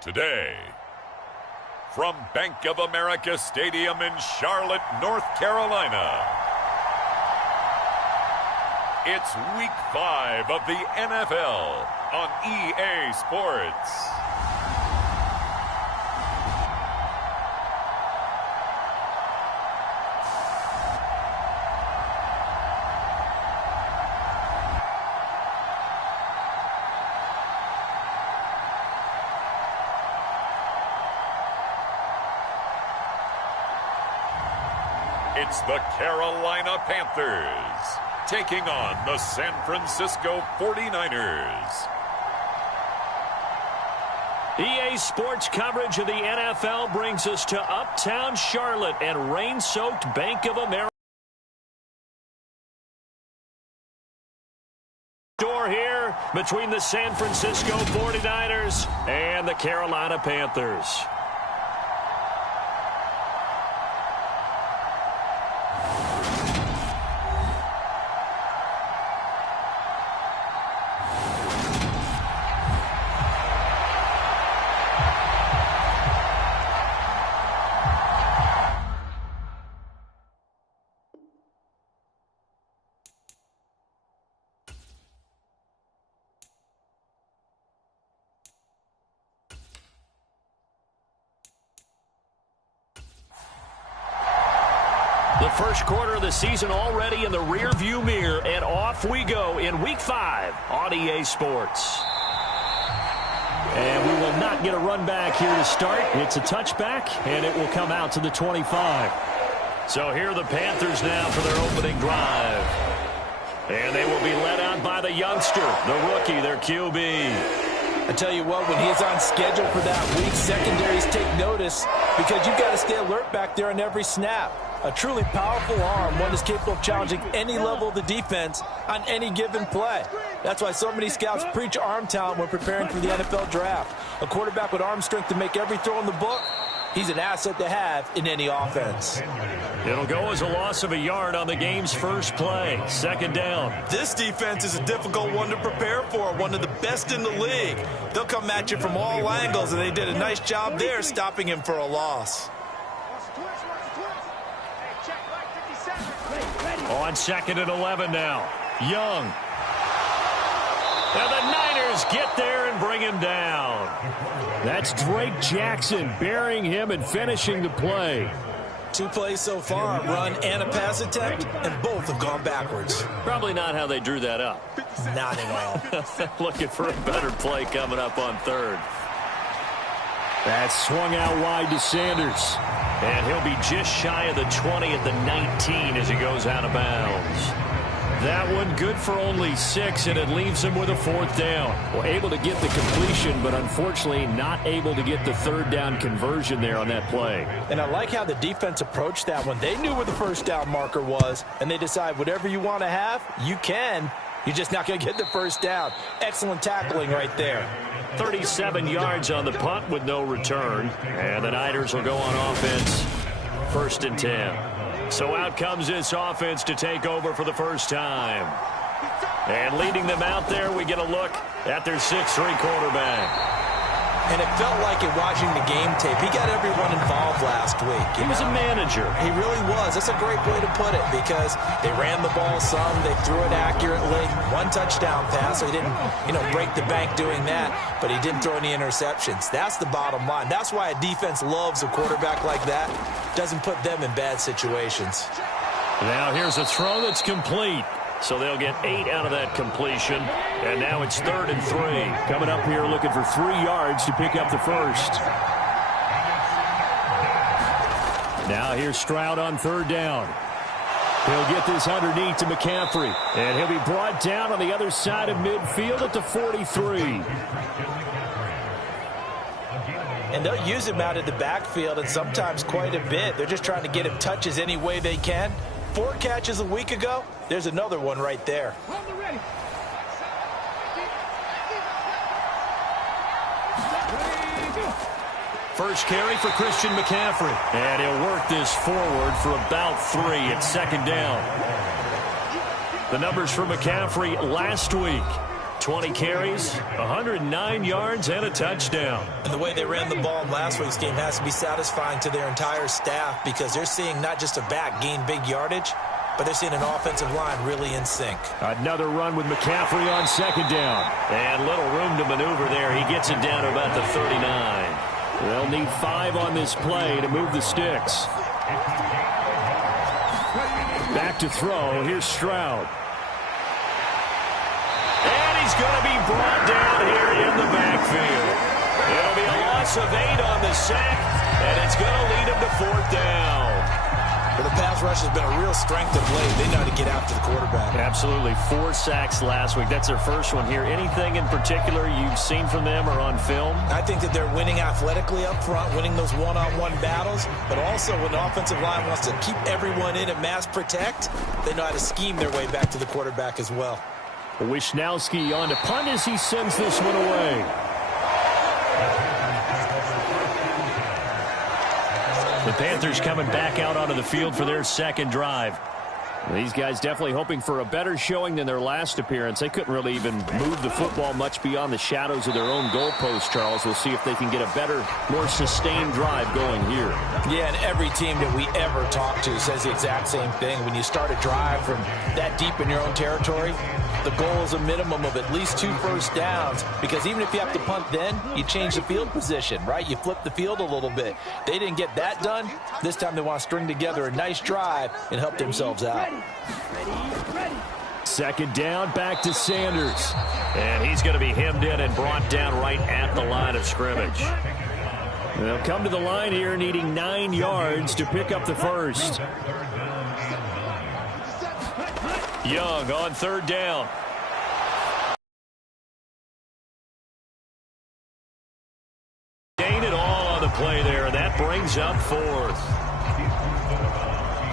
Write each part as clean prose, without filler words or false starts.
Today, from Bank of America Stadium in Charlotte, North Carolina, it's Week 5 of the NFL on EA Sports. It's the Carolina Panthers taking on the San Francisco 49ers. EA Sports coverage of the NFL brings us to Uptown Charlotte and rain-soaked Bank of America. Door here between the San Francisco 49ers and the Carolina Panthers. The first quarter of the season already in the rearview mirror, and off we go in Week 5 on EA Sports. And we will not get a run back here to start. It's a touchback, and it will come out to the 25. So here are the Panthers now for their opening drive. And they will be led out by the youngster, the rookie, their QB. I tell you what, when he's on schedule for that week, secondaries take notice because you've got to stay alert back there on every snap. A truly powerful arm, one is capable of challenging any level of the defense on any given play. That's why so many scouts preach arm talent when preparing for the NFL draft. A quarterback with arm strength to make every throw in the book, he's an asset to have in any offense. It'll go as a loss of a yard on the game's first play. Second down. This defense is a difficult one to prepare for, one of the best in the league. They'll come at you from all angles, and they did a nice job there stopping him for a loss. On 2nd and 11 now. Young. And the Niners get there and bring him down. That's Drake Jackson burying him and finishing the play. 2 plays so far, run and a pass attempt, and both have gone backwards. Probably not how they drew that up. Not at all. Looking for a better play coming up on 3rd. That's swung out wide to Sanders. And he'll be just shy of the 20 at the 19 as he goes out of bounds. That one good for only 6, and it leaves him with a 4th down. Well, able to get the completion, but unfortunately not able to get the 3rd down conversion there on that play. And I like how the defense approached that one. They knew where the 1st down marker was, and they decide whatever you want to have, you can. You're just not going to get the 1st down. Excellent tackling right there. 37 yards on the punt with no return. And the Niners will go on offense. 1st and 10. So out comes this offense to take over for the first time. And leading them out there, we get a look at their 6'3" quarterback. And it felt like it watching the game tape. He got everyone involved last week. He was a manager. He really was. That's a great way to put it because they ran the ball some. They threw it accurately. 1 touchdown pass, so he didn't, break the bank doing that, but he didn't throw any interceptions. That's the bottom line. That's why a defense loves a quarterback like that. Doesn't put them in bad situations. Now here's a throw that's complete. So they'll get 8 out of that completion. And now it's 3rd and 3. Coming up here looking for 3 yards to pick up the 1st. Now here's Stroud on 3rd down. He'll get this underneath to McCaffrey. And he'll be brought down on the other side of midfield at the 43. And they'll use him out of the backfield and sometimes quite a bit. They're just trying to get him touches any way they can. 4 catches a week ago. There's another one right there. First carry for Christian McCaffrey. And he'll work this forward for about 3 at 2nd down. The numbers for McCaffrey last week. 20 carries, 109 yards, and a touchdown. And the way they ran the ball in last week's game has to be satisfying to their entire staff because they're seeing not just a back gain big yardage, but they're seeing an offensive line really in sync. Another run with McCaffrey on second down. And little room to maneuver there. He gets it down to about the 39. They'll need 5 on this play to move the sticks. Back to throw. Here's Stroud. And he's going to be brought down here in the backfield. It'll be a loss of 8 on the sack, and it's going to lead him to 4th down. Well, the pass rush has been a real strength of late. They know how to get after the quarterback. Absolutely. 4 sacks last week. That's their first one here. Anything in particular you've seen from them or on film? I think that they're winning athletically up front, winning those one-on-one battles, but also when the offensive line wants to keep everyone in and mass protect, they know how to scheme their way back to the quarterback as well. Wisnowski on to punt as he sends this one away. The Panthers coming back out onto the field for their second drive. These guys definitely hoping for a better showing than their last appearance. They couldn't really even move the football much beyond the shadows of their own goalpost, Charles. We'll see if they can get a better, more sustained drive going here. Yeah, and every team that we ever talk to says the exact same thing. When you start a drive from that deep in your own territory, the goal is a minimum of at least 2 first downs, because even if you have to punt then, you change the field position, right? You flip the field a little bit. They didn't get that done. This time they want to string together a nice drive and help themselves out. Second down, back to Sanders. And he's going to be hemmed in and brought down right at the line of scrimmage. They'll come to the line here needing 9 yards to pick up the first. Young on third down. Gain it all on the play there, and that brings up 4th.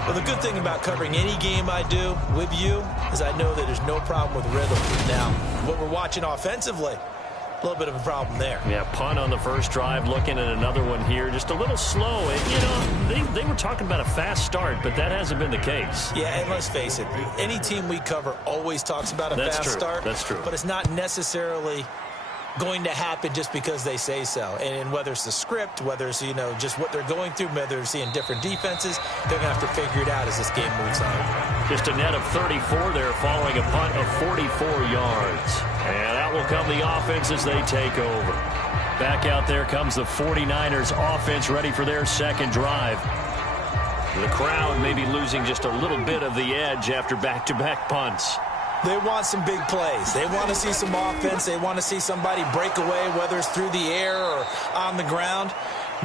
Well, the good thing about covering any game I do with you is I know that there's no problem with rhythm. Now, what we're watching offensively, a little bit of a problem there. Yeah, punt on the first drive, looking at another one here. Just a little slow. And, you know, they were talking about a fast start, but that hasn't been the case. Yeah, and let's face it, any team we cover always talks about a fast start. That's true. But it's not necessarily going to happen just because they say so. And whether it's the script, whether it's, you know, just what they're going through, whether they're seeing different defenses, they're going to have to figure it out as this game moves on. Just a net of 34 there following a punt of 44 yards. And out will come the offense as they take over. Back out there comes the 49ers offense ready for their second drive. The crowd may be losing just a little bit of the edge after back-to-back punts. They want some big plays. They want to see some offense. They want to see somebody break away, whether it's through the air or on the ground.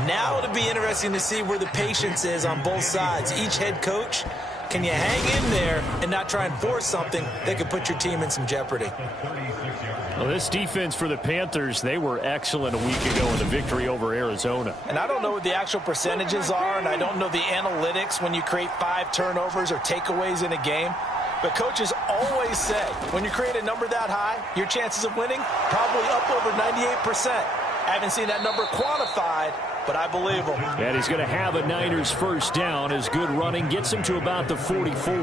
Now it'll be interesting to see where the patience is on both sides. Each head coach, can you hang in there and not try and force something that could put your team in some jeopardy? Well, this defense for the Panthers, they were excellent a week ago in the victory over Arizona. And I don't know what the actual percentages are, and I don't know the analytics when you create 5 turnovers or takeaways in a game. But coaches always say, when you create a number that high, your chances of winning probably up over 98%. I haven't seen that number quantified, but I believe him. And he's going to have a Niners first down as good running gets him to about the 44.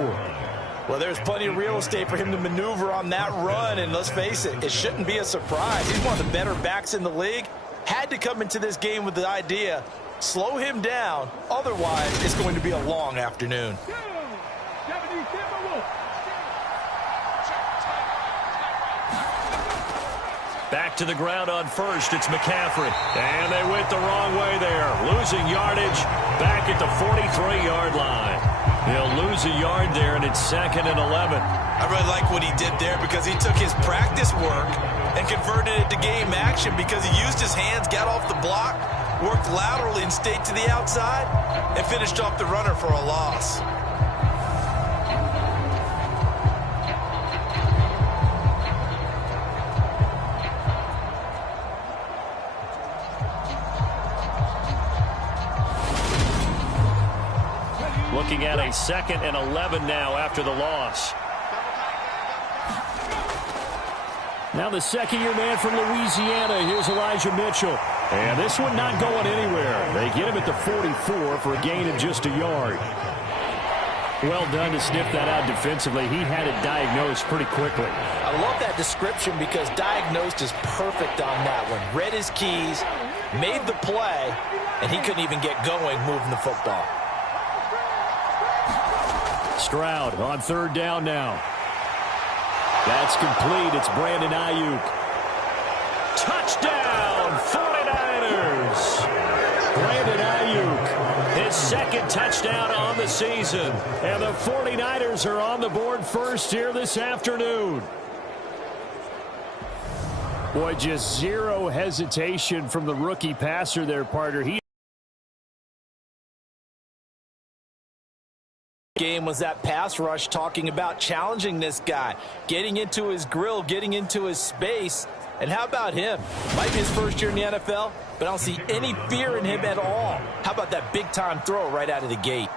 Well, there's plenty of real estate for him to maneuver on that run, and let's face it, it shouldn't be a surprise. He's one of the better backs in the league. Had to come into this game with the idea, slow him down, otherwise it's going to be a long afternoon. Back to the ground on first, it's McCaffrey. And they went the wrong way there. Losing yardage back at the 43-yard line. They'll lose a yard there, and it's 2nd and 11. I really like what he did there because he took his practice work and converted it to game action because he used his hands, got off the block, worked laterally and stayed to the outside, and finished off the runner for a loss. Looking at a 2nd and 11 now after the loss. Now the second-year man from Louisiana. Here's Elijah Mitchell. And this one not going anywhere. They get him at the 44 for a gain of just a yard. Well done to sniff that out defensively. He had it diagnosed pretty quickly. I love that description because diagnosed is perfect on that one. Read his keys, made the play, and he couldn't even get going moving the football. Stroud on third down now. That's complete. It's Brandon Ayuk. Touchdown, 49ers. Brandon Ayuk, his second touchdown on the season. And the 49ers are on the board first here this afternoon. Boy, just zero hesitation from the rookie passer there, partner. Game was that pass rush, talking about challenging this guy, getting into his grill, getting into his space. And how about him? Might be his first year in the NFL, but I don't see any fear in him at all. How about that big-time throw right out of the gate?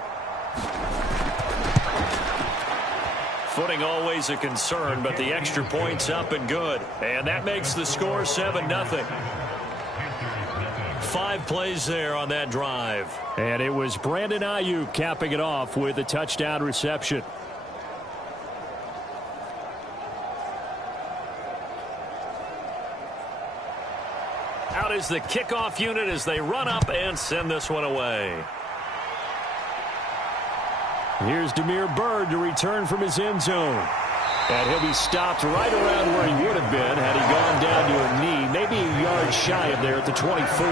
Footing always a concern, but the extra point's up and good. And that makes the score 7-0. 5 plays there on that drive. And it was Brandon Ayuk capping it off with a touchdown reception. Out is the kickoff unit as they run up and send this one away. Here's Damiere Byrd to return from his end zone. And he'll be stopped right around where he would have been had he gone down to a knee, maybe a yard shy of there at the 24.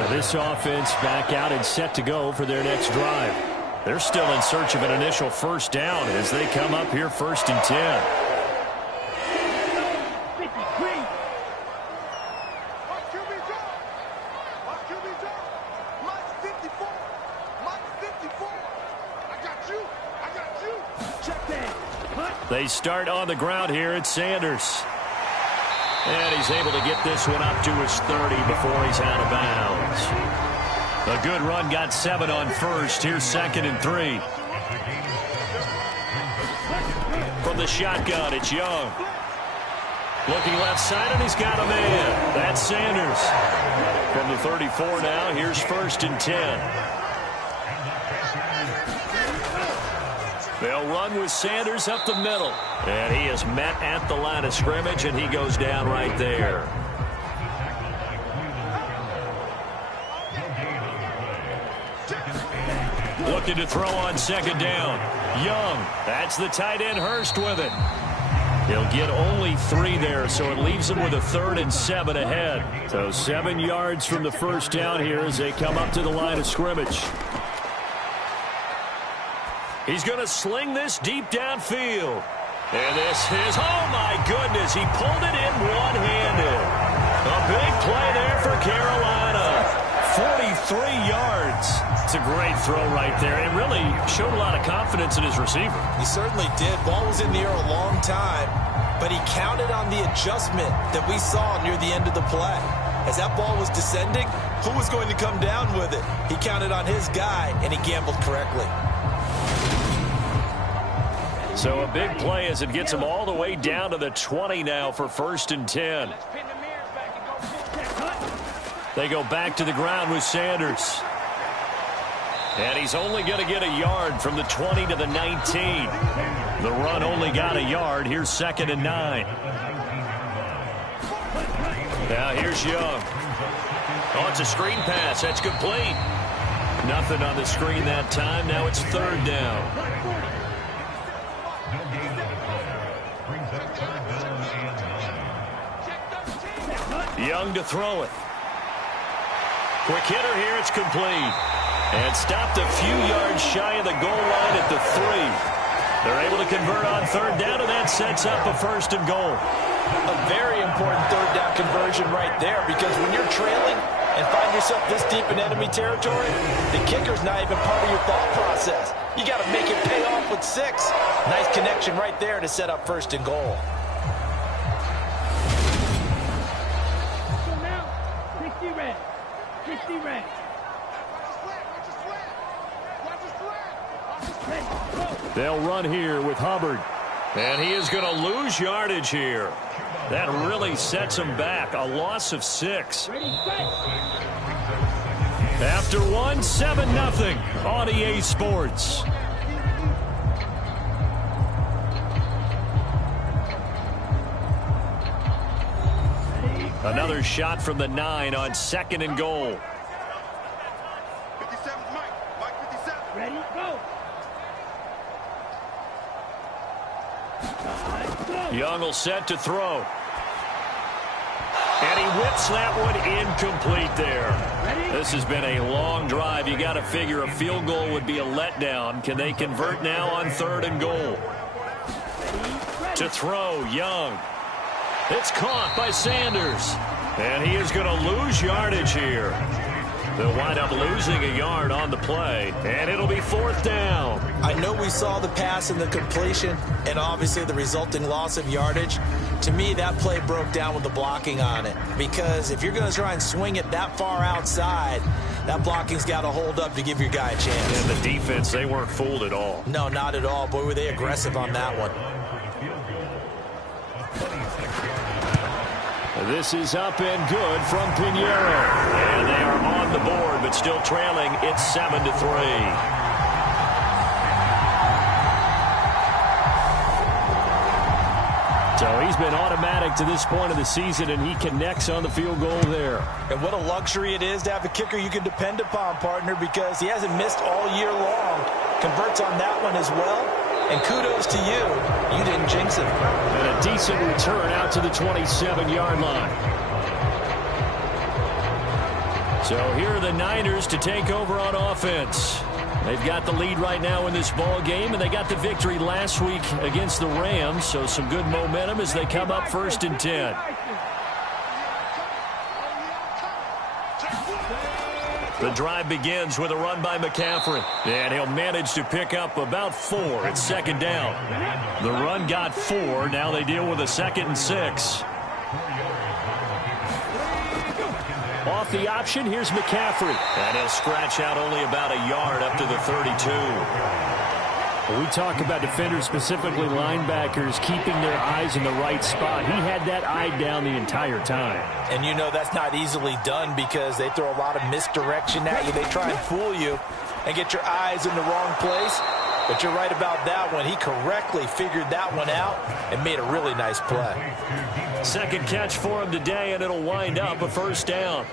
Now this offense back out and set to go for their next drive. They're still in search of an initial first down as they come up here 1st and 10. They start on the ground here at Sanders. And he's able to get this one up to his 30 before he's out of bounds. A good run, got 7 on first. Here's 2nd and 3. From the shotgun, it's Young. Looking left side, and he's got a man. That's Sanders. From the 34 now, here's 1st and 10. They'll run with Sanders up the middle. And he is met at the line of scrimmage, and he goes down right there. Looking to throw on 2nd down. Young. That's the tight end, Hurst, with it. He'll get only 3 there, so it leaves him with a 3rd and 7 ahead. So 7 yards from the first down here as they come up to the line of scrimmage. He's going to sling this deep downfield. And this is, oh my goodness, he pulled it in one-handed. A big play there for Carolina. 43 yards. It's a great throw right there. It really showed a lot of confidence in his receiver. He certainly did. Ball was in the air a long time, but he counted on the adjustment that we saw near the end of the play. As that ball was descending, who was going to come down with it? He counted on his guy, and he gambled correctly. So a big play as it gets him all the way down to the 20 now for 1st and 10. They go back to the ground with Sanders. And he's only going to get a yard from the 20 to the 19. The run only got a yard. Here's 2nd and 9. Now here's Young. Oh, it's a screen pass. That's complete. Nothing on the screen that time. Now it's 3rd down. Young to throw it. Quick hitter here. It's complete. And stopped a few yards shy of the goal line at the 3. They're able to convert on 3rd down, and that sets up a 1st and goal. A very important 3rd down conversion right there, because when you're trailing and find yourself this deep in enemy territory, the kicker's not even part of your thought process. You got to make it pay off with 6. Nice connection right there to set up 1st and goal. They'll run here with Hubbard. And he is going to lose yardage here. That really sets him back. A loss of 6. After one, 7-0 on EA Sports. Another shot from the 9 on 2nd and goal. 57, Mike 57. Ready, go. Young will set to throw. And he whips that one incomplete there. This has been a long drive. You got to figure a field goal would be a letdown. Can they convert now on 3rd and goal? To throw, Young. It's caught by Sanders. And he is going to lose yardage here. They'll wind up losing a yard on the play. And it'll be 4th down. I know we saw the pass and the completion and obviously the resulting loss of yardage. To me, that play broke down with the blocking on it. Because if you're going to try and swing it that far outside, that blocking's got to hold up to give your guy a chance. And the defense, they weren't fooled at all. No, not at all. Boy, were they aggressive on that one. This is up and good from Pinheiro. And they are on the board, but still trailing. It's 7-3. So he's been automatic to this point of the season, and he connects on the field goal there. And what a luxury it is to have a kicker you can depend upon, partner, because he hasn't missed all year long. Converts on that one as well. And kudos to you. You didn't jinx him. And a decent return out to the 27-yard line. So here are the Niners to take over on offense. They've got the lead right now in this ball game, and they got the victory last week against the Rams, so some good momentum as they come up 1st and 10. The drive begins with a run by McCaffrey, and he'll manage to pick up about 4. It's 2nd down. The run got 4. Now they deal with a 2nd and 6. Off the option, here's McCaffrey. And he'll scratch out only about a yard up to the 32. When we talk about defenders, specifically linebackers, keeping their eyes in the right spot, he had that eye down the entire time. And you know that's not easily done because they throw a lot of misdirection at you. They try and fool you and get your eyes in the wrong place. But you're right about that one. He correctly figured that one out and made a really nice play. 2nd catch for him today, and it'll wind up a 1st down.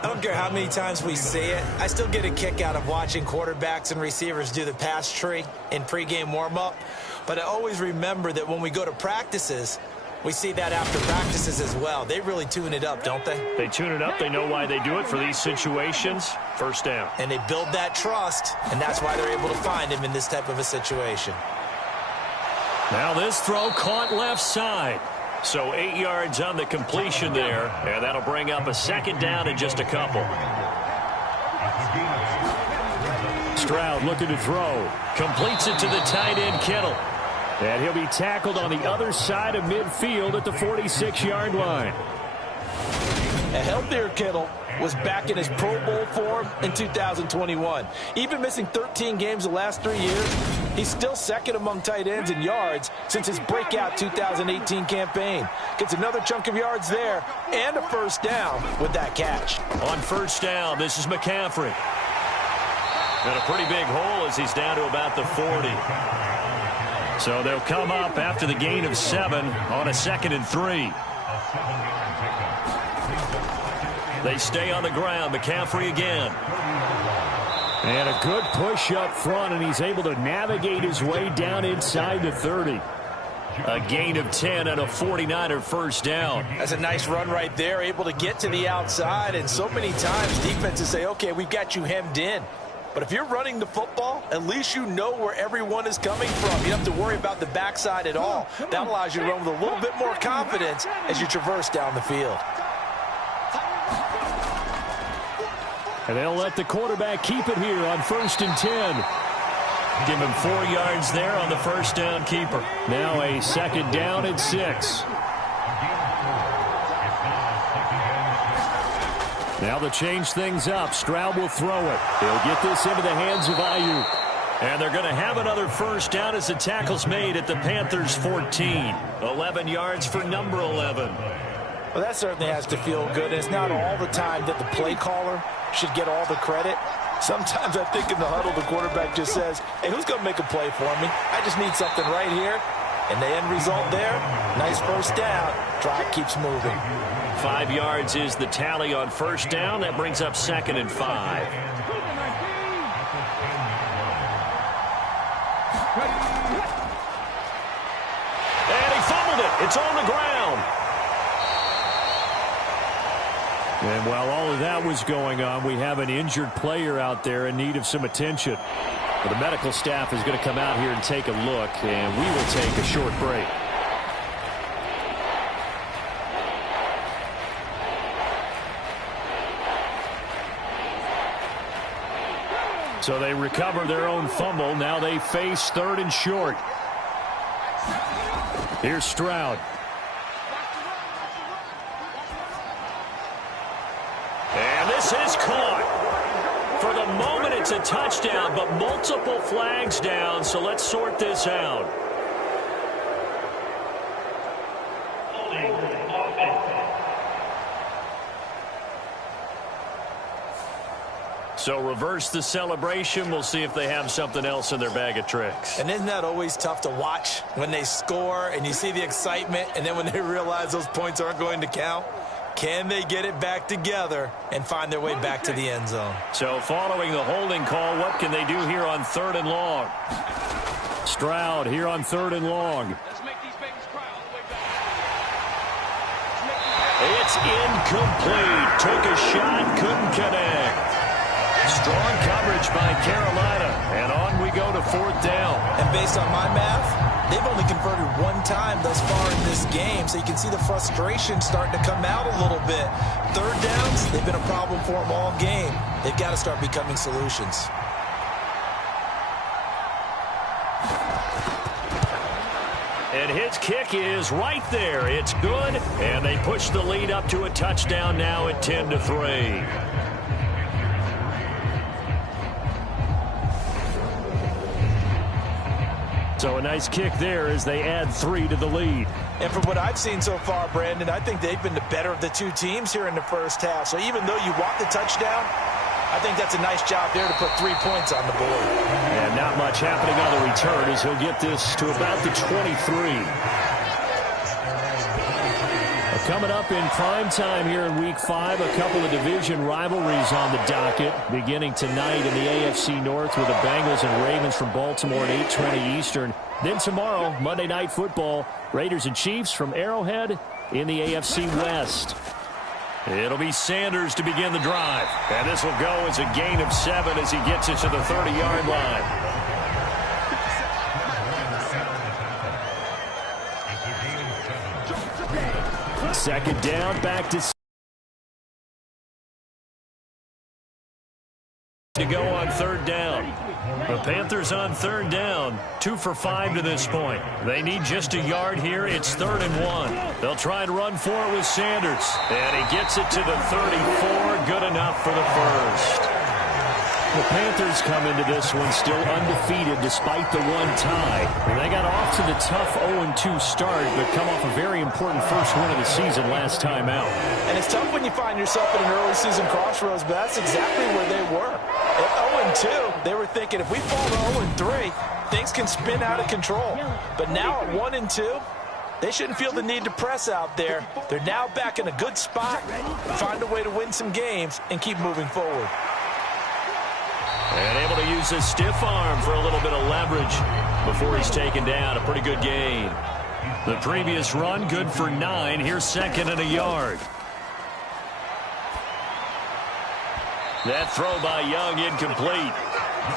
I don't care how many times we see it. I still get a kick out of watching quarterbacks and receivers do the pass tree in pregame warm-up. But I always remember that when we go to practices, we see that after practices as well. They really tune it up, don't they? They tune it up. They know why they do it for these situations. 1st down. And they build that trust, and that's why they're able to find him in this type of a situation. Now this throw caught left side. So 8 yards on the completion there, and that'll bring up a 2nd down in just a couple. Stroud looking to throw. Completes it to the tight end, Kittle. And he'll be tackled on the other side of midfield at the 46-yard line. A healthier Kittle was back in his Pro Bowl form in 2021. Even missing 13 games the last 3 years, he's still 2nd among tight ends in yards since his breakout 2018 campaign. Gets another chunk of yards there and a 1st down with that catch. On 1st down, this is McCaffrey. And a pretty big hole as he's down to about the 40. So they'll come up after the gain of 7 on a 2nd and 3. They stay on the ground. McCaffrey again. And a good push up front, and he's able to navigate his way down inside the 30. A gain of 10 and a 49er 1st down. That's a nice run right there, able to get to the outside. And so many times defenses say, okay, we've got you hemmed in. But if you're running the football, at least you know where everyone is coming from. You don't have to worry about the backside at all. That allows you to run with a little bit more confidence as you traverse down the field. And they'll let the quarterback keep it here on 1st and 10. Give him 4 yards there on the 1st down keeper. Now a 2nd down and 6. Now they'll change things up. Stroud will throw it. He'll get this into the hands of Ayuk. And they're going to have another 1st down as the tackle's made at the Panthers' 14. 11 yards for number 11. Well, that certainly has to feel good. And it's not all the time that the play caller should get all the credit. Sometimes I think in the huddle, the quarterback just says, hey, who's going to make a play for me? I just need something right here. And the end result there, nice first down. Drive keeps moving. 5 yards is the tally on first down. That brings up 2nd and 5. And he fumbled it. It's on the ground. And while all of that was going on, we have an injured player out there in need of some attention. Well, the medical staff is going to come out here and take a look, and we will take a short break. So they recover their own fumble. Now they face 3rd and short. Here's Stroud. And this is caught. For the moment, it's a touchdown, but multiple flags down, so let's sort this out. So reverse the celebration. We'll see if they have something else in their bag of tricks. And isn't that always tough to watch when they score and you see the excitement, and then when they realize those points aren't going to count? Can they get it back together and find their way back to the end zone? So following the holding call, what can they do here on 3rd and long? Stroud here on 3rd and long. It's incomplete. Took a shot, couldn't connect. Strong coverage by Carolina. And on we go to 4th down. And based on my math, they've only converted one time thus far in this game, so you can see the frustration starting to come out a little bit. 3rd downs, they've been a problem for them all game. They've got to start becoming solutions. And his kick is right there. It's good, and they push the lead up to a touchdown now at 10-3. So a nice kick there as they add 3 to the lead. And from what I've seen so far, Brandon, I think they've been the better of the two teams here in the first half. So even though you want the touchdown, I think that's a nice job there to put 3 points on the board. And not much happening on the return as he'll get this to about the 23. Coming up in prime time here in Week 5, a couple of division rivalries on the docket. Beginning tonight in the AFC North with the Bengals and Ravens from Baltimore at 8:20 Eastern. Then tomorrow, Monday Night Football, Raiders and Chiefs from Arrowhead in the AFC West. It'll be Sanders to begin the drive. And this will go as a gain of 7 as he gets it to the 30-yard line. Second down, back to go on 3rd down. The Panthers on 3rd down, 2 for 5 to this point. They need just a yard here. It's 3rd and 1. They'll try and run for it with Sanders. And he gets it to the 34. Good enough for the first. The Panthers come into this one still undefeated despite the one tie. And they got off to the tough 0-2 start, but come off a very important first win of the season last time out. And it's tough when you find yourself at an early season crossroads, but that's exactly where they were. At 0-2, they were thinking if we fall to 0-3, things can spin out of control. But now at 1-2, they shouldn't feel the need to press out there. They're now back in a good spot, find a way to win some games, and keep moving forward. And able to use his stiff arm for a little bit of leverage before he's taken down. A pretty good gain. The previous run, good for 9. Here's 2nd and a yard. That throw by Young incomplete.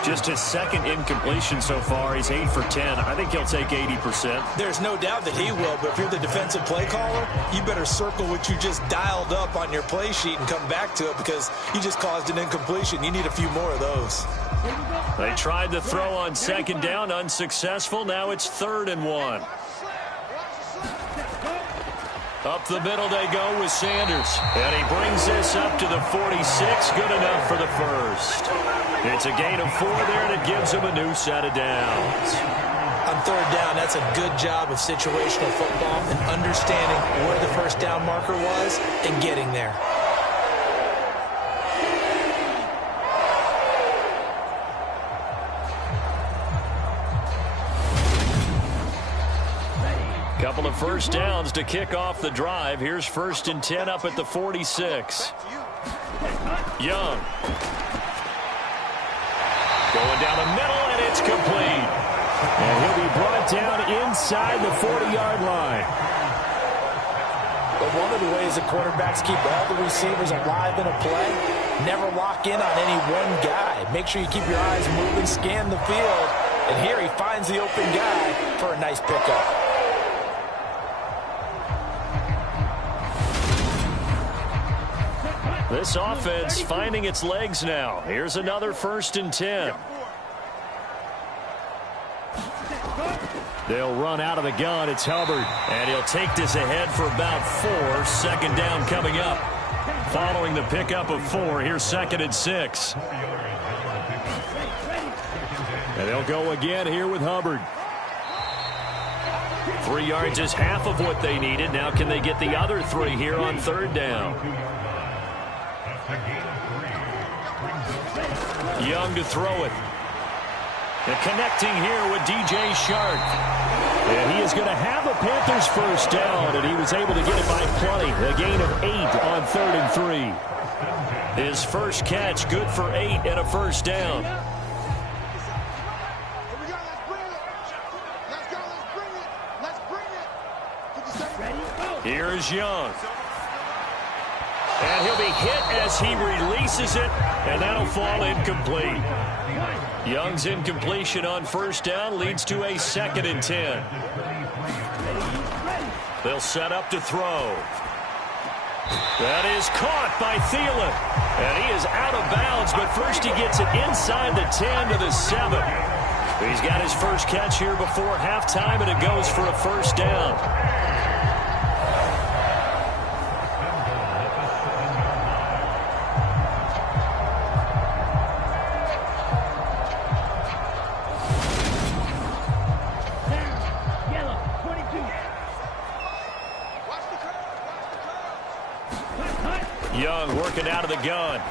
Just his 2nd incompletion so far. He's 8 for 10. I think he'll take 80%. There's no doubt that he will, but if you're the defensive play caller, you better circle what you just dialed up on your play sheet and come back to it because you just caused an incompletion. You need a few more of those. They tried the throw on 2nd down, unsuccessful. Now it's 3rd and 1. Up the middle they go with Sanders. And he brings this up to the 46. Good enough for the first. It's a gain of 4 there, and it gives him a new set of downs. On third down, that's a good job of situational football and understanding where the first down marker was and getting there. Couple of first downs to kick off the drive. Here's 1st and 10 up at the 46. Young. Going down the middle, and it's complete. And he'll be brought down inside the 40-yard line. But one of the ways the quarterbacks keep all the receivers alive in a play, never lock in on any one guy. Make sure you keep your eyes moving, scan the field. And here he finds the open guy for a nice pickup. This offense finding its legs now. Here's another 1st and 10. They'll run out of the gun. It's Hubbard. And he'll take this ahead for about 4. 2nd down coming up. Following the pickup of 4, here's 2nd and 6. And they'll go again here with Hubbard. 3 yards is half of what they needed. Now can they get the other 3 here on 3rd down? Young to throw it. And connecting here with DJ Shark. And he is going to have a Panthers first down, and he was able to get it by plenty. A gain of 8 on 3rd and 3. His first catch, good for 8 and a first down. Here is Young. And he'll be hit as he releases it, and that'll fall incomplete. Young's incompletion on first down leads to a 2nd and 10. They'll set up to throw. That is caught by Thielen. And he is out of bounds, but first he gets it inside the 10 to the 7. He's got his first catch here before halftime, and it goes for a first down. Young working out of the gun.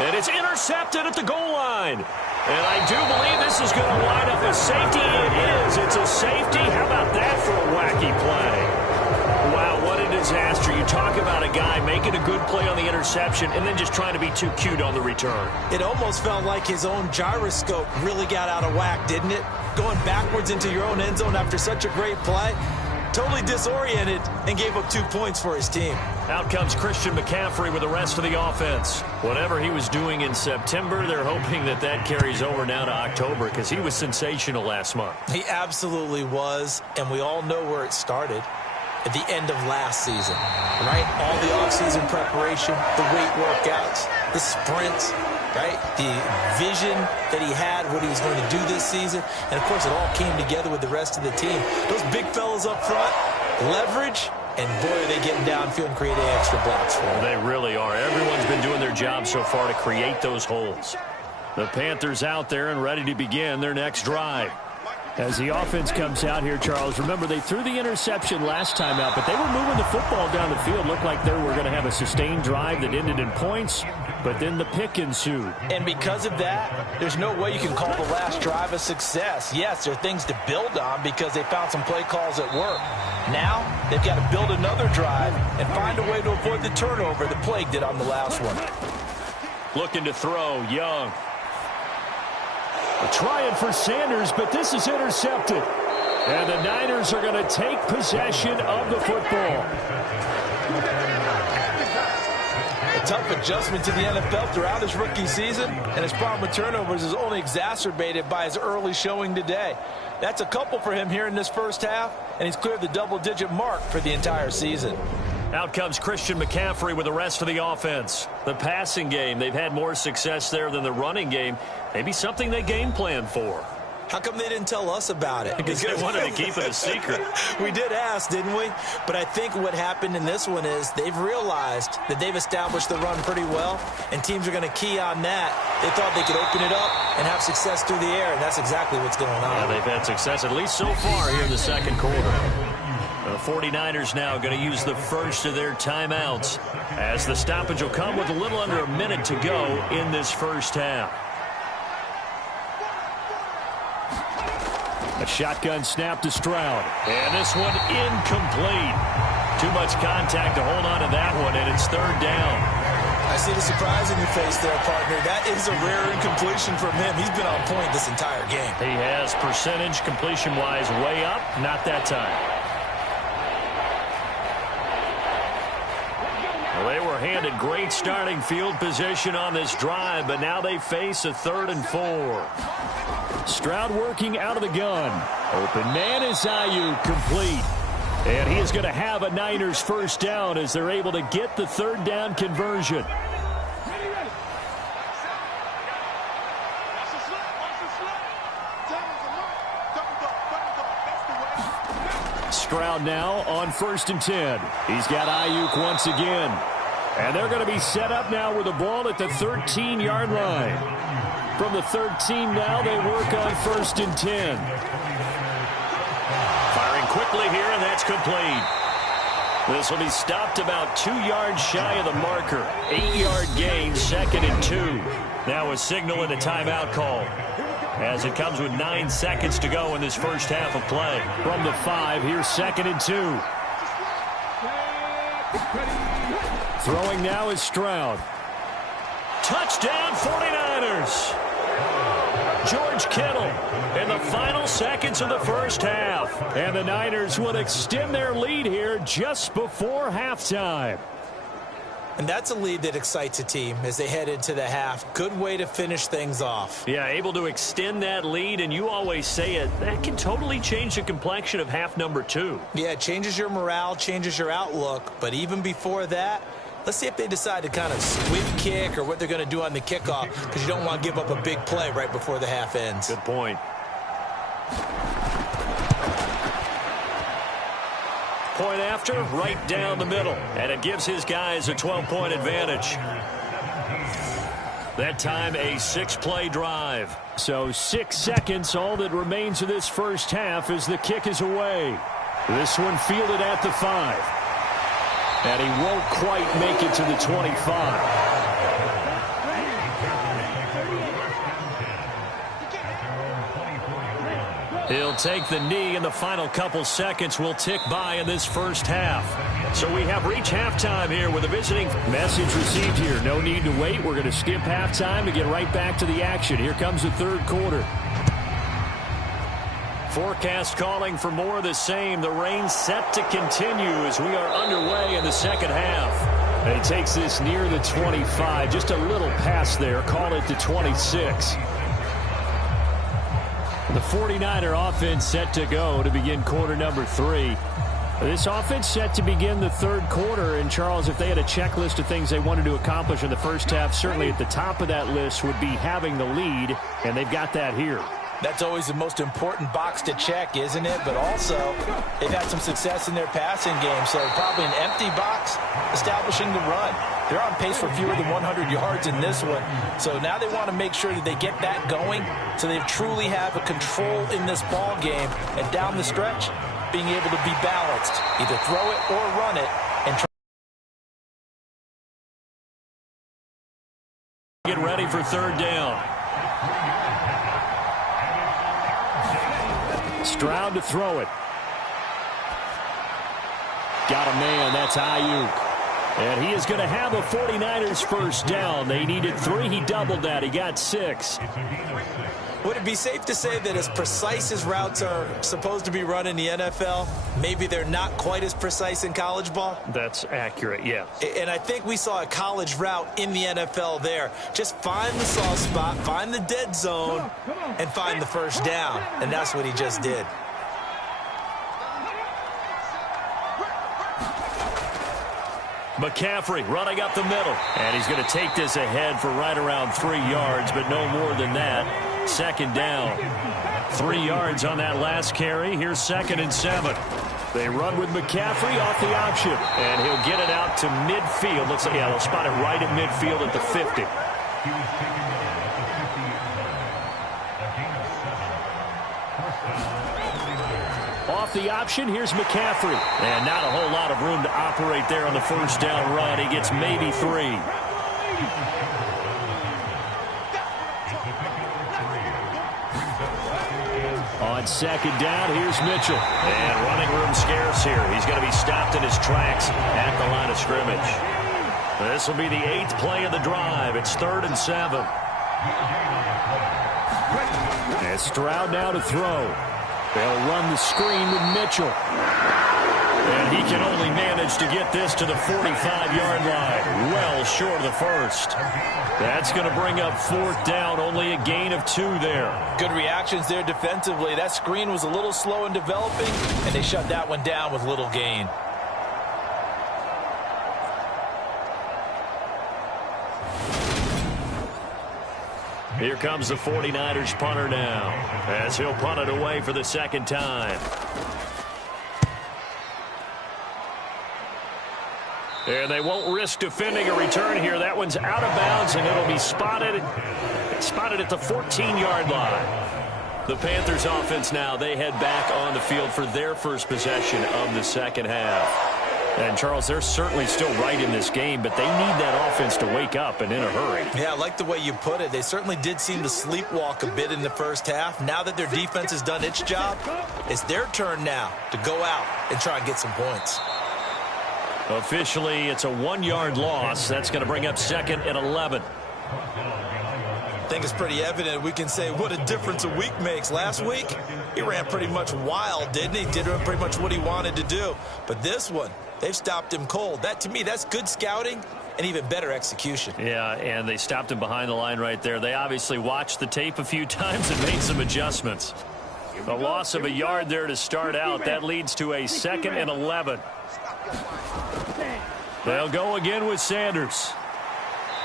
And it's intercepted at the goal line. And I do believe this is going to wind up a safety. It is. It's a safety. How about that for a wacky play? Wow, what a disaster. You talk about a guy making a good play on the interception and then just trying to be too cute on the return. It almost felt like his own gyroscope really got out of whack, didn't it? Going backwards into your own end zone after such a great play. Totally disoriented and gave up 2 points for his team. Out comes Christian McCaffrey with the rest of the offense. Whatever he was doing in September, they're hoping that that carries over now to October because he was sensational last month. He absolutely was, and we all know where it started. At the end of last season, right? All the offseason preparation, the weight workouts, the sprints, right? The vision that he had, what he was going to do this season. And, of course, it all came together with the rest of the team. Those big fellas up front, leverage, and, boy, are they getting downfield and creating extra blocks for him. They really are. Everyone's been doing their job so far to create those holes. The Panthers out there and ready to begin their next drive. As the offense comes out here, Charles, remember they threw the interception last time out, but they were moving the football down the field. Looked like they were going to have a sustained drive that ended in points, but then the pick ensued. And because of that, there's no way you can call the last drive a success. Yes, there are things to build on because they found some play calls that work. Now, they've got to build another drive and find a way to avoid the turnover that plagued it on the last one. Looking to throw, Young. Trying for Sanders, but this is intercepted. And the Niners are going to take possession of the football. A tough adjustment to the NFL throughout his rookie season, and his problem with turnovers is only exacerbated by his early showing today. That's a couple for him here in this first half, and he's cleared the double-digit mark for the entire season. Out comes Christian McCaffrey with the rest of the offense. The passing game, they've had more success there than the running game. Maybe something they game plan for. How come they didn't tell us about it? Because they wanted to keep it a secret. We did ask, didn't we? But I think what happened in this one is they've realized that they've established the run pretty well, and teams are going to key on that. They thought they could open it up and have success through the air, and that's exactly what's going on. Yeah, they've had success, at least so far, here in the second quarter. The 49ers now going to use the first of their timeouts, as the stoppage will come with a little under a minute to go in this first half. A shotgun snap to Stroud. And this one incomplete. Too much contact to hold on to that one, and it's third down. I see the surprise in your face there, partner. That is a rare incompletion from him. He's been on point this entire game. He has percentage completion-wise way up. Not that time. Well, they were handed great starting field position on this drive, but now they face a 3rd and 4. Stroud working out of the gun. Open man is Ayuk, complete. And he is going to have a Niners first down as they're able to get the 3rd down conversion. Stroud now on 1st and 10. He's got Ayuk once again. And they're going to be set up now with the ball at the 13-yard line. From the 13 now, they work on 1st and 10. Firing quickly here, and that's complete. This will be stopped about 2 yards shy of the marker. 8-yard gain, 2nd and 2. Now a signal and a timeout call, as it comes with 9 seconds to go in this first half of play. From the 5, here's 2nd and 2. Throwing now is Stroud. Touchdown 49ers. George Kittle in the final seconds of the first half. And the Niners will extend their lead here just before halftime. And that's a lead that excites a team as they head into the half. Good way to finish things off. Yeah, able to extend that lead, and you always say it, that can totally change the complexion of half number 2. Yeah, it changes your morale, changes your outlook. But even before that, let's see if they decide to kind of squib kick or what they're going to do on the kickoff, because you don't want to give up a big play right before the half ends. Good point. Point after, right down the middle. And it gives his guys a 12-point advantage. That time, a 6-play drive. So 6 seconds, all that remains of this first half as the kick is away. This one fielded at the 5. And he won't quite make it to the 25. He'll take the knee, and the final couple seconds will tick by in this first half. So we have reached halftime here with a visiting message received here. No need to wait. We're going to skip halftime to get right back to the action. Here comes the third quarter. Forecast calling for more of the same. The rain set to continue as we are underway in the second half. And he takes this near the 25. Just a little pass there. Call it the 26. The 49er offense set to go to begin quarter number 3. This offense set to begin the third quarter. And, Charles, if they had a checklist of things they wanted to accomplish in the first half, certainly at the top of that list would be having the lead, and they've got that here. That's always the most important box to check, isn't it? But also, they've had some success in their passing game, so probably an empty box establishing the run. They're on pace for fewer than 100 yards in this one, so now they want to make sure that they get that going so they truly have a control in this ball game, and down the stretch, being able to be balanced, either throw it or run it, and try. Get ready for third down. Stroud to throw it. Got a man. That's Ayuk. And he is going to have a 49ers first down. They needed 3. He doubled that. He got 6. Would it be safe to say that as precise as routes are supposed to be run in the NFL, maybe they're not quite as precise in college ball? That's accurate, yeah. And I think we saw a college route in the NFL there. Just find the soft spot, find the dead zone, and find the first down. And that's what he just did. McCaffrey running up the middle. And he's going to take this ahead for right around 3 yards, but no more than that. Second down. 3 yards on that last carry. Here's 2nd and 7. They run with McCaffrey off the option. And he'll get it out to midfield. Looks like, yeah, they'll spot it right at midfield at the 50. Off the option, here's McCaffrey. And not a whole lot of room to operate there on the first down run. He gets maybe 3. On second down, here's Mitchell. And running room scarce here. He's going to be stopped in his tracks at the line of scrimmage. This will be the 8th play of the drive. It's 3rd and 7. And Stroud now to throw. They'll run the screen with Mitchell. And he can only manage to get this to the 45-yard line. Well short of the first. That's going to bring up 4th down. Only a gain of 2 there. Good reactions there defensively. That screen was a little slow in developing, and they shut that one down with little gain. Here comes the 49ers punter now, as he'll punt it away for the 2nd time. And they won't risk defending a return here. That one's out of bounds, and it'll be spotted at the 14-yard line. The Panthers offense now, they head back on the field for their first possession of the second half. And, Charles, they're certainly still right in this game, but they need that offense to wake up and in a hurry. Yeah, I like the way you put it. They certainly did seem to sleepwalk a bit in the first half. Now that their defense has done its job, it's their turn now to go out and try and get some points. Officially, it's a 1-yard loss. That's going to bring up 2nd and 11. I think it's pretty evident. We can say what a difference a week makes. Last week, he ran pretty much wild, didn't he? Did pretty much what he wanted to do. But this one, they've stopped him cold. That, to me, that's good scouting and even better execution. Yeah, and they stopped him behind the line right there. They obviously watched the tape a few times and made some adjustments. A loss of a yard there to start out. That leads to a 2nd and 11. They'll go again with Sanders.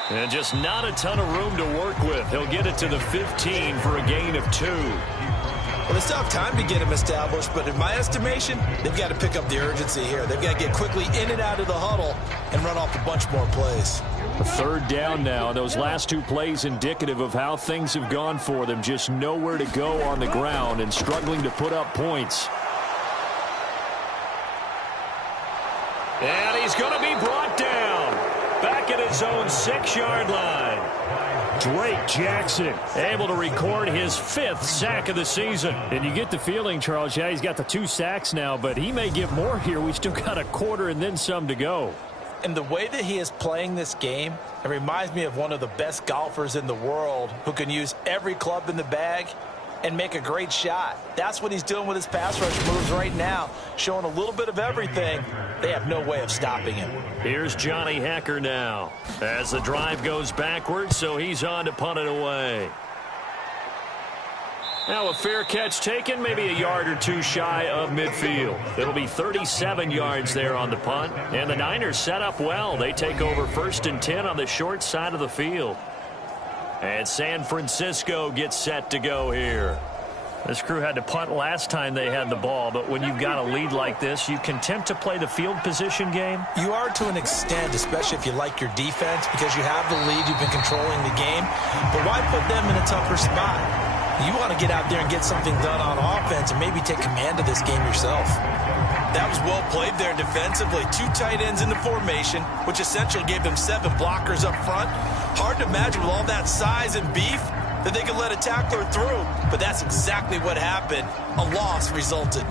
And just not a ton of room to work with. He'll get it to the 15 for a gain of 2. Well, they still have time to get him established, but in my estimation, they've got to pick up the urgency here. They've got to get quickly in and out of the huddle and run off a bunch more plays. 3rd down now. Those last 2 plays indicative of how things have gone for them. Just nowhere to go on the ground and struggling to put up points. And he's going to be brought down. Back at his own 6-yard line. Drake Jackson able to record his 5th sack of the season. And you get the feeling, Charles, yeah, he's got the 2 sacks now, but he may give more here. We've still got a quarter and then some to go. And the way that he is playing this game, it reminds me of one of the best golfers in the world who can use every club in the bag and make a great shot. That's what he's doing with his pass rush moves right now, showing a little bit of everything. They have no way of stopping him. Here's Johnny Hecker now as the drive goes backwards, so he's on to punt it away. Now a fair catch taken, maybe a yard or 2 shy of midfield. It'll be 37 yards there on the punt, and the Niners set up well. They take over 1st and 10 on the short side of the field. And San Francisco gets set to go here. This crew had to punt last time they had the ball, but when you've got a lead like this, you can tempt to play the field position game. You are to an extent, especially if you like your defense, because you have the lead, you've been controlling the game. But why put them in a tougher spot? You want to get out there and get something done on offense and maybe take command of this game yourself. That was well played there defensively. 2 tight ends in the formation, which essentially gave them 7 blockers up front. Hard to imagine with all that size and beef that they could let a tackler through, but that's exactly what happened. A loss resulted.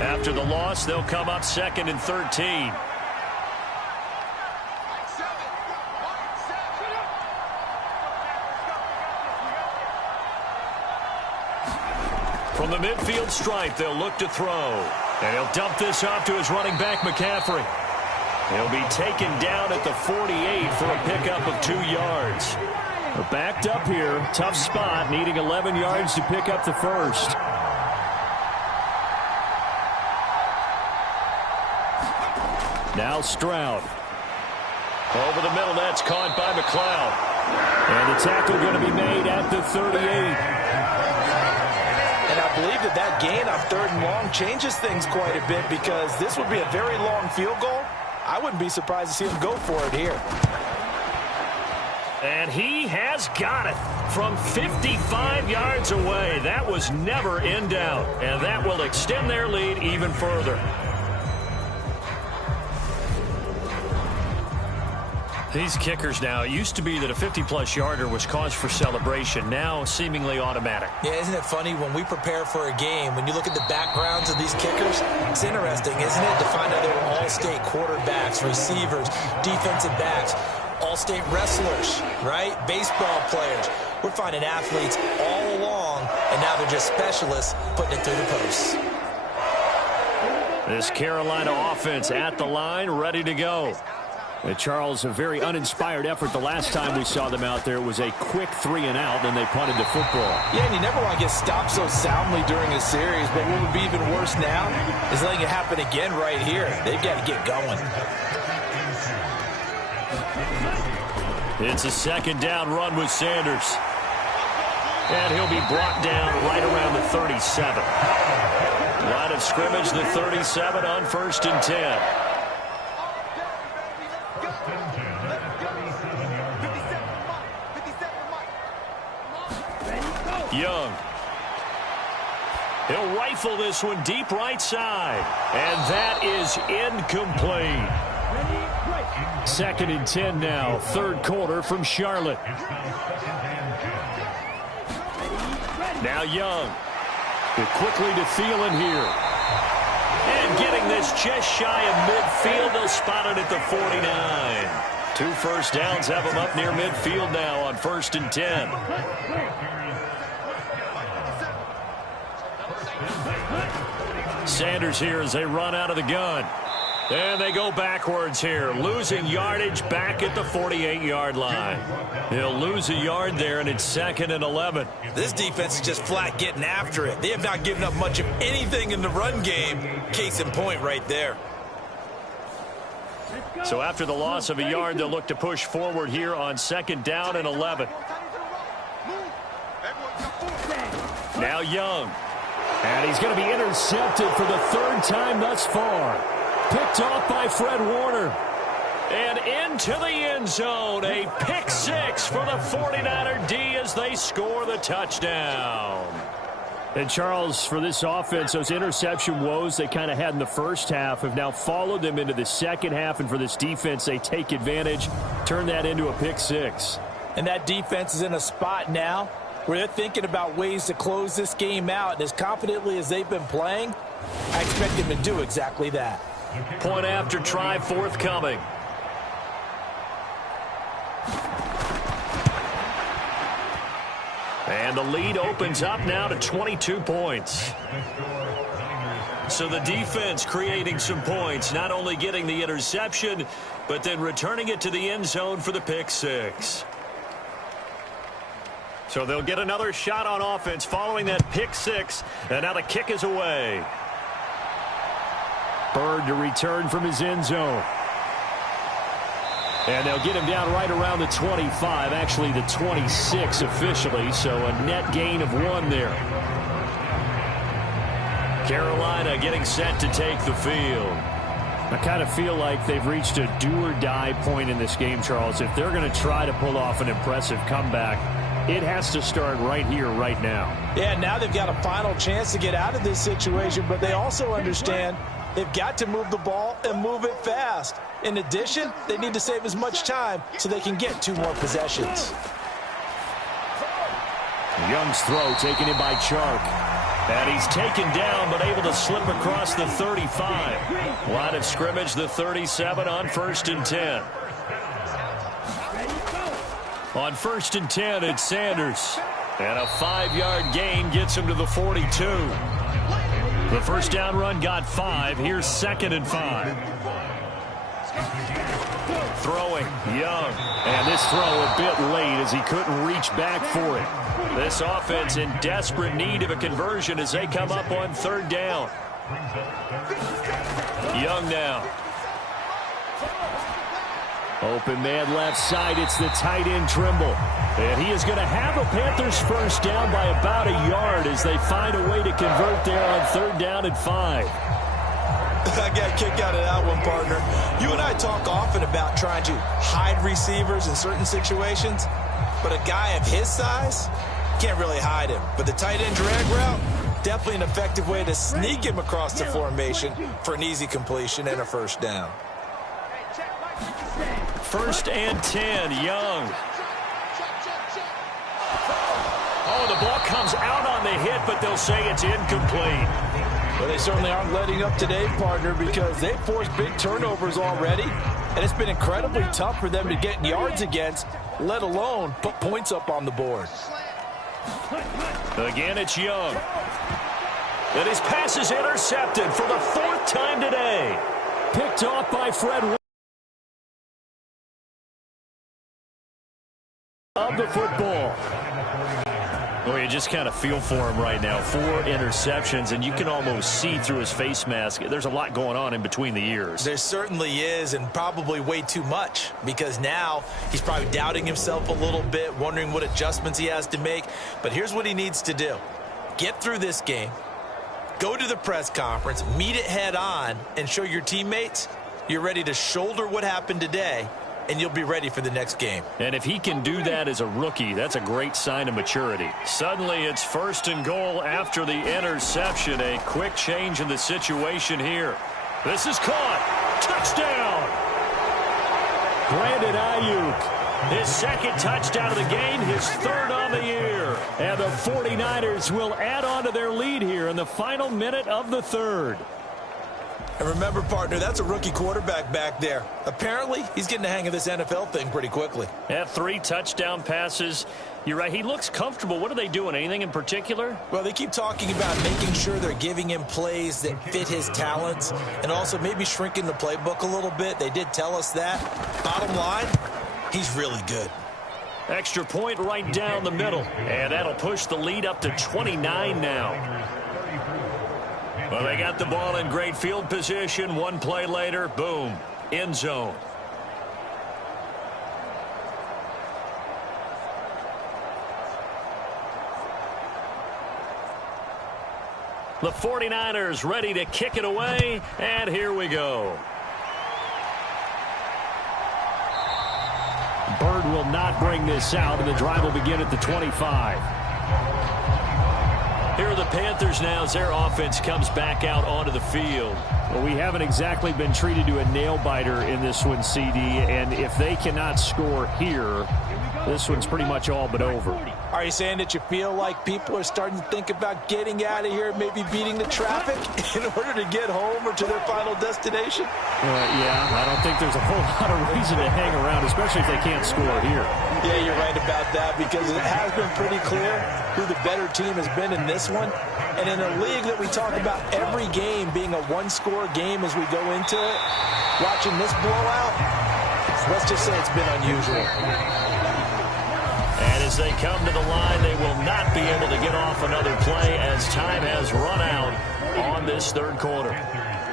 After the loss, they'll come up 2nd and 13. From the midfield stripe, they'll look to throw. And he'll dump this off to his running back, McCaffrey. He'll be taken down at the 48 for a pickup of 2 yards. Backed up here, tough spot, needing 11 yards to pick up the first. Now Stroud. Over the middle, that's caught by McLeod. And the tackle going to be made at the 38. And I believe that gain on 3rd and long changes things quite a bit, because this would be a very long field goal. I wouldn't be surprised to see him go for it here. And he has got it from 55 yards away. That was never in doubt. And that will extend their lead even further. These kickers now, it used to be that a 50-plus yarder was cause for celebration. Now, seemingly automatic. Yeah, isn't it funny when we prepare for a game, when you look at the backgrounds of these kickers, it's interesting, isn't it, to find out they were all-state quarterbacks, receivers, defensive backs, all-state wrestlers, right? Baseball players. We're finding athletes all along, and now they're just specialists putting it through the posts. This Carolina offense at the line, ready to go. Charles, a very uninspired effort the last time we saw them out there. It was a quick 3-and-out, and they punted the football. Yeah, and you never want to get stopped so soundly during a series, but what would be even worse now is letting it happen again right here. They've got to get going. It's a 2nd down run with Sanders. And he'll be brought down right around the 37. Line of scrimmage, the 37 on 1st and 10. Young. He'll rifle this one deep right side. And that is incomplete. 2nd and 10 now. 3rd quarter from Charlotte. Now Young. Quickly to Thielen here. And getting this just shy of midfield. They'll spot it at the 49. 2 first downs have them up near midfield now on 1st and 10. Sanders here as they run out of the gun. And they go backwards here, losing yardage back at the 48-yard line. He'll lose a yard there, and it's 2nd and 11. This defense is just flat getting after it. They have not given up much of anything in the run game. Case in point right there. So after the loss of a yard, they'll look to push forward here on 2nd down and 11. Now Young. And he's going to be intercepted for the 3rd time thus far. Picked off by Fred Warner. And into the end zone. A pick 6 for the 49er D as they score the touchdown. And Charles, for this offense, those interception woes they kind of had in the first half have now followed them into the second half. And for this defense, they take advantage, turn that into a pick 6. And that defense is in a spot now where they're thinking about ways to close this game out. And as confidently as they've been playing, I expect them to do exactly that. Point after try forthcoming. And the lead opens up now to 22 points. So the defense creating some points, not only getting the interception, but then returning it to the end zone for the pick 6. So they'll get another shot on offense following that pick 6, and now the kick is away. Bird to return from his end zone. And they'll get him down right around the 25, actually the 26 officially, so a net gain of 1 there. Carolina getting set to take the field. I kind of feel like they've reached a do-or-die point in this game, Charles. If they're going to try to pull off an impressive comeback, it has to start right here, right now. Yeah, now they've got a final chance to get out of this situation, but they also understand they've got to move the ball and move it fast. In addition, they need to save as much time so they can get 2 more possessions. Young's throw taken in by Chark. And he's taken down, but able to slip across the 35. Line of scrimmage, the 37 on 1st and 10. On 1st and 10, it's Sanders. And a 5-yard gain gets him to the 42. The first down run got 5. Here's 2nd and 5. Throwing, Young. And this throw a bit late as he couldn't reach back for it. This offense in desperate need of a conversion as they come up on 3rd down. Young now. Open man left side. It's the tight end Trimble. And he is going to have a Panthers first down by about a yard as they find a way to convert there on 3rd down and 5. I got a kick out of that one, partner. You and I talk often about trying to hide receivers in certain situations, but a guy of his size can't really hide him. But the tight end drag route, definitely an effective way to sneak him across the formation for an easy completion and a first down. 1st and 10, Young. Oh, the ball comes out on the hit, but they'll say it's incomplete. Well, they certainly aren't letting up today, partner, because they've forced big turnovers already, and it's been incredibly tough for them to get yards against, let alone put points up on the board. Again, it's Young. And his pass is intercepted for the 4th time today. Picked off by Fred of the football. Well, you just kind of feel for him right now. 4 interceptions, and you can almost see through his face mask. There's a lot going on in between the ears. There certainly is, and probably way too much, because now he's probably doubting himself a little bit, wondering what adjustments he has to make. But here's what he needs to do. Get through this game, go to the press conference, meet it head on, and show your teammates you're ready to shoulder what happened today, and you'll be ready for the next game. And if he can do that as a rookie, that's a great sign of maturity. Suddenly, it's 1st and goal after the interception. A quick change in the situation here. This is caught. Touchdown! Brandon Ayuk. His 2nd touchdown of the game, his 3rd on the year. And the 49ers will add on to their lead here in the final minute of the 3rd. And remember, partner, that's a rookie quarterback back there. Apparently, he's getting the hang of this NFL thing pretty quickly. Had 3 touchdown passes. You're right. He looks comfortable. What are they doing? Anything in particular? Well, they keep talking about making sure they're giving him plays that fit his talents and also maybe shrinking the playbook a little bit. They did tell us that. Bottom line, he's really good. Extra point right down the middle. And that'll push the lead up to 29 now. Well, they got the ball in great field position. 1 play later, boom, end zone. The 49ers ready to kick it away, and here we go. Bird will not bring this out, and the drive will begin at the 25. Here are the Panthers now as their offense comes back out onto the field. Well, we haven't exactly been treated to a nail-biter in this one, CD, and if they cannot score here, this one's pretty much all but over. Are you saying that you feel like people are starting to think about getting out of here, maybe beating the traffic in order to get home or to their final destination? Yeah, I don't think there's a whole lot of reason to hang around, especially if they can't score here. Yeah, you're right about that, because it has been pretty clear who the better team has been in this one. And in a league that we talk about every game being a 1-score game as we go into it, watching this blowout, let's just say it's been unusual. And as they come to the line, they will not be able to get off another play as time has run out on this 3rd quarter.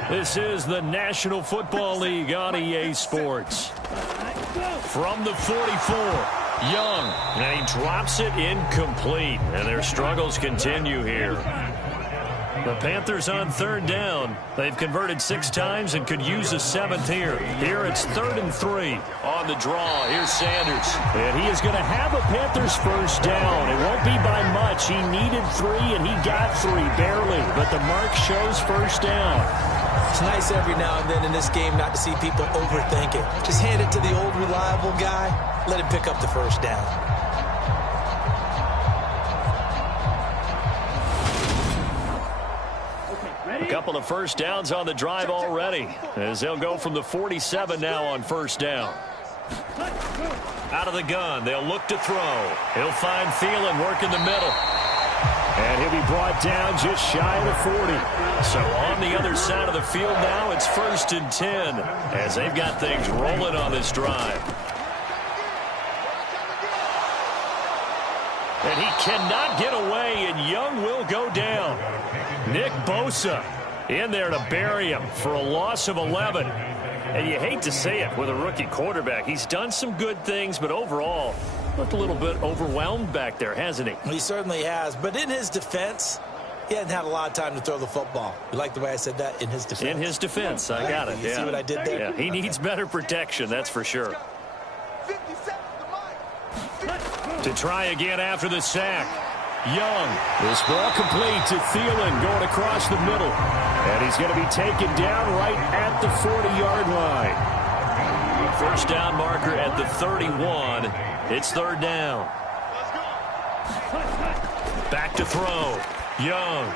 This is the National Football League on EA Sports. From the 44, Young, and he drops it incomplete, and their struggles continue here. The Panthers on 3rd down. They've converted 6 times and could use a 7th here. Here it's 3rd and 3 on the draw. Here's Sanders. And he is going to have a Panthers first down. It won't be by much. He needed 3, and he got 3, barely. But the mark shows first down. It's nice every now and then in this game not to see people overthink it. Just hand it to the old reliable guy. Let him pick up the first down. A couple of first downs on the drive already, as they'll go from the 47 now on first down. Out of the gun, they'll look to throw. He'll find Thielen work in the middle. And he'll be brought down just shy of the 40. So on the other side of the field now, it's 1st and 10, as they've got things rolling on this drive. And he cannot get away, and Young will go down. Nick Bosa in there to bury him for a loss of 11. And you hate to say it with a rookie quarterback. He's done some good things, but overall, looked a little bit overwhelmed back there, hasn't he? He certainly has. But in his defense, he hasn't had a lot of time to throw the football. You like the way I said that? In his defense. In his defense. I got it. You see what I did there? Yeah, he needs better protection, that's for sure. To try again after the sack. Young. This ball complete to Thielen going across the middle. And he's going to be taken down right at the 40-yard line. First down marker at the 31. It's third down. Back to throw. Young.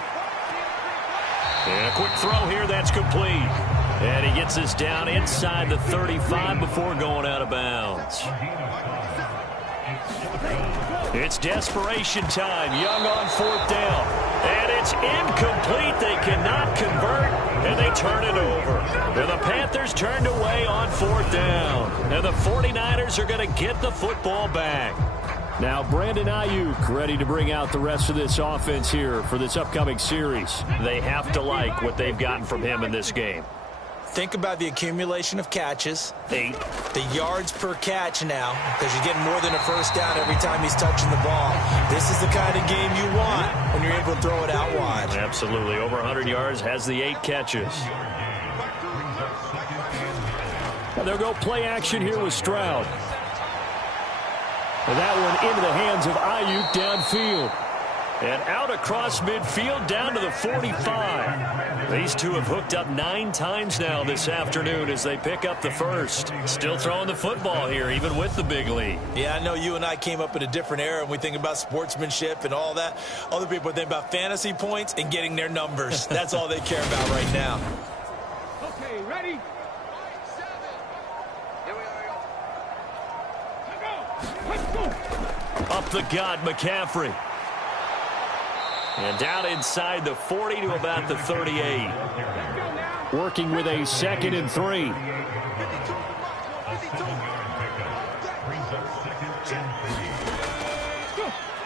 And a quick throw here. That's complete. And he gets us down inside the 35 before going out of bounds. It's desperation time. Young on fourth down. And it's incomplete. They cannot convert, and they turn it over. And the Panthers turned away on fourth down. And the 49ers are going to get the football back. Now Brandon Ayuk ready to bring out the rest of this offense here for this upcoming series. They have to like what they've gotten from him in this game. Think about the accumulation of catches. 8. The yards per catch now, because you're getting more than a first down every time he's touching the ball. This is the kind of game you want when you're able to throw it out wide. Absolutely. Over 100 yards, has the 8 catches. And they'll go play action here with Stroud. And that one into the hands of Ayuk downfield. And out across midfield down to the 45. These two have hooked up 9 times now this afternoon as they pick up the first. Still throwing the football here, even with the big lead. Yeah, I know you and I came up in a different era, and we think about sportsmanship and all that. Other people think about fantasy points and getting their numbers. That's all they care about right now. Okay, ready? Let's go. Up the gut, McCaffrey. And down inside the 40 to about the 38. Working with a 2nd and 3.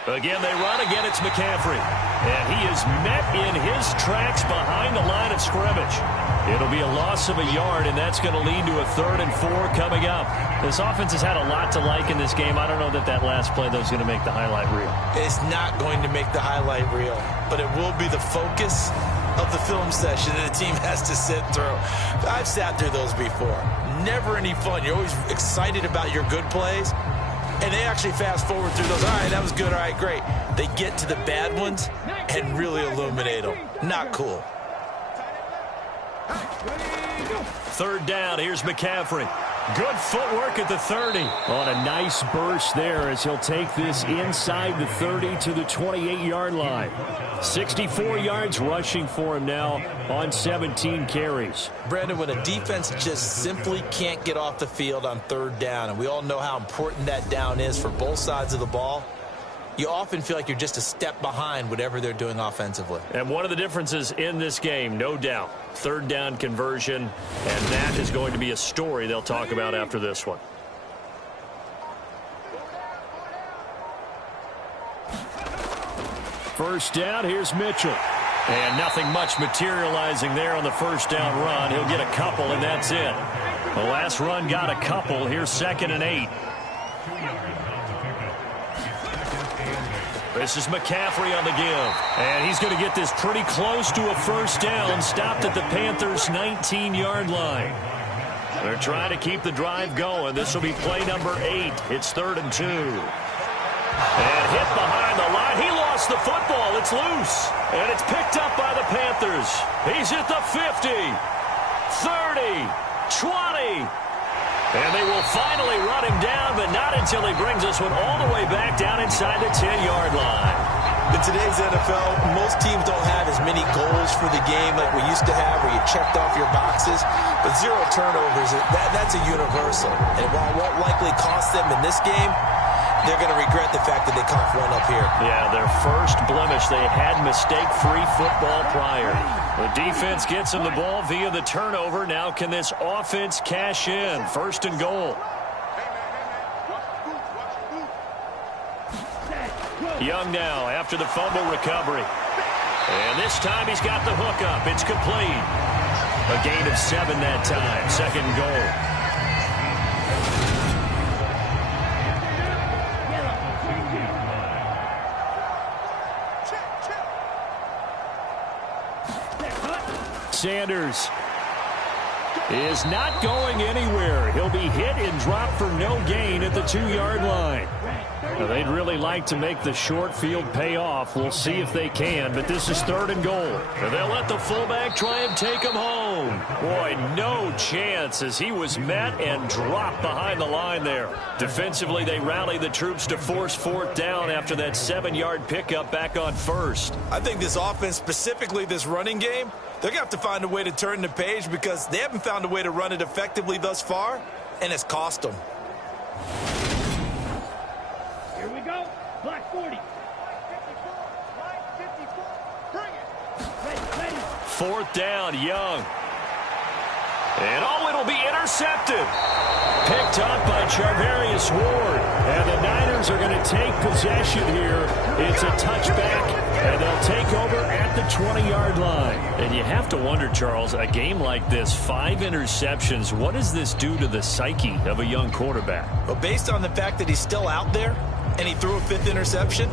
Again, they run. Again, it's McCaffrey. And he is met in his tracks behind the line of scrimmage. It'll be a loss of a yard, and that's going to lead to a 3rd and 4 coming up. This offense has had a lot to like in this game. I don't know that last play, though, is going to make the highlight reel. It's not going to make the highlight reel, but it will be the focus of the film session that the team has to sit through. I've sat through those before. Never any fun. You're always excited about your good plays, and they actually fast forward through those. All right, that was good. All right, great. They get to the bad ones and really illuminate them. Not cool. Third down. Here's McCaffrey. Good footwork at the 30. On a nice burst there as he'll take this inside the 30 to the 28-yard line. 64 yards rushing for him now on 17 carries. Brandon, when a defense just simply can't get off the field on third down, and we all know how important that down is for both sides of the ball, you often feel like you're just a step behind whatever they're doing offensively. And one of the differences in this game, no doubt, third down conversion, and that is going to be a story they'll talk about after this one. First down, here's Mitchell. And nothing much materializing there on the first down run. He'll get a couple, and that's it. The last run got a couple. Here's 2nd and 8. This is McCaffrey on the give. And he's going to get this pretty close to a first down. Stopped at the Panthers' 19-yard line. They're trying to keep the drive going. This will be play number 8. It's 3rd and 2. And hit behind the line. He lost the football. It's loose. And it's picked up by the Panthers. He's at the 50, 30, 20. And they will finally run him down, but not until he brings this one all the way back down inside the 10-yard line. In today's NFL, most teams don't have as many goals for the game like we used to have where you checked off your boxes. But 0 turnovers, that's a universal. And while it won't likely cost them in this game, they're going to regret the fact that they coughed one up here. Yeah, their first blemish. They had mistake-free football prior. The defense gets him the ball via the turnover. Now can this offense cash in? 1st and goal. Young now after the fumble recovery. And this time he's got the hook up. It's complete. A gain of 7 that time. Second goal. Sanders is not going anywhere. He'll be hit and dropped for no gain at the 2-yard line. Now, they'd really like to make the short field pay off. We'll see if they can, but this is 3rd and goal. And they'll let the fullback try and take him home. Boy, no chance as he was met and dropped behind the line there. Defensively, they rallied the troops to force 4th down after that 7-yard pickup back on 1st. I think this offense, specifically this running game, they're going to have to find a way to turn the page because they haven't found a way to run it effectively thus far, and it's cost them. Here we go. Black 40. 4th down, Young. And it'll be intercepted. Picked up by Charvarius Ward. And the Niners are going to take possession here. It's a touchback, and they'll take over at the 20-yard line. And you have to wonder, Charles, a game like this, 5 interceptions, what does this do to the psyche of a young quarterback? Well, based on the fact that he's still out there and he threw a 5th interception,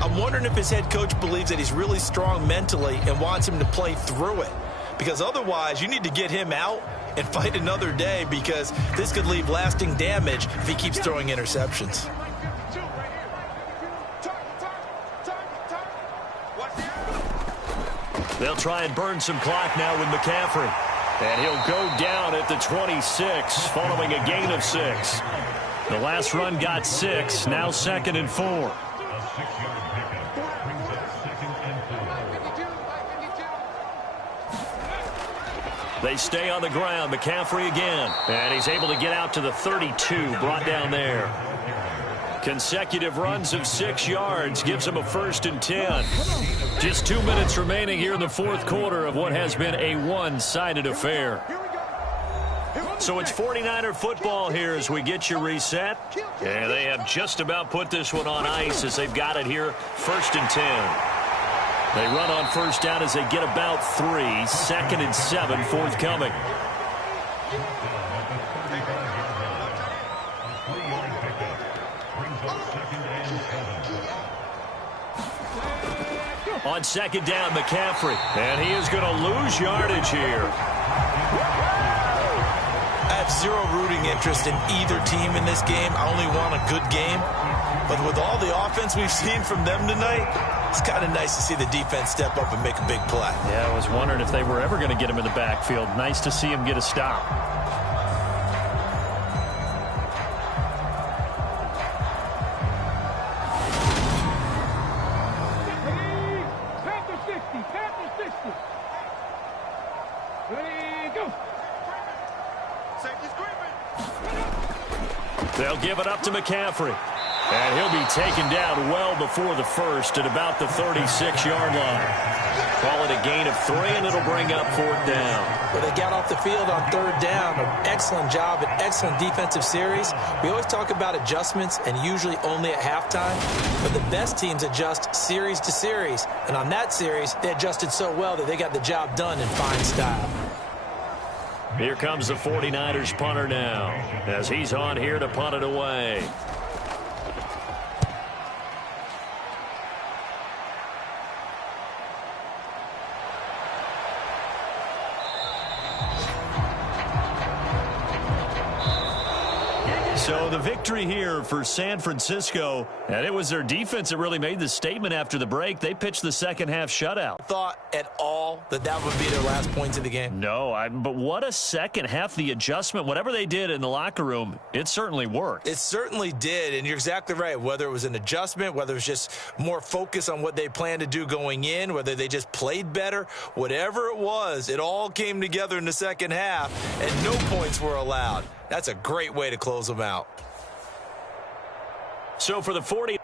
I'm wondering if his head coach believes that he's really strong mentally and wants him to play through it. Because otherwise, you need to get him out and fight another day because this could leave lasting damage if he keeps throwing interceptions. They'll try and burn some clock now with McCaffrey. And he'll go down at the 26 following a gain of 6. The last run got 6, now 2nd and 4. They stay on the ground. McCaffrey again. And he's able to get out to the 32, brought down there. Consecutive runs of 6 yards gives him a 1st and 10. Just 2 minutes remaining here in the 4th quarter of what has been a one-sided affair. So it's 49er football here as we get you reset. And they have just about put this one on ice as they've got it here, 1st and 10. They run on 1st down as they get about 3. 2nd and 7 forthcoming. On 2nd down, McCaffrey. And he is going to lose yardage here. I have zero rooting interest in either team in this game. I only want a good game. But with all the offense we've seen from them tonight, it's kind of nice to see the defense step up and make a big play. Yeah, I was wondering if they were ever going to get him in the backfield. Nice to see him get a stop. Panther 60. Panther 60. Ready, go. They'll give it up to McCaffrey. And he'll be taken down well before the 1st at about the 36-yard line. Call it a gain of 3, and it'll bring up 4th down. But they got off the field on 3rd down. An excellent job, an excellent defensive series. We always talk about adjustments, and usually only at halftime. But the best teams adjust series to series. And on that series, they adjusted so well that they got the job done in fine style. Here comes the 49ers punter now as he's on here to punt it away. So the victory here for San Francisco, and it was their defense that really made the statement after the break. They pitched the second-half shutout. Thought at all that that would be their last points of the game? No, but what a second half. The adjustment, whatever they did in the locker room, it certainly worked. It certainly did, and you're exactly right. Whether it was an adjustment, whether it was just more focus on what they planned to do going in, whether they just played better, whatever it was, it all came together in the second half, and no points were allowed. That's a great way to close them out. So for the 40.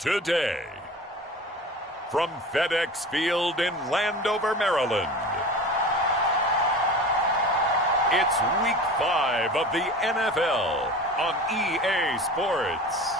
today. From FedEx Field in Landover, Maryland, it's Week 5 of the NFL on EA Sports.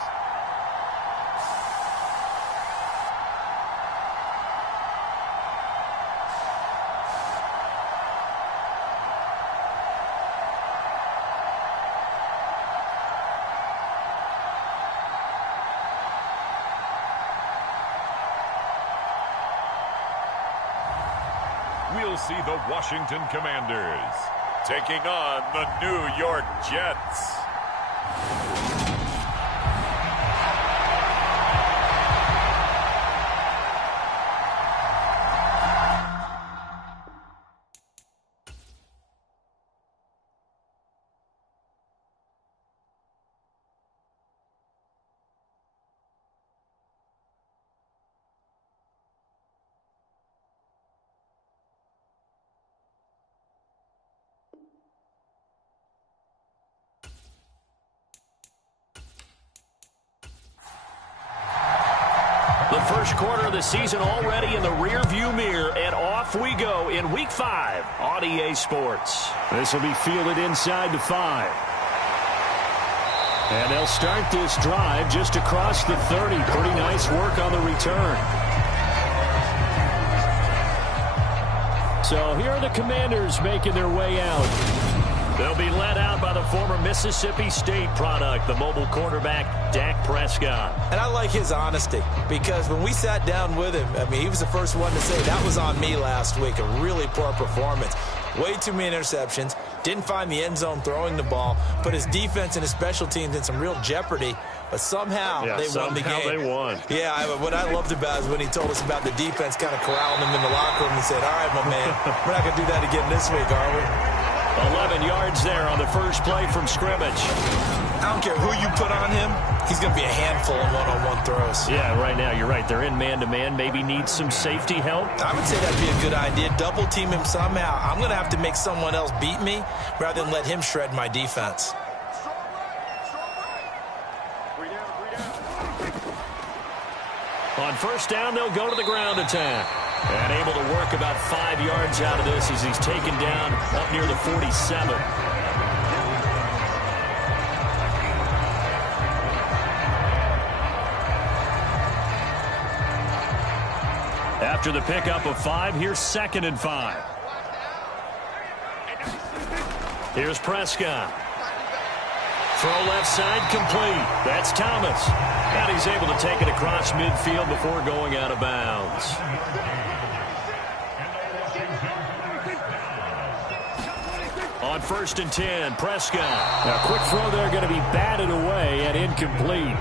We'll see the Washington Commanders taking on the New York Jets. The first quarter of the season already in the rearview mirror, and off we go in Week 5 on EA Sports. This will be fielded inside the 5. And they'll start this drive just across the 30. Pretty nice work on the return. So here are the Commanders making their way out. They'll be led out by the former Mississippi State product, the mobile quarterback, Dak Prescott. And I like his honesty, because when we sat down with him, I mean, he was the first one to say, that was on me last week, a really poor performance. Way too many interceptions, didn't find the end zone throwing the ball, put his defense and his special teams in some real jeopardy, but somehow they won the game. They won. Yeah, what I loved about it is when he told us about the defense kind of corralling him in the locker room and said, all right, my man, we're not going to do that again this week, are we? 11 yards there on the first play from scrimmage. I don't care who you put on him, he's going to be a handful in one-on-one throws. Yeah, right now, you're right. They're in man-to-man. Maybe needs some safety help. I would say that'd be a good idea. Double team him somehow. I'm going to have to make someone else beat me rather than let him shred my defense. On first down, they'll go to the ground attack. And able to work about 5 yards out of this as he's taken down up near the 47. After the pickup of 5, here's 2nd and 5. Here's Prescott. Throw left side complete. That's Thomas. And he's able to take it across midfield before going out of bounds. On 1st and 10, Prescott. A quick throw there going to be batted away and incomplete.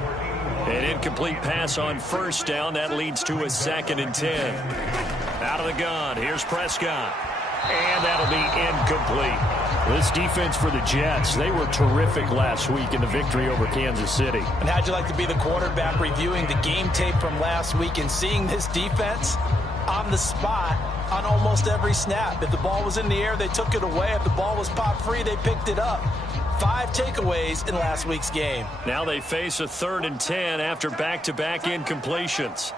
An incomplete pass on first down. That leads to a 2nd and 10. Out of the gun, here's Prescott. And that'll be incomplete. This defense for the Jets, they were terrific last week in the victory over Kansas City. And how'd you like to be the quarterback reviewing the game tape from last week and seeing this defense on the spot on almost every snap? If the ball was in the air, they took it away. If the ball was popped free, they picked it up. 5 takeaways in last week's game. Now they face a 3rd and 10 after back-to-back incompletions.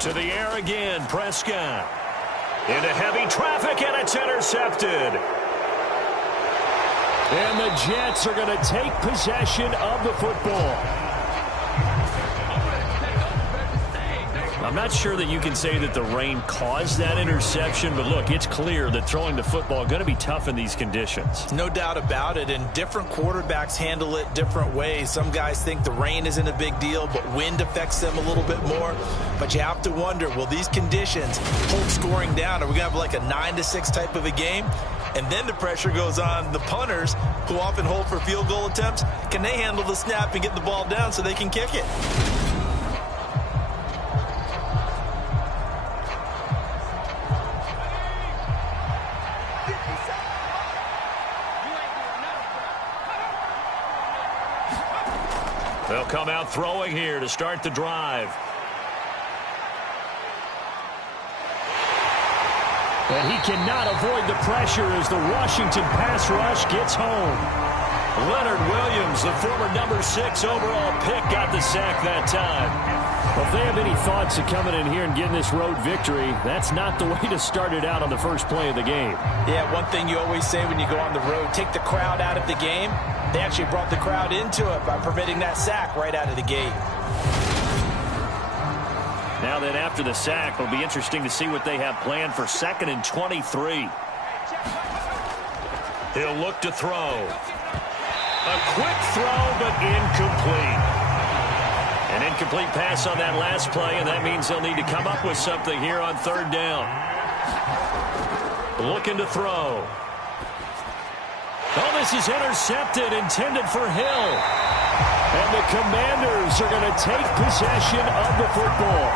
To the air again, Prescott. Into heavy traffic, and it's intercepted. And the Jets are going to take possession of the football. I'm not sure that you can say that the rain caused that interception, but look, it's clear that throwing the football is going to be tough in these conditions. No doubt about it, and different quarterbacks handle it different ways. Some guys think the rain isn't a big deal, but wind affects them a little bit more. But you have to wonder, will these conditions hold scoring down? Are we going to have like a 9-6 type of a game? And then the pressure goes on the punters, who often hold for field goal attempts. Can they handle the snap and get the ball down so they can kick it? They'll come out throwing here to start the drive. And he cannot avoid the pressure as the Washington pass rush gets home. Leonard Williams, the former #6 overall pick, got the sack that time. Well, if they have any thoughts of coming in here and getting this road victory, that's not the way to start it out on the first play of the game. Yeah, one thing you always say when you go on the road, take the crowd out of the game. They actually brought the crowd into it by permitting that sack right out of the gate. Now then, after the sack, it'll be interesting to see what they have planned for 2nd and 23. He'll look to throw. A quick throw, but incomplete. An incomplete pass on that last play, and that means they'll need to come up with something here on 3rd down. Looking to throw. Oh, this is intercepted, intended for Hill. And the Commanders are going to take possession of the football.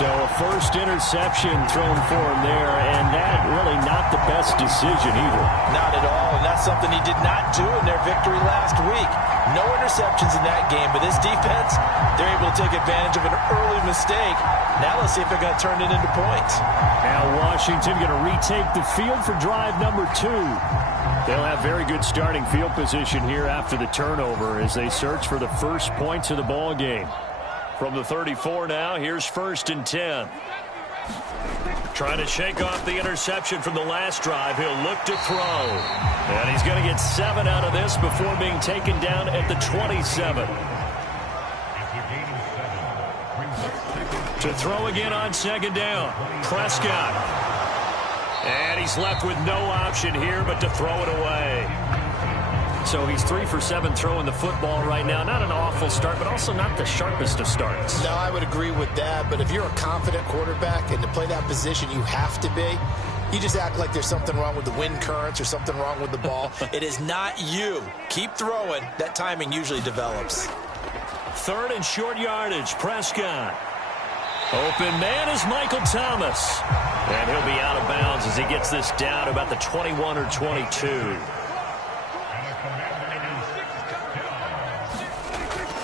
So a first interception thrown for him there, and that really not the best decision either. Not at all, and that's something he did not do in their victory last week. No interceptions in that game, but this defense, they're able to take advantage of an early mistake. Now let's see if they're going to turn it into points. Now Washington going to retake the field for drive number 2. They'll have very good starting field position here after the turnover as they search for the first points of the ball game. From the 34 now, here's 1st and 10. Trying to shake off the interception from the last drive. He'll look to throw. And he's going to get 7 out of this before being taken down at the 27. To throw again on 2nd down. Prescott. And he's left with no option here but to throw it away. So he's 3 for 7 throwing the football right now. Not an awful start, but also not the sharpest of starts. No, I would agree with that. But if you're a confident quarterback and to play that position, you have to be. You just act like there's something wrong with the wind currents or something wrong with the ball. It is not you. Keep throwing. That timing usually develops. 3rd and short yardage. Prescott. Open man is Michael Thomas. And he'll be out of bounds as he gets this down about the 21 or 22.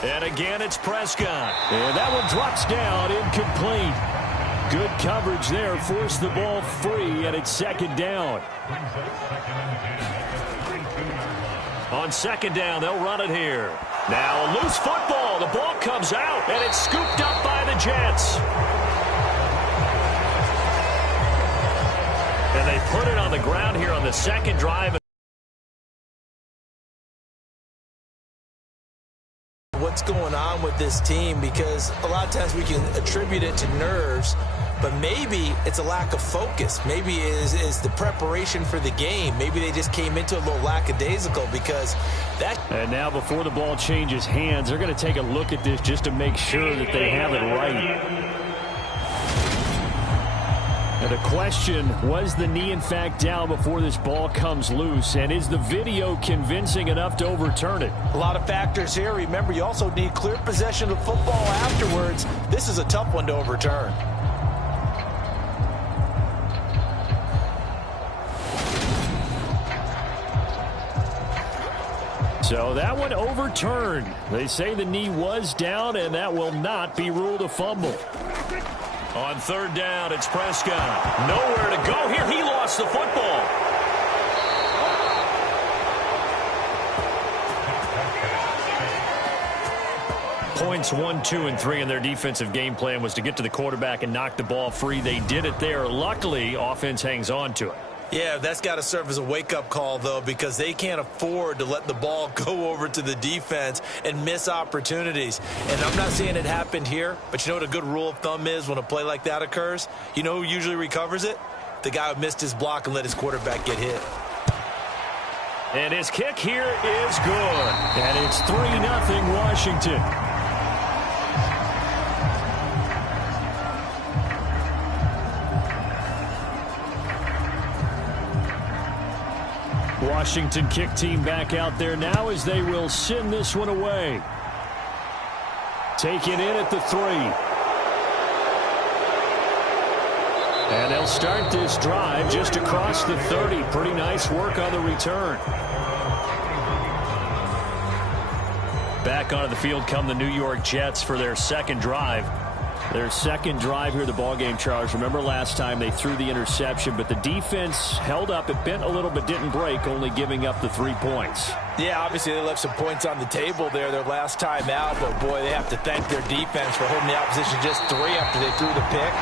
And again, it's Prescott. And that one drops down, incomplete. Good coverage there, forced the ball free, and it's 2nd down. On 2nd down, they'll run it here. Now a loose football. The ball comes out, and it's scooped up by the Jets. And they put it on the ground here on the 2nd drive. What's going on with this team, because a lot of times we can attribute it to nerves, but maybe it's a lack of focus. Maybe it is the preparation for the game. Maybe they just came into a little lackadaisical because that. And now before the ball changes hands, they're going to take a look at this just to make sure that they have it right. Now the question, was the knee in fact down before this ball comes loose? And is the video convincing enough to overturn it? A lot of factors here. Remember, you also need clear possession of football afterwards. This is a tough one to overturn. So that one overturned. They say the knee was down, and that will not be ruled a fumble. On 3rd down, it's Prescott. Nowhere to go here. He lost the football. Points 1, 2, and 3 in their defensive game plan was to get to the quarterback and knock the ball free. They did it there. Luckily, offense hangs on to it. Yeah, that's got to serve as a wake-up call, though, because they can't afford to let the ball go over to the defense and miss opportunities. And I'm not saying it happened here, but you know what a good rule of thumb is when a play like that occurs? You know who usually recovers it? The guy who missed his block and let his quarterback get hit. And his kick here is good. And it's 3-0 Washington. Washington kick team back out there now as they will send this one away. Taken in at the 3. And they'll start this drive just across the 30. Pretty nice work on the return. Back onto the field come the New York Jets for their 2nd drive. Their second drive here, the ballgame, Charles. Remember last time they threw the interception, but the defense held up. It bent a little but didn't break, only giving up the 3 points. Yeah, obviously they left some points on the table there their last time out, but boy, they have to thank their defense for holding the opposition just 3 after they threw the pick.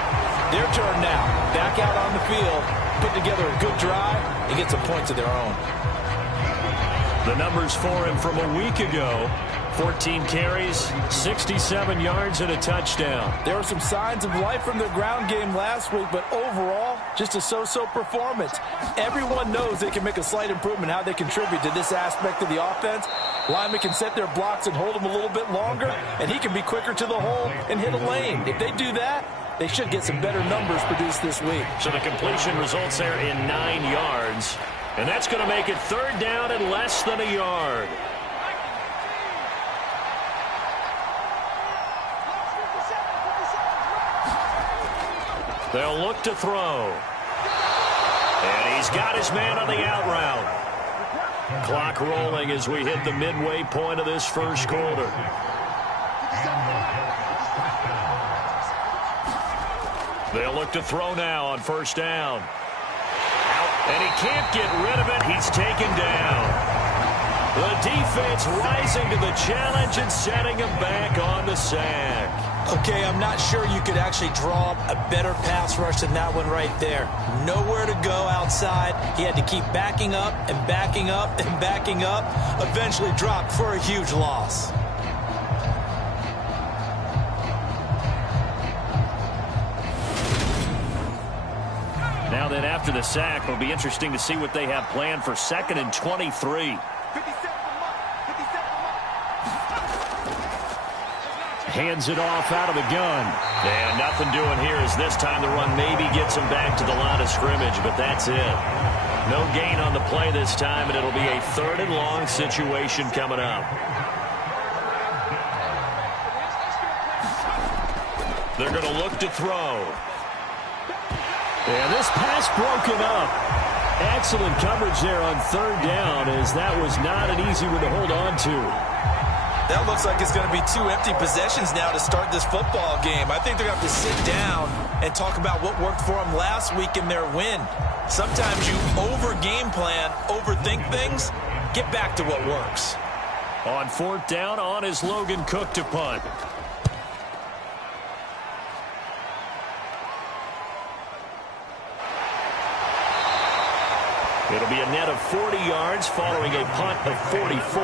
Their turn now. Back out on the field, put together a good drive, and get some points of their own. The numbers for him from a week ago: 14 carries, 67 yards, and a touchdown. There were some signs of life from their ground game last week, but overall, just a so-so performance. Everyone knows they can make a slight improvement how they contribute to this aspect of the offense. Linemen can set their blocks and hold them a little bit longer, and he can be quicker to the hole and hit a lane. If they do that, they should get some better numbers produced this week. So the completion results there in 9 yards, and that's going to make it 3rd down and less than a yard. They'll look to throw. And he's got his man on the out route. Clock rolling as we hit the midway point of this first quarter. They'll look to throw now on 1st down. And he can't get rid of it. He's taken down. The defense rising to the challenge and setting him back on the sack. Okay, I'm not sure you could actually draw up a better pass rush than that one right there. Nowhere to go outside. He had to keep backing up and backing up and backing up. Eventually dropped for a huge loss. Now then, after the sack, it'll be interesting to see what they have planned for 2nd and 23. Hands it off out of the gun. And nothing doing here as this time the run maybe gets him back to the line of scrimmage, but that's it. No gain on the play this time, and it'll be a 3rd and long situation coming up. They're going to look to throw. And this pass broken up. Excellent coverage there on 3rd down, as that was not an easy one to hold on to. That looks like it's going to be 2 empty possessions now to start this football game. I think they're going to have to sit down and talk about what worked for them last week in their win. Sometimes you over-game plan, overthink things, get back to what works. On 4th down, on is Logan Cook to punt. It'll be a net of 40 yards following a punt of 44.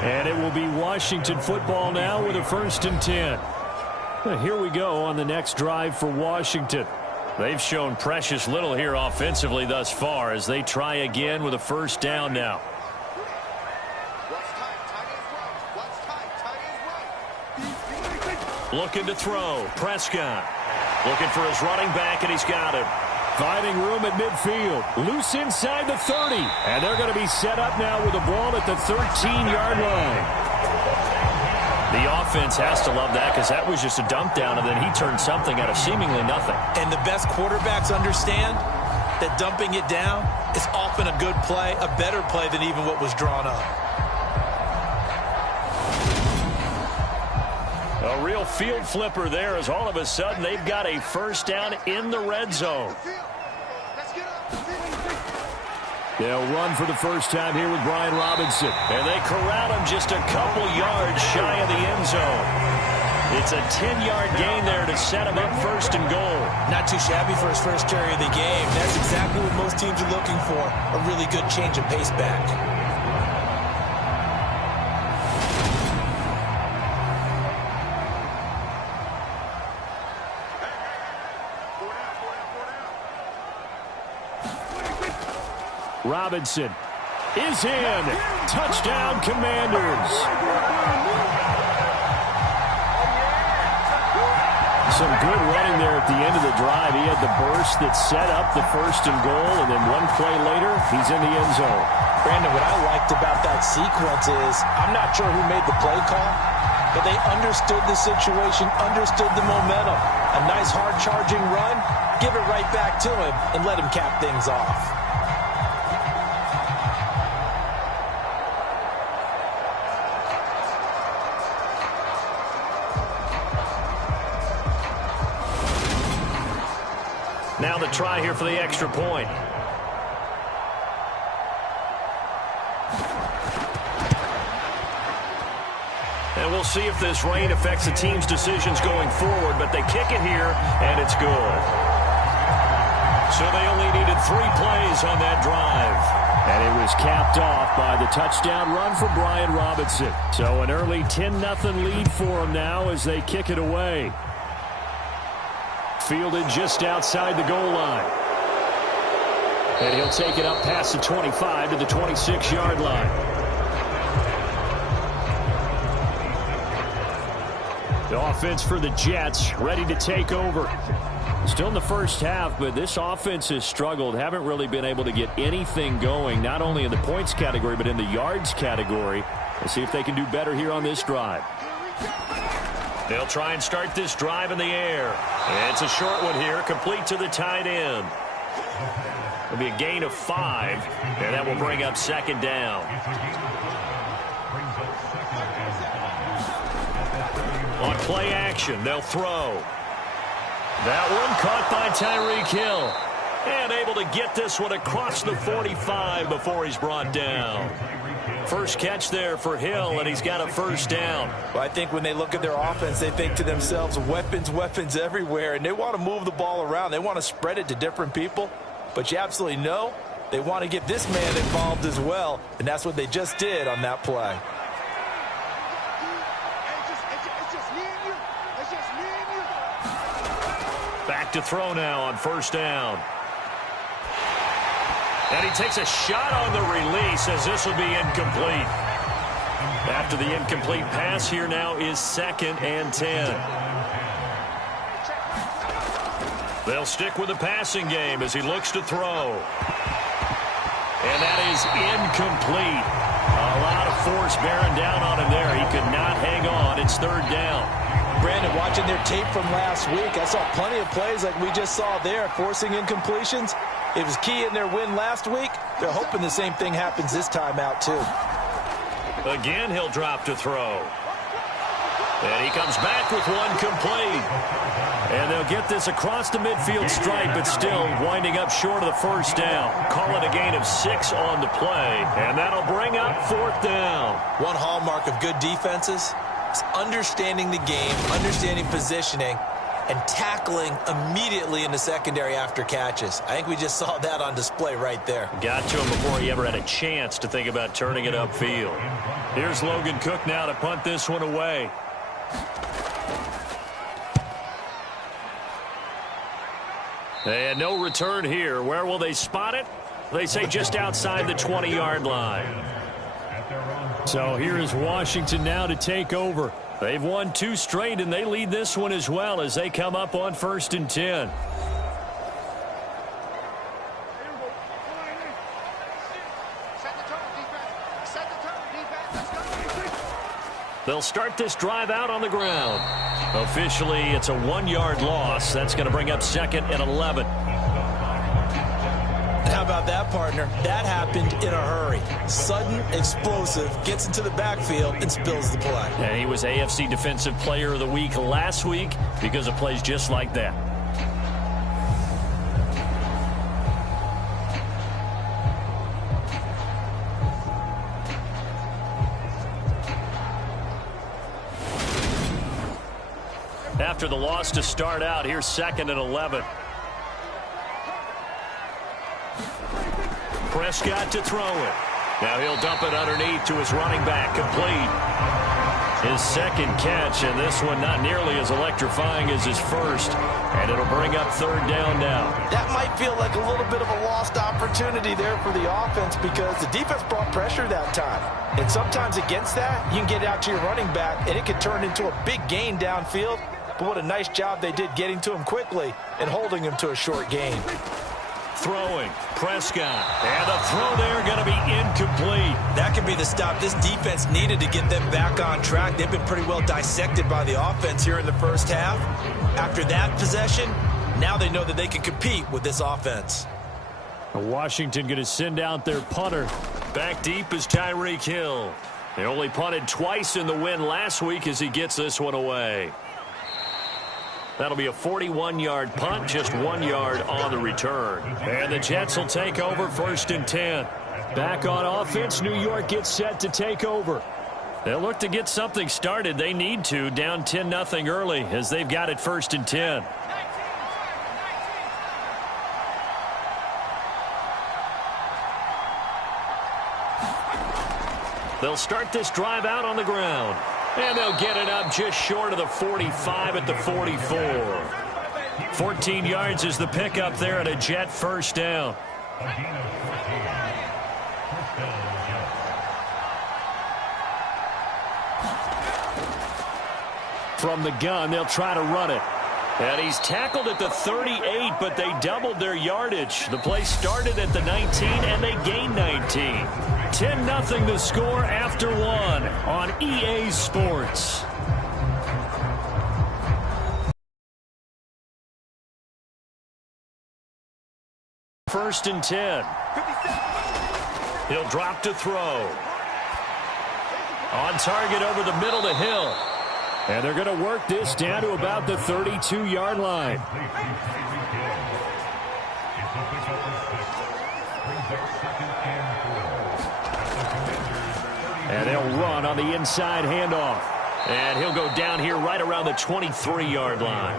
And it will be Washington football now with a 1st and 10. Well, here we go on the next drive for Washington. They've shown precious little here offensively thus far as they try again with a 1st down now. Looking to throw. Prescott looking for his running back, and he's got him. Finding room at midfield. Loose inside the 30. And they're going to be set up now with the ball at the 13-yard line. The offense has to love that because that was just a dump down, and then he turned something out of seemingly nothing. And the best quarterbacks understand that dumping it down is often a good play, a better play than even what was drawn up. A real field flipper there as all of a sudden they've got a 1st down in the red zone. They'll run for the first time here with Brian Robinson. And they corral him just a couple yards shy of the end zone. It's a 10-yard gain there to set him up 1st and goal. Not too shabby for his first carry of the game. That's exactly what most teams are looking for, a really good change of pace back. Robinson is in. Touchdown, Commanders. Some good running there at the end of the drive. He had the burst that set up the 1st and goal, and then one play later, he's in the end zone. Brandon, what I liked about that sequence is I'm not sure who made the play call, but they understood the situation, understood the momentum. A nice hard-charging run, give it right back to him, and let him cap things off. Now the try here for the extra point. And we'll see if this rain affects the team's decisions going forward, but they kick it here, and it's good. So they only needed 3 plays on that drive. And it was capped off by the touchdown run from Brian Robinson. So an early 10-0 lead for them now as they kick it away. Fielded just outside the goal line. And he'll take it up past the 25 to the 26-yard line. The offense for the Jets ready to take over. Still in the first half, but this offense has struggled. Haven't really been able to get anything going, not only in the points category, but in the yards category. We'll see if they can do better here on this drive. They'll try and start this drive in the air. It's a short one here, complete to the tight end. It'll be a gain of 5, and that will bring up second down. On play action, they'll throw. That one caught by Tyreek Hill. And able to get this one across the 45 before he's brought down. First catch there for Hill, and he's got a first down. Well, I think when they look at their offense, they think to themselves, weapons, weapons everywhere. And they want to move the ball around. They want to spread it to different people. But you absolutely know they want to get this man involved as well. And that's what they just did on that play. Back to throw now on first down. And he takes a shot on the release as this will be incomplete. After the incomplete pass, here now is 2nd and 10. They'll stick with the passing game as he looks to throw. And that is incomplete. A lot of force bearing down on him there. He could not hang on. It's 3rd down. Brandon, watching their tape from last week, I saw plenty of plays like we just saw there, forcing incompletions. It was key in their win last week. They're hoping the same thing happens this time out, too. Again, he'll drop to throw. And he comes back with one complete. And they'll get this across the midfield stripe, but still winding up short of the first down. Call it a gain of 6 on the play. And that'll bring up 4th down. One hallmark of good defenses is understanding the game, understanding positioning, and tackling immediately in the secondary after catches. I think we just saw that on display right there. Got to him before he ever had a chance to think about turning it upfield. Here's Logan Cook now to punt this one away. And no return here. Where will they spot it? They say just outside the 20-yard line. So here is Washington now to take over. They've won 2 straight, and they lead this one as well as they come up on 1st and 10. They'll start this drive out on the ground. Officially, it's a 1-yard loss. That's going to bring up 2nd and 11. How about that, partner? That happened in a hurry. Sudden, explosive, gets into the backfield, and spills the play. And he was AFC Defensive Player of the Week last week because of plays just like that. After the loss to start out, here's 2nd and 11. Prescott to throw it. Now he'll dump it underneath to his running back, complete. His 2nd catch, and this one not nearly as electrifying as his first. And it'll bring up 3rd down now. That might feel like a little bit of a lost opportunity there for the offense because the defense brought pressure that time. And sometimes against that, you can get out to your running back, and it can turn into a big gain downfield. But what a nice job they did getting to him quickly and holding him to a short gain. Throwing, Prescott, and a throw there going to be incomplete. That could be the stop this defense needed to get them back on track. They've been pretty well dissected by the offense here in the first half. After that possession, now they know that they can compete with this offense. Washington going to send out their punter. Back deep is Tyreek Hill. They only punted twice in the win last week as he gets this one away. That'll be a 41-yard punt, just 1 yard on the return. And the Jets will take over 1st and 10. Back on offense, New York gets set to take over. They'll look to get something started. They need to, down 10-0 early as they've got it 1st and 10. They'll start this drive out on the ground. And they'll get it up just short of the 45 at the 44. 14 yards is the pickup there at a Jet 1st down. From the gun, they'll try to run it. And he's tackled at the 38, but they doubled their yardage. The play started at the 19, and they gained 19. 10-0 the score after 1 on EA Sports. First and 10. He'll drop to throw. On target over the middle to Hill. And they're going to work this down to about the 32-yard line. And they'll run on the inside handoff. And he'll go down here right around the 23-yard line.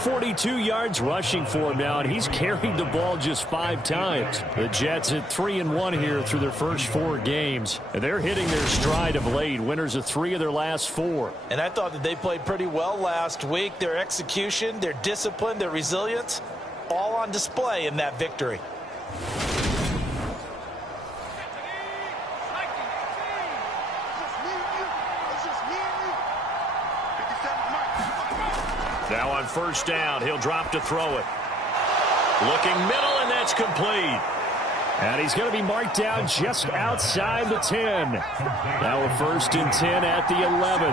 42 yards rushing for him now, and he's carried the ball just 5 times. The Jets at 3-1 here through their first 4 games. And they're hitting their stride of late, winners of 3 of their last 4. And I thought that they played pretty well last week. Their execution, their discipline, their resilience, all on display in that victory. Now on 1st down, he'll drop to throw it. Looking middle, and that's complete. And he's going to be marked down just outside the 10. Now a 1st and 10 at the 11.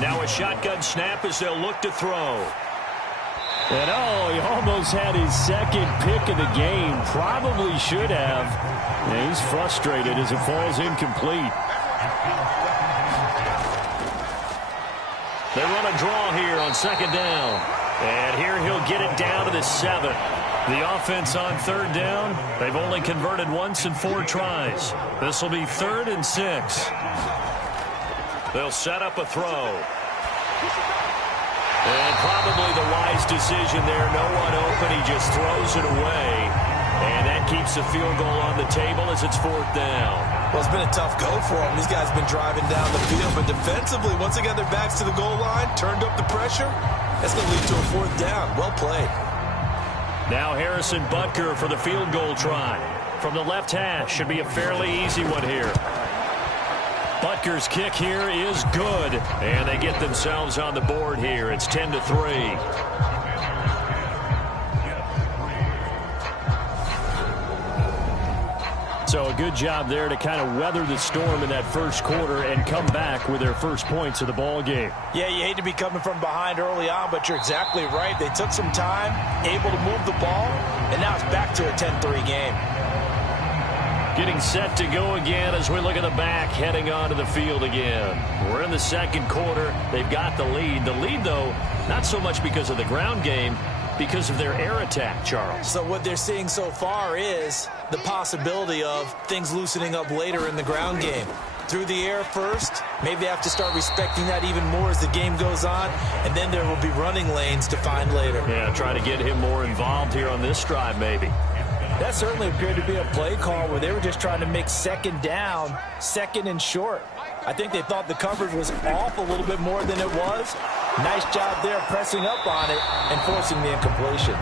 Now a shotgun snap as they'll look to throw. And oh, he almost had his 2nd pick of the game. Probably should have. And he's frustrated as it falls incomplete. They run a draw here on 2nd down. And here he'll get it down to the 7. The offense on 3rd down, they've only converted once in 4 tries. This will be 3rd and 6. They'll set up a throw. And probably the wise decision there. No one open. He just throws it away. And that keeps the field goal on the table as it's 4th down. Well, it's been a tough go for them. These guys have been driving down the field. But defensively, once they got their backs to the goal line, turned up the pressure, that's going to lead to a 4th down. Well played. Now Harrison Butker for the field goal try. From the left hash, should be a fairly easy one here. Butker's kick here is good. And they get themselves on the board here. It's 10-3. So a good job there to kind of weather the storm in that first quarter and come back with their first points of the ball game. Yeah, you hate to be coming from behind early on, but you're exactly right. They took some time, able to move the ball, and now it's back to a 10-3 game. Getting set to go again as we look at the back, heading onto the field again. We're in the 2nd quarter. They've got the lead. The lead, though, not so much because of the ground game, because of their air attack, Charles. So what they're seeing so far is the possibility of things loosening up later in the ground game. Through the air first, maybe they have to start respecting that even more as the game goes on, and then there will be running lanes to find later. Yeah, try to get him more involved here on this drive maybe. That certainly appeared to be a play call where they were just trying to make 2nd down, 2nd and short. I think they thought the coverage was off a little bit more than it was. Nice job there pressing up on it and forcing the incompletion.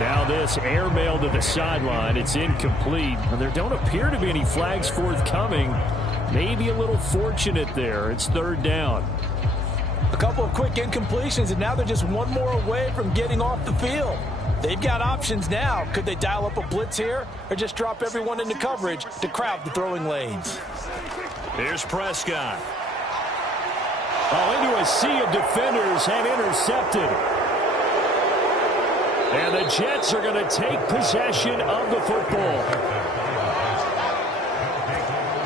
Now this airmail to the sideline. It's incomplete. There don't appear to be any flags forthcoming. Maybe a little fortunate there. It's 3rd down. A couple of quick incompletions, and now they're just one more away from getting off the field. They've got options now. Could they dial up a blitz here or just drop everyone into coverage to crowd the throwing lanes? Here's Prescott. Oh, into a sea of defenders and intercepted. And the Jets are going to take possession of the football.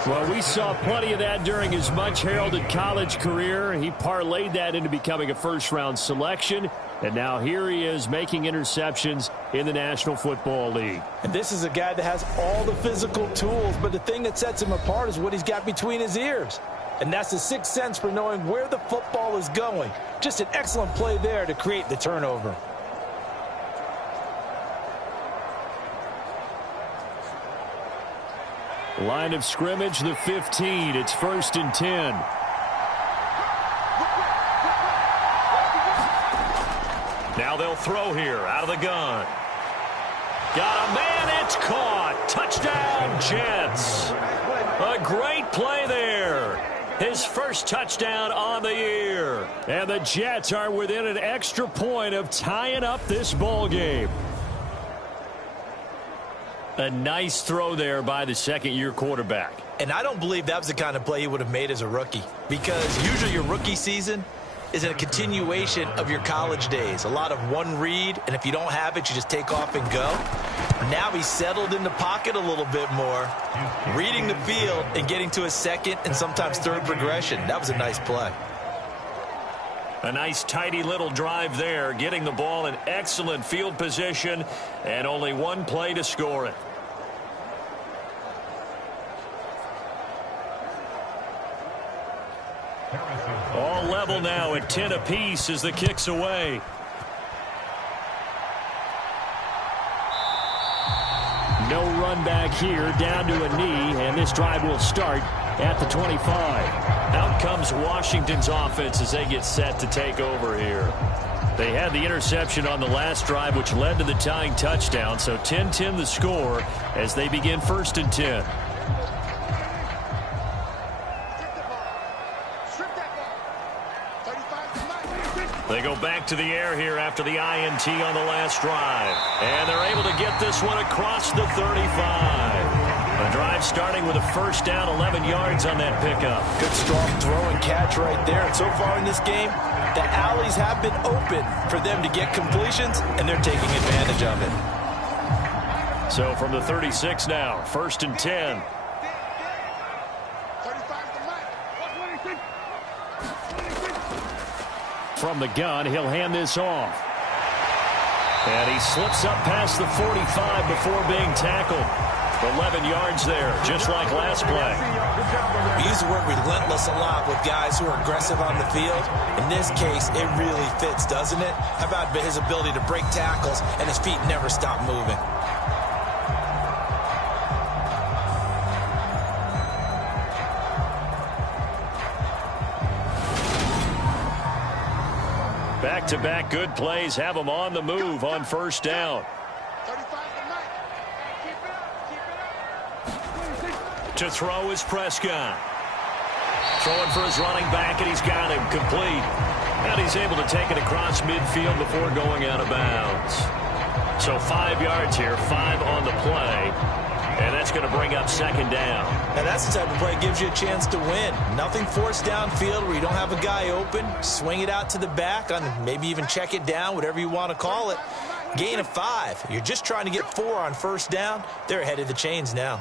Well, we saw plenty of that during his much-heralded college career. He parlayed that into becoming a first-round selection, and now here he is making interceptions in the National Football League. And this is a guy that has all the physical tools, but the thing that sets him apart is what he's got between his ears. And that's the sixth sense for knowing where the football is going. Just an excellent play there to create the turnover. Line of scrimmage, the 15. It's 1st and 10. Now they'll throw here out of the gun. Got a man, it's caught. Touchdown, Jets. A great play there. His first touchdown on the year. And the Jets are within an extra point of tying up this ball game. A nice throw there by the second-year quarterback. And I don't believe that was the kind of play he would have made as a rookie, because usually your rookie season is a continuation of your college days. A lot of one read, and if you don't have it, you just take off and go. Now he's settled in the pocket a little bit more, reading the field and getting to a second and sometimes third progression. That was a nice play. A nice tidy little drive there, getting the ball in excellent field position, and only one play to score it. All level now at 10 apiece as the kick's away. No run back here, down to a knee, and this drive will start at the 25. Out comes Washington's offense as they get set to take over here. They had the interception on the last drive, which led to the tying touchdown, so 10-10 the score as they begin 1st and 10. They go back to the air here after the INT on the last drive. And they're able to get this one across the 35. The drive starting with a first down, 11 yards on that pickup. Good strong throw and catch right there. And so far in this game, the alleys have been open for them to get completions, and they're taking advantage of it. So from the 36 now, 1st and 10. From the gun, he'll hand this off. And he slips up past the 45 before being tackled. 11 yards there, just like last play. We use the word relentless a lot with guys who are aggressive on the field. In this case, it really fits, doesn't it? How about his ability to break tackles and his feet never stop moving? Back-to-back good plays have him on the move on first down. To throw is Prescott. Throwing for his running back, and he's got him complete. And he's able to take it across midfield before going out of bounds. So 5 yards here, 5 on the play. And that's going to bring up second down. Now that's the type of play that gives you a chance to win. Nothing forced downfield where you don't have a guy open. Swing it out to the back, on maybe even check it down, whatever you want to call it. Gain of 5. You're just trying to get 4 on first down. They're ahead of the chains now.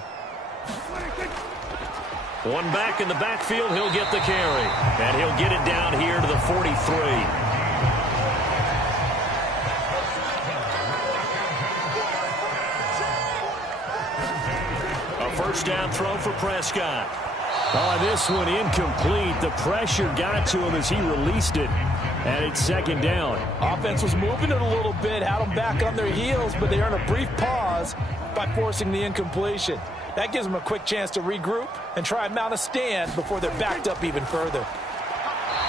One back in the backfield, he'll get the carry. And he'll get it down here to the 43. First down throw for Prescott. Oh, this one incomplete. The pressure got to him as he released it. And it's second down. Offense was moving it a little bit, had them back on their heels, but they earned a brief pause by forcing the incompletion. That gives them a quick chance to regroup and try and mount a stand before they're backed up even further.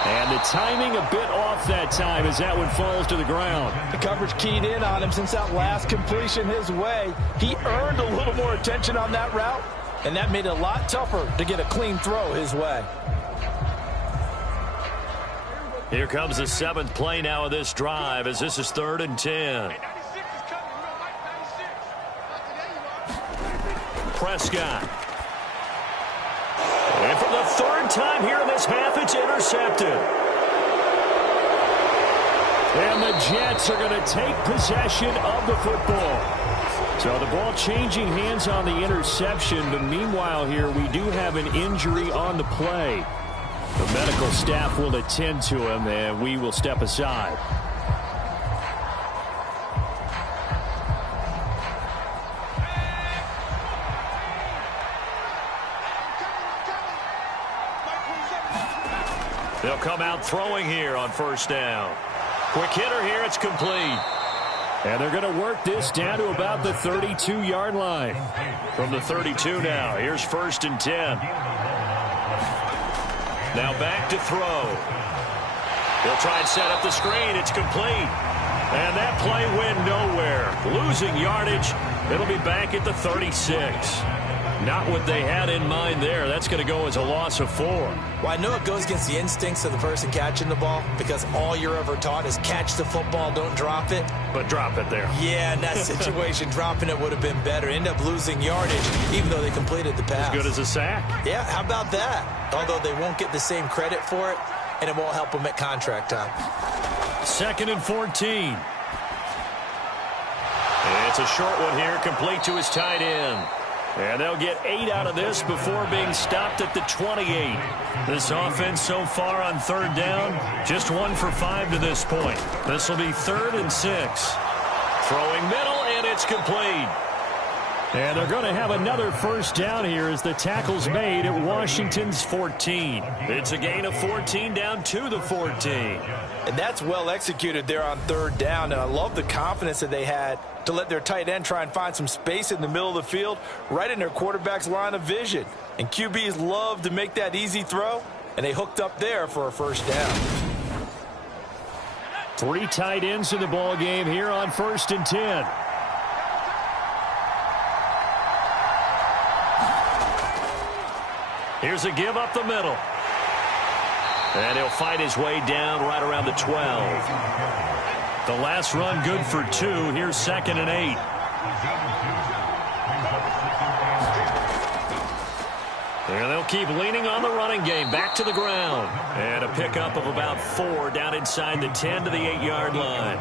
And the timing a bit off that time as that one falls to the ground. The coverage keyed in on him since that last completion his way. He earned a little more attention on that route, and that made it a lot tougher to get a clean throw his way. Here comes the 7th play now of this drive as this is 3rd and 10. Prescott. And for the 3rd time here in this half, it's intercepted. And the Jets are going to take possession of the football. So the ball changing hands on the interception, but meanwhile here we do have an injury on the play. The medical staff will attend to him, and we will step aside. They'll come out throwing here on first down. Quick hitter here, it's complete. And they're going to work this down to about the 32-yard line. From the 32 now, here's 1st and 10. Now back to throw. He'll try and set up the screen. It's complete. And that play went nowhere. Losing yardage. It'll be back at the 36. Not what they had in mind there. That's going to go as a loss of 4. Well, I know it goes against the instincts of the person catching the ball because all you're ever taught is catch the football, don't drop it. But drop it there. Yeah, in that situation, dropping it would have been better. End up losing yardage, even though they completed the pass. As good as a sack. Yeah, how about that? Although they won't get the same credit for it, and it won't help them at contract time. 2nd and 14. It's a short one here, complete to his tight end. And they'll get 8 out of this before being stopped at the 28. This offense so far on 3rd down, just 1 for 5 to this point. This will be 3rd and 6. Throwing middle, and it's complete. And they're going to have another first down here as the tackle's made at Washington's 14. It's a gain of 14 down to the 14. And that's well executed there on 3rd down. And I love the confidence that they had to let their tight end try and find some space in the middle of the field, right in their quarterback's line of vision. And QBs love to make that easy throw, and they hooked up there for a first down. 3 tight ends in the ball game here on 1st and 10. Here's a give up the middle. And he'll fight his way down right around the 12. The last run good for 2. Here's 2nd and 8. And they'll keep leaning on the running game. Back to the ground. And a pickup of about 4 down inside the 10 to the 8-yard line.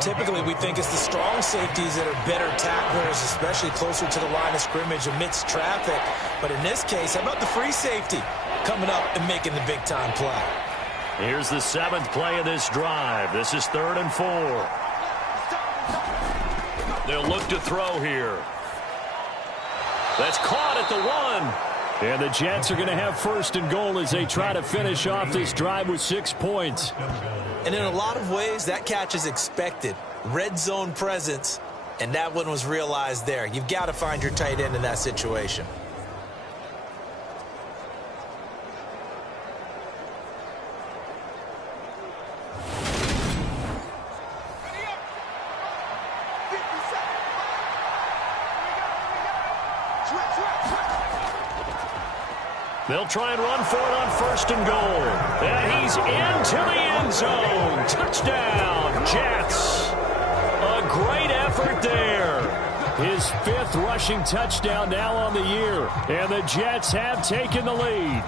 Typically, we think it's the strong safeties that are better tacklers, especially closer to the line of scrimmage amidst traffic. But in this case, how about the free safety coming up and making the big-time play? Here's the 7th play of this drive. This is 3rd and 4. They'll look to throw here. That's caught at the 1. And the Jets are going to have 1st and goal as they try to finish off this drive with 6 points. And in a lot of ways, that catch is expected. Red zone presence, and that one was realized there. You've got to find your tight end in that situation. They'll try and run for it on 1st and goal. And he's into the end zone. Touchdown, Jets. A great effort there. His 5th rushing touchdown now on the year. And the Jets have taken the lead.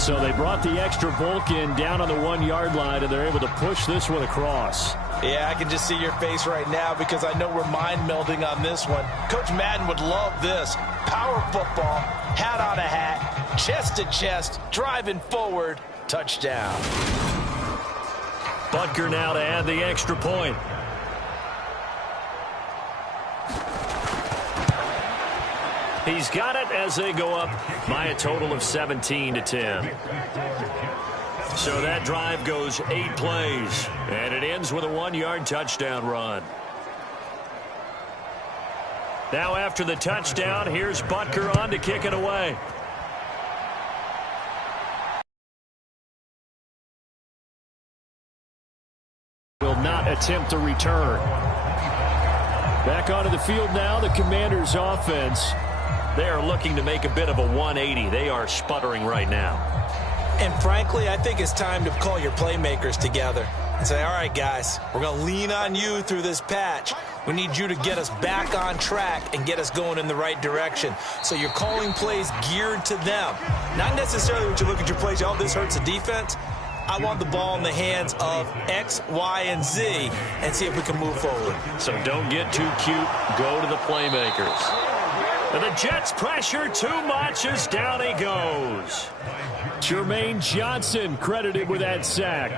So they brought the extra bulk in down on the 1-yard line, and they're able to push this one across. Yeah, I can just see your face right now because I know we're mind melding on this one. Coach Madden would love this. Power football, hat on a hat, chest to chest, driving forward, touchdown. Butker now to add the extra point. He's got it as they go up by a total of 17-10. So that drive goes 8 plays, and it ends with a 1-yard touchdown run. Now after the touchdown, here's Butker on to kick it away. Will not attempt a return. Back onto the field now, the Commanders' offense. They are looking to make a bit of a 180. They are sputtering right now. And frankly, I think it's time to call your playmakers together and say, all right, guys, we're going to lean on you through this patch. We need you to get us back on track and get us going in the right direction. So you're calling plays geared to them. Not necessarily what you look at your plays, oh, this hurts the defense. I want the ball in the hands of X, Y, and Z and see if we can move forward. So don't get too cute. Go to the playmakers. And the Jets pressure too much as down he goes. Jermaine Johnson credited with that sack.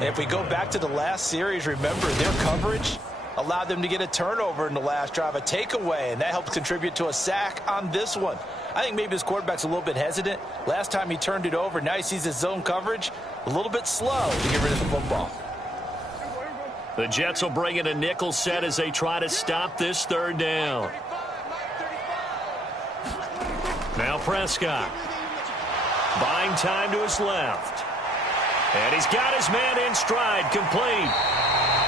If we go back to the last series, remember their coverage allowed them to get a turnover in the last drive, a takeaway, and that helped contribute to a sack on this one. I think maybe his quarterback's a little bit hesitant. Last time he turned it over, now he sees his zone coverage a little bit slow to get rid of the football. The Jets will bring in a nickel set as they try to stop this third down. Now Prescott. Buying time to his left. And he's got his man in stride, complete.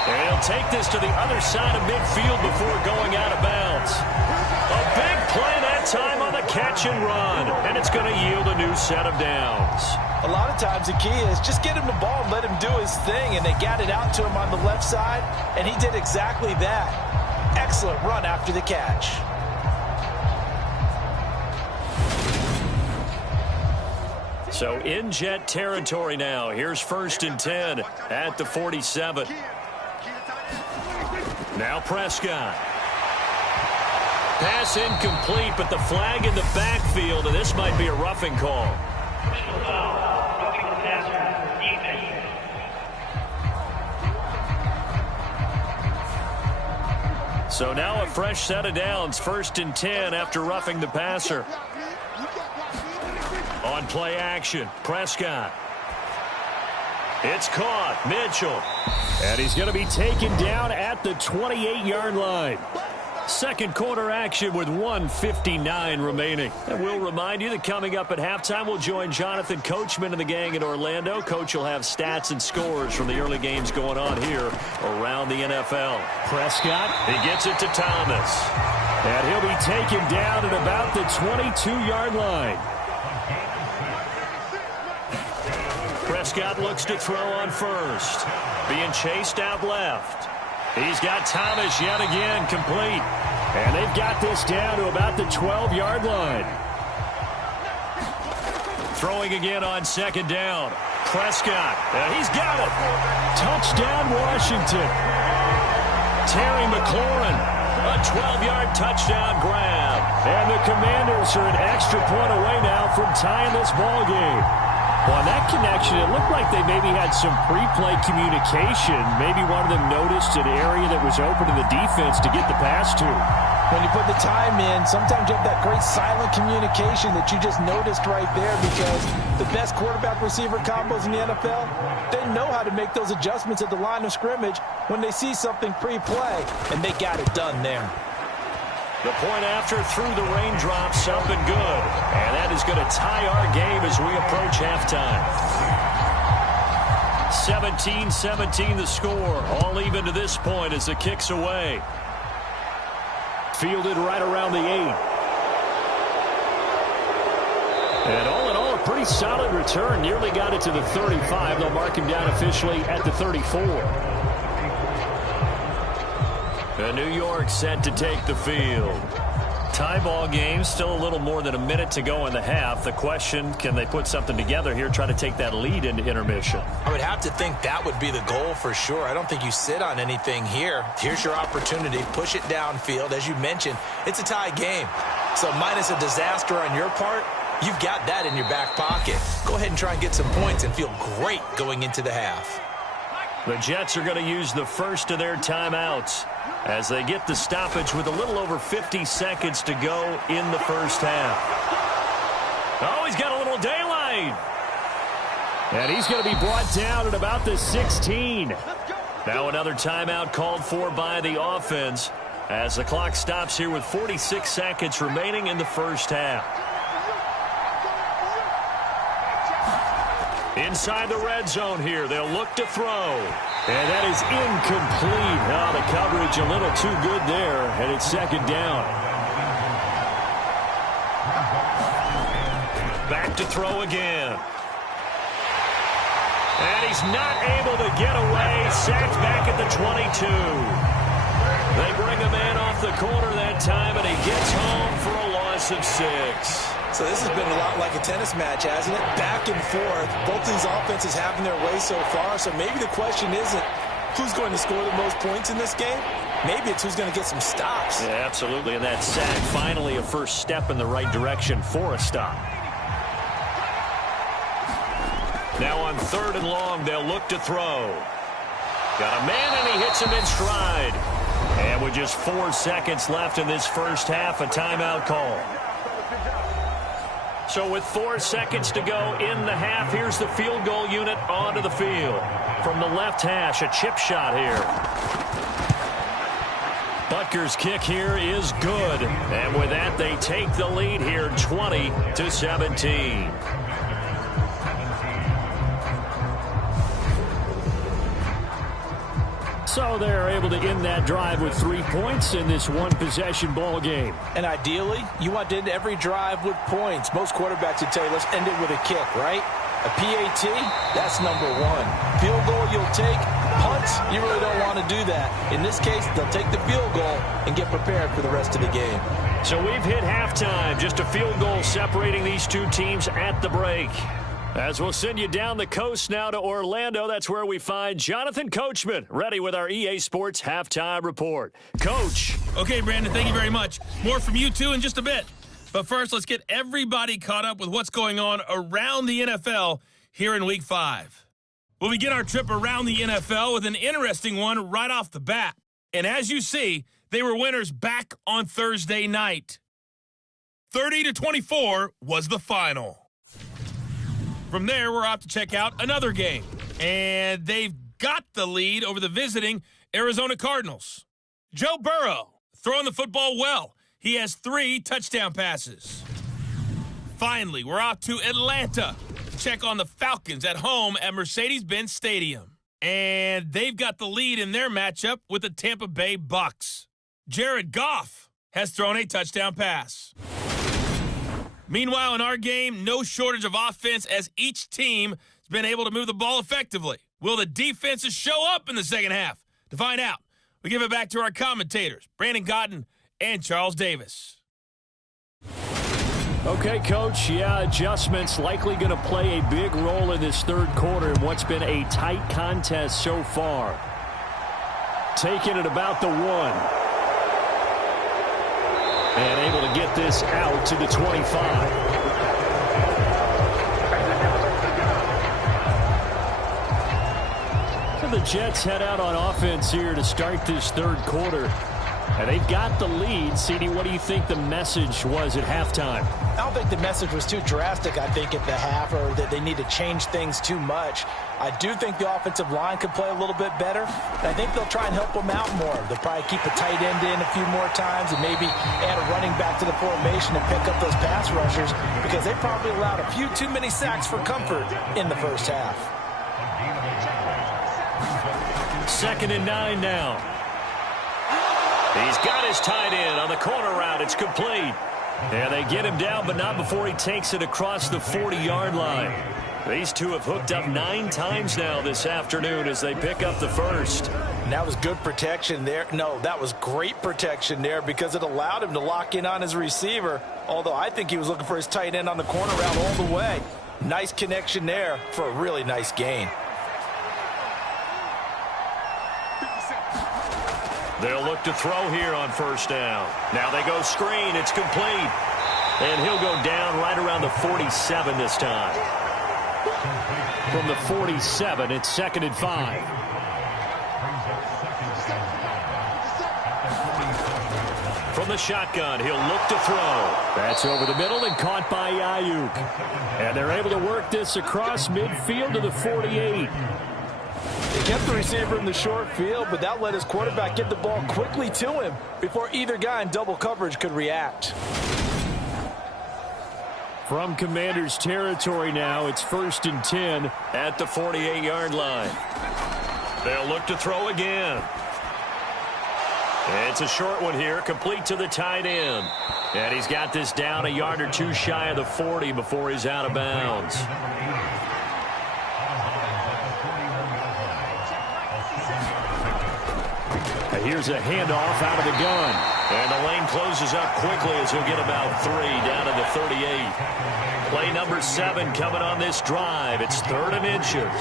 And he'll take this to the other side of midfield before going out of bounds. A big play that time on the catch and run. And it's going to yield a new set of downs. A lot of times the key is just get him the ball and let him do his thing. And they got it out to him on the left side. And he did exactly that. Excellent run after the catch. So in Jet territory now. Here's 1st and 10 at the 47. Now Prescott. Pass incomplete, but the flag in the backfield, and this might be a roughing call. So now a fresh set of downs, 1st and 10 after roughing the passer. On play action, Prescott. It's caught, Mitchell. And he's going to be taken down at the 28-yard line. Second quarter action with 1:59 remaining. And we'll remind you that coming up at halftime, we'll join Jonathan Coachman and the gang in Orlando. Coach will have stats and scores from the early games going on here around the NFL. Prescott. He gets it to Thomas. And he'll be taken down at about the 22-yard line. Prescott looks to throw on first. Being chased out left. He's got Thomas yet again, complete. And they've got this down to about the 12-yard line. Throwing again on 2nd down. Prescott, and he's got it. Touchdown, Washington. Terry McLaurin, a 12-yard touchdown grab. And the Commanders are an extra point away now from tying this ball game. On that connection, it looked like they maybe had some pre-play communication. Maybe one of them noticed an area that was open to the defense to get the pass to. When you put the time in, sometimes you have that great silent communication that you just noticed right there, because the best quarterback-receiver combos in the NFL, they know how to make those adjustments at the line of scrimmage when they see something pre-play, and they got it done there. The point after through the raindrops, something good. And that is going to tie our game as we approach halftime. 17-17 the score. All even to this point as the kick's away. Fielded right around the 8. And all in all, a pretty solid return. Nearly got it to the 35. They'll mark him down officially at the 34. And New York set to take the field. Tie ball game, still a little more than a minute to go in the half. The question, can they put something together here, try to take that lead into intermission? I would have to think that would be the goal for sure. I don't think you sit on anything here. Here's your opportunity. Push it downfield. As you mentioned, it's a tie game. So minus a disaster on your part, you've got that in your back pocket. Go ahead and try and get some points and feel great going into the half. The Jets are going to use the first of their timeouts as they get the stoppage with a little over 50 seconds to go in the first half. Oh, he's got a little daylight. And he's going to be brought down at about the 16. Now another timeout called for by the offense as the clock stops here with 46 seconds remaining in the first half. Inside the red zone here, they'll look to throw. And that is incomplete. Oh, the coverage a little too good there, and it's 2nd down. Back to throw again. And he's not able to get away. Sacked back at the 22. They bring him in off the corner that time, and he gets home for a loss of 6. So this has been a lot like a tennis match, hasn't it? Back and forth. Both these offenses having their way so far. So maybe the question isn't who's going to score the most points in this game. Maybe it's who's going to get some stops. Yeah, absolutely. And that sack, finally a first step in the right direction for a stop. Now on 3rd and long, they'll look to throw. Got a man, and he hits him in stride. And with just 4 seconds left in this first half, a timeout call. So with 4 seconds to go in the half, here's the field goal unit onto the field. From the left hash, a chip shot here. Butker's kick here is good. And with that, they take the lead here 20-17. So they're able to end that drive with 3 points in this one-possession ball game. And ideally, you want to end every drive with points. Most quarterbacks would tell you, let's end it with a kick, right? A PAT, that's number 1. Field goal you'll take. Punts, you really don't want to do that. In this case, they'll take the field goal and get prepared for the rest of the game. So we've hit halftime. Just a field goal separating these two teams at the break. As we'll send you down the coast now to Orlando, that's where we find Jonathan Coachman, ready with our EA Sports Halftime Report. Coach. Okay, Brandon, thank you very much. More from you, too, in just a bit. But first, let's get everybody caught up with what's going on around the NFL here in Week 5. We'll begin our trip around the NFL with an interesting one right off the bat. And as you see, they were winners back on Thursday night. 30-24 was the final. From there, we're off to check out another game. And they've got the lead over the visiting Arizona Cardinals. Joe Burrow throwing the football well. He has 3 touchdown passes. Finally, we're off to Atlanta to check on the Falcons at home at Mercedes-Benz Stadium. And they've got the lead in their matchup with the Tampa Bay Bucks. Jared Goff has thrown a touchdown pass. Meanwhile, in our game, no shortage of offense as each team has been able to move the ball effectively. Will the defenses show up in the second half? To find out, we give it back to our commentators, Brandon Cotton and Charles Davis. Okay, Coach, adjustments likely going to play a big role in this third quarter in what's been a tight contest so far. Taking it about the 1. And able to get this out to the 25. So the Jets head out on offense here to start this third quarter. And they've got the lead. CD, what do you think the message was at halftime? I don't think the message was too drastic, I think, at the half, or that they need to change things too much. I do think the offensive line could play a little bit better. And I think they'll try and help them out more. They'll probably keep a tight end in a few more times and maybe add a running back to the formation and pick up those pass rushers, because they probably allowed a few too many sacks for comfort in the first half. 2nd and 9 now. He's got his tight end on the corner route. It's complete. And they get him down, but not before he takes it across the 40-yard line. These two have hooked up 9 times now this afternoon as they pick up the first. And that was good protection there. No, that was great protection there because it allowed him to lock in on his receiver, although I think he was looking for his tight end on the corner route all the way. Nice connection there for a really nice gain. They'll look to throw here on first down. Now they go screen. It's complete. And he'll go down right around the 47 this time. From the 47, it's 2nd and 5. From the shotgun, he'll look to throw. That's over the middle and caught by Ayuk. And they're able to work this across midfield to the 48. They kept the receiver in the short field, but that let his quarterback get the ball quickly to him before either guy in double coverage could react. From Commander's territory now, it's 1st and 10 at the 48-yard line. They'll look to throw again. It's a short one here, complete to the tight end. And he's got this down a yard or 2 shy of the 40 before he's out of bounds. Here's a handoff out of the gun. And the lane closes up quickly as he'll get about 3 down to the 38. Play number 7 coming on this drive. It's 3rd and inches.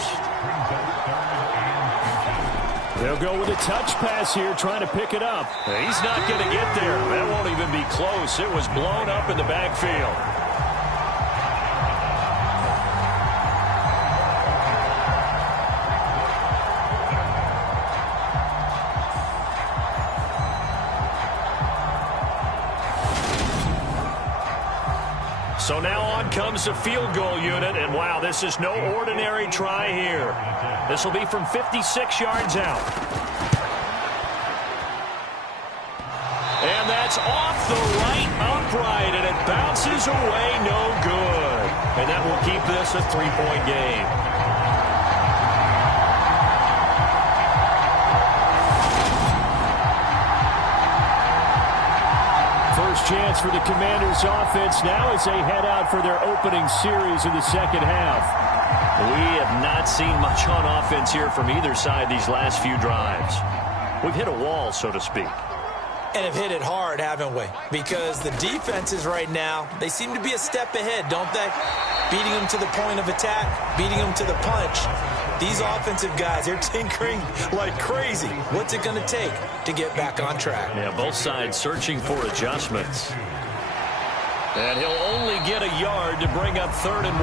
They'll go with a touch pass here, trying to pick it up. He's not going to get there. That won't even be close. It was blown up in the backfield. So now on comes the field goal unit, and wow, this is no ordinary try here. This will be from 56 yards out. And that's off the right upright, and it bounces away, no good. And that will keep this a 3-point game. First chance for the Commanders' offense now as they head out for their opening series of the second half. We have not seen much on offense here from either side these last few drives. We've hit a wall, so to speak. And have hit it hard, haven't we? Because the defenses right now, they seem to be a step ahead, don't they? Beating them to the point of attack, beating them to the punch. These offensive guys, they're tinkering like crazy. What's it going to take to get back on track? Yeah, both sides searching for adjustments. And he'll only get a yard to bring up 3rd and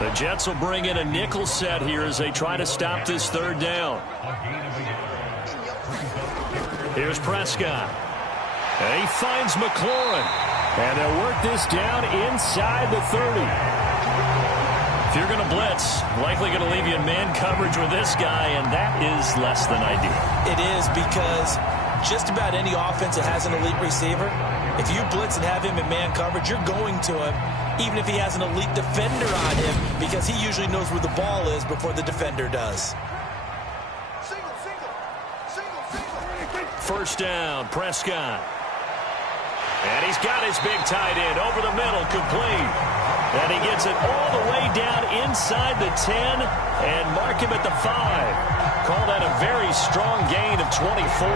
1. The Jets will bring in a nickel set here as they try to stop this 3rd down. Here's Prescott. And he finds McLaurin. And they'll work this down inside the 30. If you're going to blitz, likely going to leave you in man coverage with this guy, and that is less than ideal. It is, because just about any offense that has an elite receiver, if you blitz and have him in man coverage, you're going to him, even if he has an elite defender on him, because he usually knows where the ball is before the defender does. First down, Prescott. And he's got his big tight end over the middle, complete. And he gets it all the way down inside the 10 and mark him at the 5. Call that a very strong gain of 24.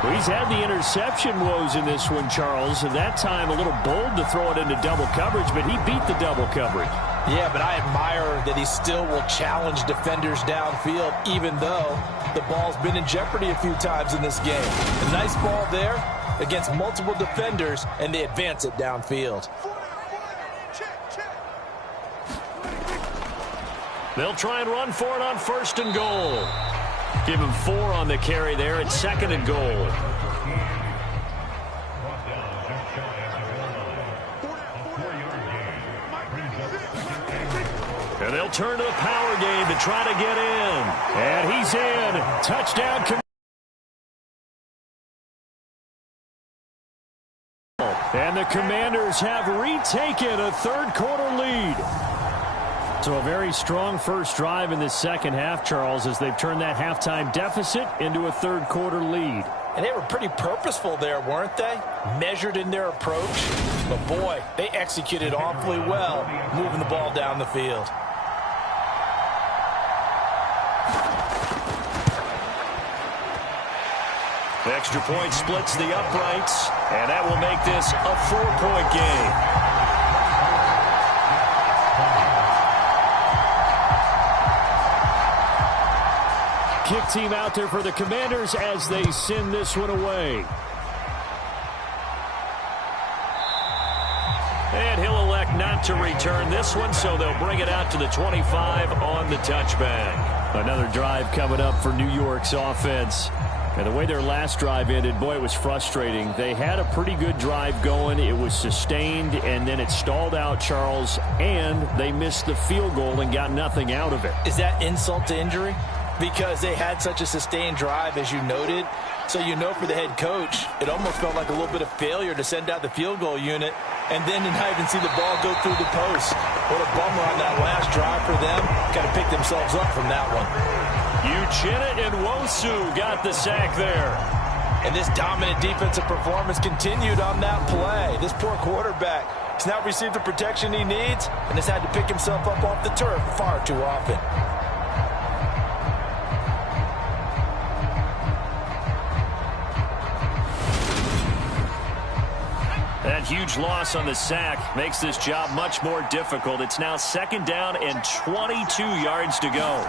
Well, he's had the interception woes in this one, Charles, and that time a little bold to throw it into double coverage, but he beat the double coverage. Yeah, but I admire that he still will challenge defenders downfield, even though the ball's been in jeopardy a few times in this game. A nice ball there against multiple defenders, and they advance it downfield. They'll try and run for it on 1st and goal. Give him 4 on the carry there at 2nd and goal. And they'll turn to the power game to try to get in. And he's in. Touchdown. And the Commanders have retaken a 3rd quarter lead. So a very strong first drive in the second half, Charles, as they've turned that halftime deficit into a 3rd quarter lead. And they were pretty purposeful there, weren't they? Measured in their approach. But boy, they executed awfully well, moving the ball down the field. The extra point splits the uprights, and that will make this a 4-point game. Kick team out there for the Commanders as they send this one away. And he'll elect not to return this one, so they'll bring it out to the 25 on the touchback. Another drive coming up for New York's offense. And the way their last drive ended, boy, it was frustrating. They had a pretty good drive going. It was sustained, and then it stalled out, Charles, and they missed the field goal and got nothing out of it. Is that insult to injury? Because they had such a sustained drive, as you noted. So you know, for the head coach, it almost felt like a little bit of failure to send out the field goal unit and then to not even see the ball go through the post. What a bummer on that last drive for them. Got to pick themselves up from that one. Uchenna and Nwosu got the sack there. And this dominant defensive performance continued on that play. This poor quarterback has not received the protection he needs and has had to pick himself up off the turf far too often. That huge loss on the sack makes this job much more difficult. It's now 2nd down and 22 yards to go.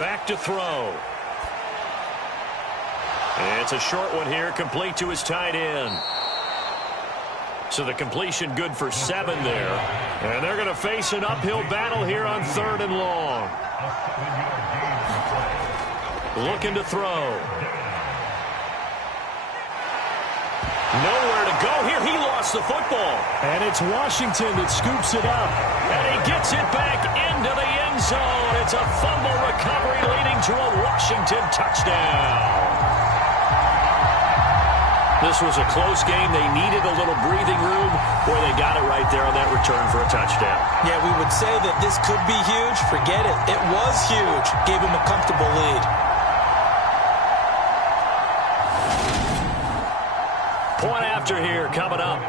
Back to throw. It's a short one here, complete to his tight end. So the completion good for 7 there. And they're going to face an uphill battle here on 3rd and long. Looking to throw. Nowhere to go here. He lost the football. And it's Washington that scoops it up. And he gets it back into the end zone. It's a fumble recovery leading to a Washington touchdown. This was a close game. They needed a little breathing room. Boy, they got it right there on that return for a touchdown. Yeah, we would say that this could be huge. Forget it. It was huge. Gave him a comfortable lead. Point after here coming up.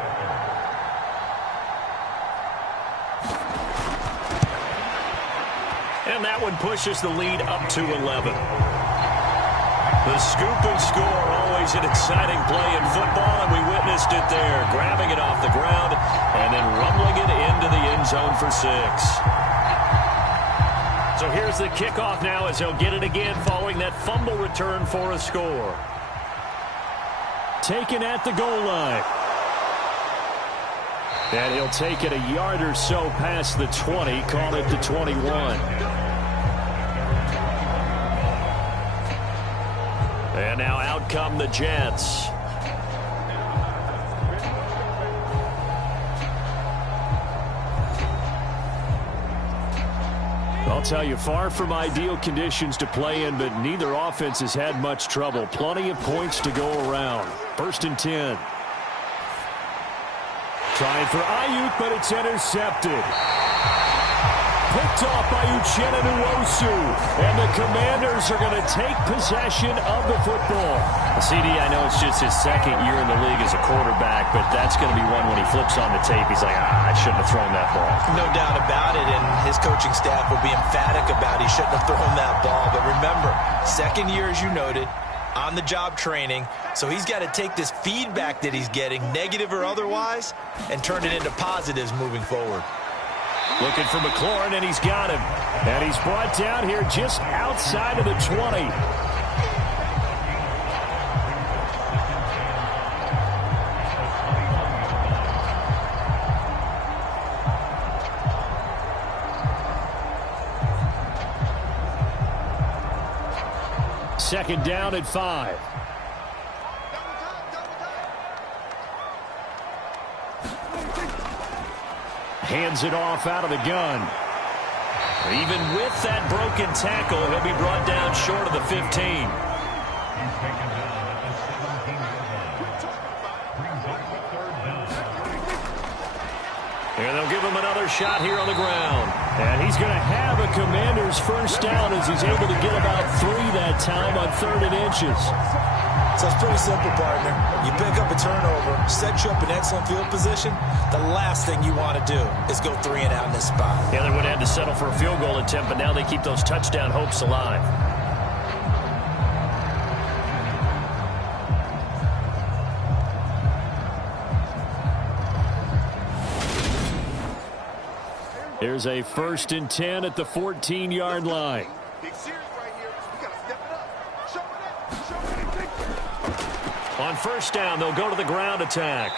And that one pushes the lead up to 11. The scoop and score, always an exciting play in football, and we witnessed it there. Grabbing it off the ground and then rumbling it into the end zone for 6. So here's the kickoff now as he'll get it again following that fumble return for a score. Taken at the goal line. And he'll take it a yard or so past the 20, call it the 21. And now out come the Jets. I'll tell you, far from ideal conditions to play in, but neither offense has had much trouble. Plenty of points to go around. 1st and 10. Trying for Ayuk, but it's intercepted. Picked off by Uchenna Nwosu. And the Commanders are going to take possession of the football. CD, I know it's just his 2nd year in the league as a quarterback, but that's going to be one when he flips on the tape. He's like, I shouldn't have thrown that ball. No doubt about it, and his coaching staff will be emphatic about he shouldn't have thrown that ball. But remember, 2nd year, as you noted, on-the-job training, so he's got to take this feedback that he's getting, negative or otherwise, and turn it into positives moving forward. Looking for McLaurin, and he's got him. And he's brought down here just outside of the 20. Second down at 5. Hands it off out of the gun. Even with that broken tackle, he'll be brought down short of the 15. And they'll give him another shot here on the ground. And he's going to have a Commander's first down as he's able to get about 3 that time on 3rd and inches. So it's pretty simple, partner. You pick up a turnover, set you up in excellent field position. The last thing you want to do is go 3 and out in this spot. Yeah, they would have had to settle for a field goal attempt, but now they keep those touchdown hopes alive. Here's a 1st and 10 at the 14-yard line. On 1st down, they'll go to the ground attack.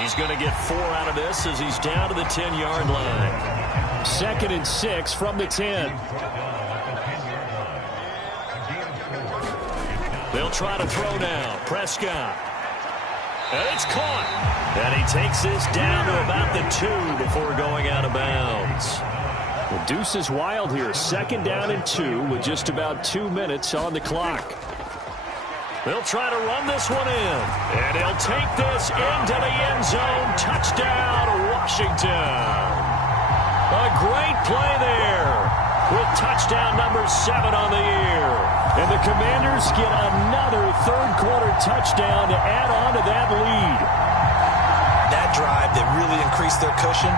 He's going to get 4 out of this as he's down to the 10-yard line. 2nd and 6 from the 10. They'll try to throw now. Prescott. And it's caught. And he takes this down to about the 2 before going out of bounds. The deuce is wild here. 2nd down and 2 with just about 2 minutes on the clock. They'll try to run this one in. And he'll take this into the end zone. Touchdown, Washington. A great play there with touchdown number 7 on the year. And the Commanders get another 3rd quarter touchdown to add on to that lead. That drive that really increased their cushion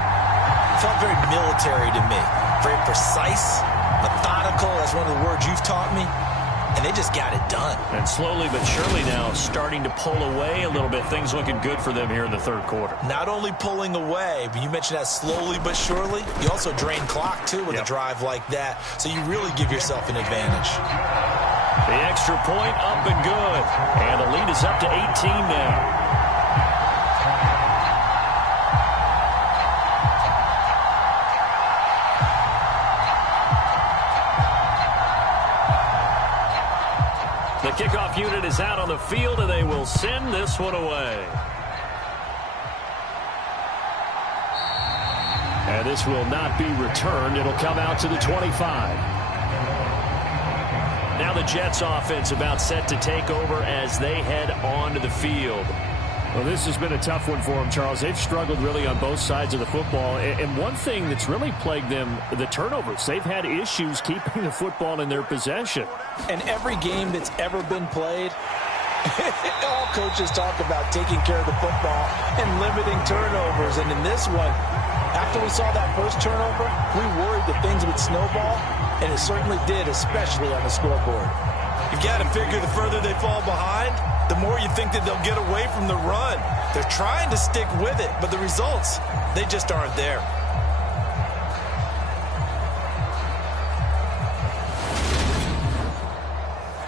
felt very military to me. Very precise, methodical. That's one of the words you've taught me. and they just got it done. And slowly but surely now starting to pull away a little bit. Things looking good for them here in the third quarter. Not only pulling away, but you mentioned that slowly but surely. You also drain clock, too, with a drive like that. So you really give yourself an advantage. The extra point up and good. And the lead is up to 18 now. The kickoff unit is out on the field, and they will send this one away. And this will not be returned. It'll come out to the 25. Now the Jets offense about set to take over as they head onto the field. Well, this has been a tough one for them, Charles. They've struggled really on both sides of the football. And one thing that's really plagued them, the turnovers. They've had issues keeping the football in their possession. And every game that's ever been played, all coaches talk about taking care of the football and limiting turnovers. And in this one, after we saw that first turnover, we worried that things would snowball, and it certainly did, especially on the scoreboard. You've got to figure the further they fall behind, the more you think that they'll get away from the run. They're trying to stick with it, but the results, they just aren't there.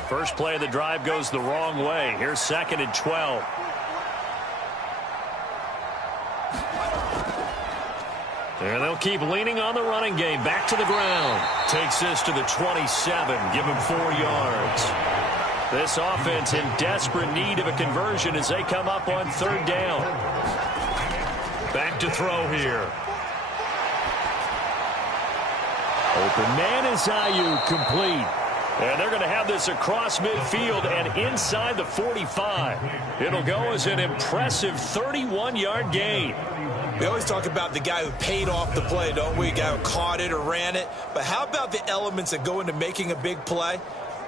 First play of the drive goes the wrong way. Here's 2nd and 12. And they'll keep leaning on the running game. Back to the ground. Takes this to the 27. Give him 4 yards. This offense in desperate need of a conversion as they come up on 3rd down. Back to throw here. Open man is Ayuk, complete. And they're going to have this across midfield and inside the 45. It'll go as an impressive 31-yard gain. We always talk about the guy who paid off the play, don't we? A guy who caught it or ran it. But how about the elements that go into making a big play?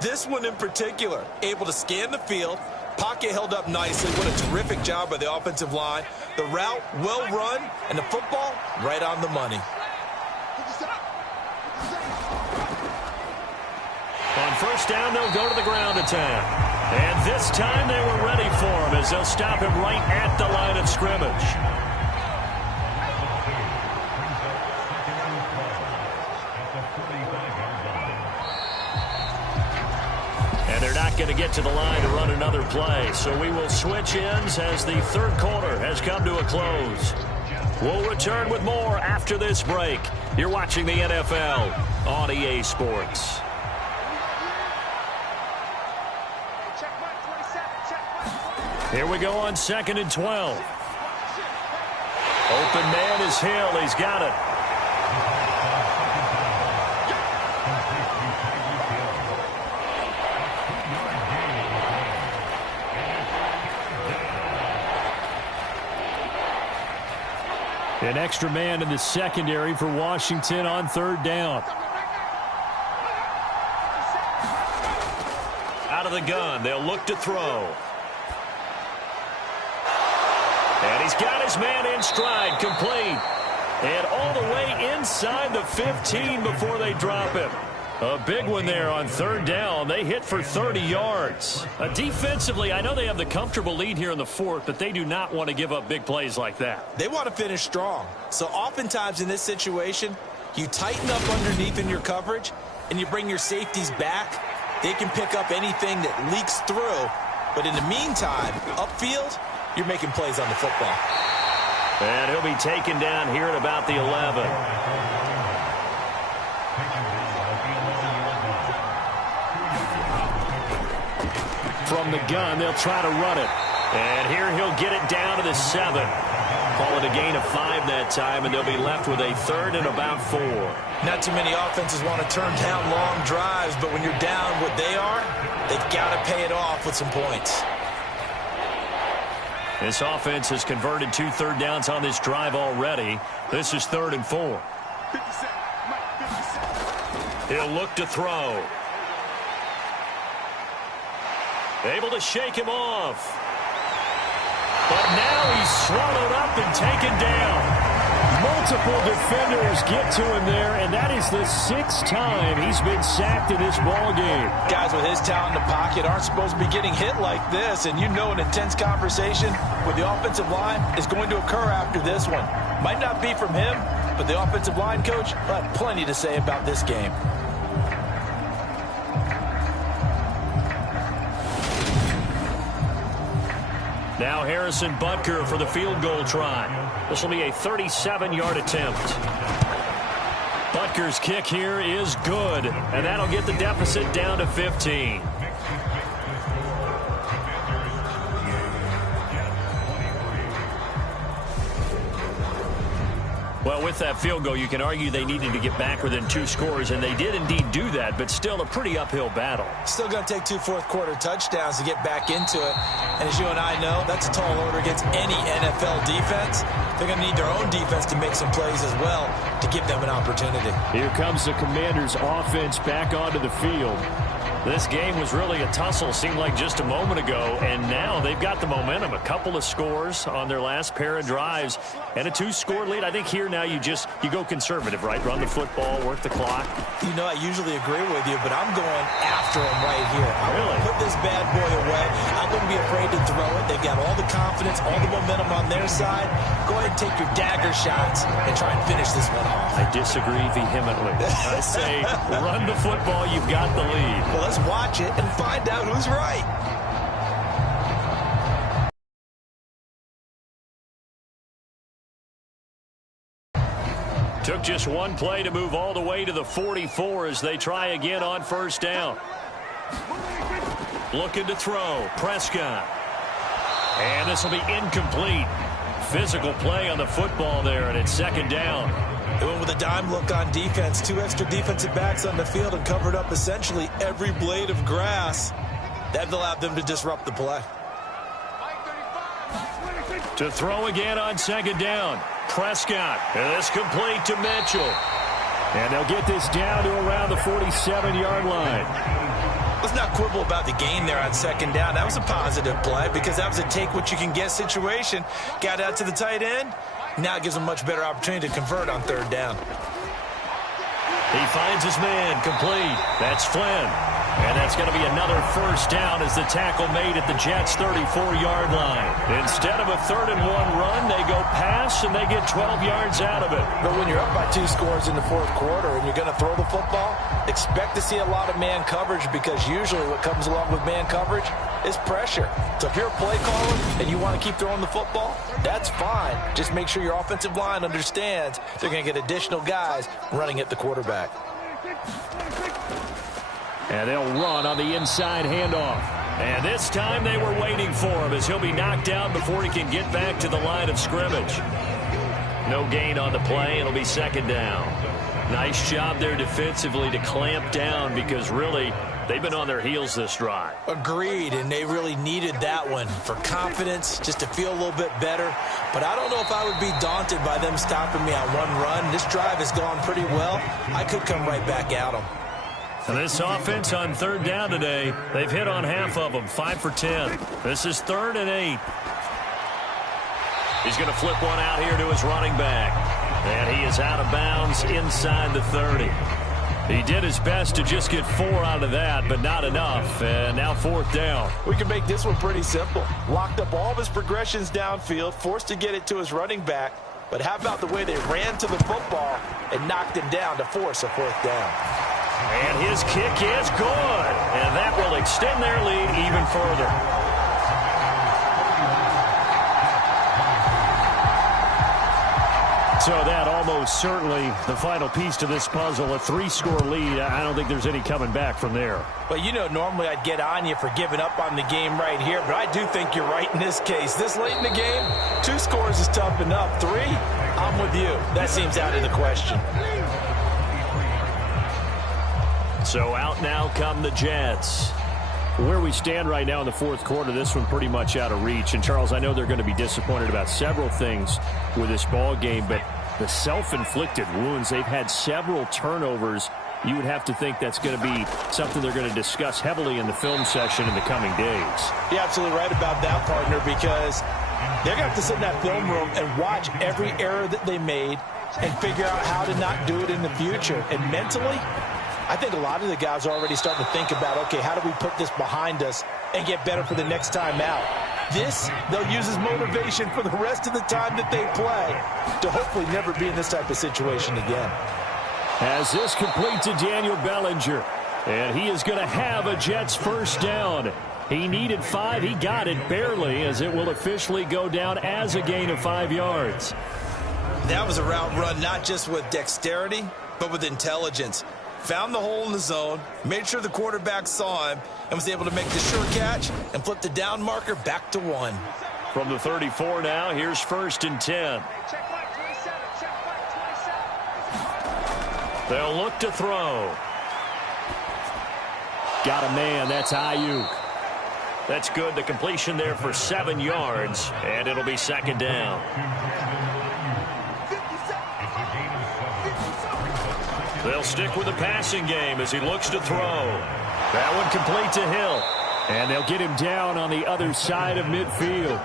This one in particular, able to scan the field, pocket held up nicely. What a terrific job by the offensive line. The route, well run, and the football, right on the money. On 1st down, they'll go to the ground attack. And this time they were ready for him as they'll stop him right at the line of scrimmage. And they're not going to get to the line to run another play. So we will switch ends as the third quarter has come to a close. We'll return with more after this break. You're watching the NFL on EA Sports. Here we go on 2nd and 12. Open man is Hill. He's got it. An extra man in the secondary for Washington on 3rd down. Out of the gun. They'll look to throw. And he's got his man in stride, complete. And all the way inside the 15 before they drop him. A big one there on 3rd down. They hit for 30 yards. Defensively, I know they have the comfortable lead here in the 4th, but they do not want to give up big plays like that. They want to finish strong. So oftentimes in this situation, you tighten up underneath in your coverage, and you bring your safeties back. They can pick up anything that leaks through. But in the meantime, upfield, you're making plays on the football. And he'll be taken down here at about the 11. From the gun, they'll try to run it. And here he'll get it down to the 7. Call it a gain of 5 that time, and they'll be left with a 3rd and about 4. Not too many offenses want to turn down long drives, but when you're down what they are, they've got to pay it off with some points. This offense has converted 2 third downs on this drive already. This is 3rd and 4. He'll look to throw. Able to shake him off. But now he's swallowed up and taken down. Multiple defenders get to him there, and that is the 6th time he's been sacked in this ball game. Guys with his talent in the pocket aren't supposed to be getting hit like this, and you know an intense conversation with the offensive line is going to occur after this one. Might not be from him, but the offensive line coach will have plenty to say about this game. Now Harrison Butker for the field goal try. This will be a 37-yard attempt. Butker's kick here is good, and that'll get the deficit down to 15. Well, with that field goal, you can argue they needed to get back within 2 scores, and they did indeed do that, but still a pretty uphill battle. Still going to take 2 fourth-quarter touchdowns to get back into it. And as you and I know, that's a tall order against any NFL defense. They're going to need their own defense to make some plays as well to give them an opportunity. Here comes the Commanders' offense back onto the field. This game was really a tussle, seemed like just a moment ago, and now they've got the momentum. A couple of scores on their last pair of drives and a 2-score lead. I think here now you go conservative, right? Run the football, work the clock. You know, I usually agree with you, but I'm going after him right here. I want to put this bad boy away. I wouldn't be afraid to throw it. They've got all the confidence, all the momentum on their side. Go ahead and take your dagger shots and try and finish this one off. I disagree vehemently. I say run the football. You've got the lead. Well, let's watch it and find out who's right. Took just one play to move all the way to the 44 as they try again on first down. Looking to throw. Prescott. And this will be incomplete. Physical play on the football there, and it's second down. They went with a dime look on defense. 2 extra defensive backs on the field and covered up essentially every blade of grass. That allowed them to disrupt the play. To throw again on second down. Prescott. And this complete to Mitchell. And they'll get this down to around the 47-yard line. Let's not quibble about the gain there on second down. That was a positive play because that was a take-what-you-can-get situation. Got out to the tight end. Now it gives them a much better opportunity to convert on third down. He finds his man complete. That's Flynn. And that's going to be another first down as the tackle made at the Jets' 34-yard line. Instead of a 3rd-and-1 run, they go pass, and they get 12 yards out of it. But when you're up by 2 scores in the 4th quarter and you're going to throw the football, expect to see a lot of man coverage because usually what comes along with man coverage is pressure. So if you're a play caller and you want to keep throwing the football, that's fine. Just make sure your offensive line understands they're going to get additional guys running at the quarterback. And they'll run on the inside handoff. And this time they were waiting for him as he'll be knocked down before he can get back to the line of scrimmage. No gain on the play. It'll be second down. Nice job there defensively to clamp down because really they've been on their heels this drive. Agreed, and they really needed that one for confidence, just to feel a little bit better. But I don't know if I would be daunted by them stopping me on one run. This drive has gone pretty well. I could come right back at them. And this offense on third down today, they've hit on half of them, 5 for 10. This is 3rd and 8. He's going to flip one out here to his running back. And he is out of bounds inside the 30. He did his best to just get 4 out of that, but not enough. And now 4th down. We can make this one pretty simple. Locked up all of his progressions downfield, forced to get it to his running back. But how about the way they ran to the football and knocked him down to force a 4th down? And his kick is good. And that will extend their lead even further. So that almost certainly the final piece to this puzzle, a 3-score lead. I don't think there's any coming back from there. Well, you know, normally I'd get on you for giving up on the game right here, but I do think you're right in this case. This late in the game, 2 scores is tough enough. 3, I'm with you. That seems out of the question. So out now come the Jets. Where we stand right now in the 4th quarter, this one pretty much out of reach. And, Charles, I know they're going to be disappointed about several things with this ball game, but the self-inflicted wounds, they've had several turnovers. You would have to think that's going to be something they're going to discuss heavily in the film session in the coming days. You're absolutely right about that, partner, because They're going to have to sit in that film room and watch every error that they made and figure out how to not do it in the future. And mentally, I think a lot of the guys are already starting to think about, okay, how do we put this behind us and get better for the next time out? This, they'll use as motivation for the rest of the time that they play to hopefully never be in this type of situation again. As this complete to Daniel Bellinger, and he is going to have a Jets first down. He needed 5. He got it barely, as it will officially go down as a gain of 5 yards. That was a route run not just with dexterity, but with intelligence. Found the hole in the zone, made sure the quarterback saw him, and was able to make the sure catch and flip the down marker back to 1. From the 34 now, here's 1st and 10. They'll look to throw. Got a man. That's Ayuk. That's good. The completion there for 7 yards, and it'll be 2nd down. They'll stick with the passing game as he looks to throw. That one complete to Hill. And they'll get him down on the other side of midfield.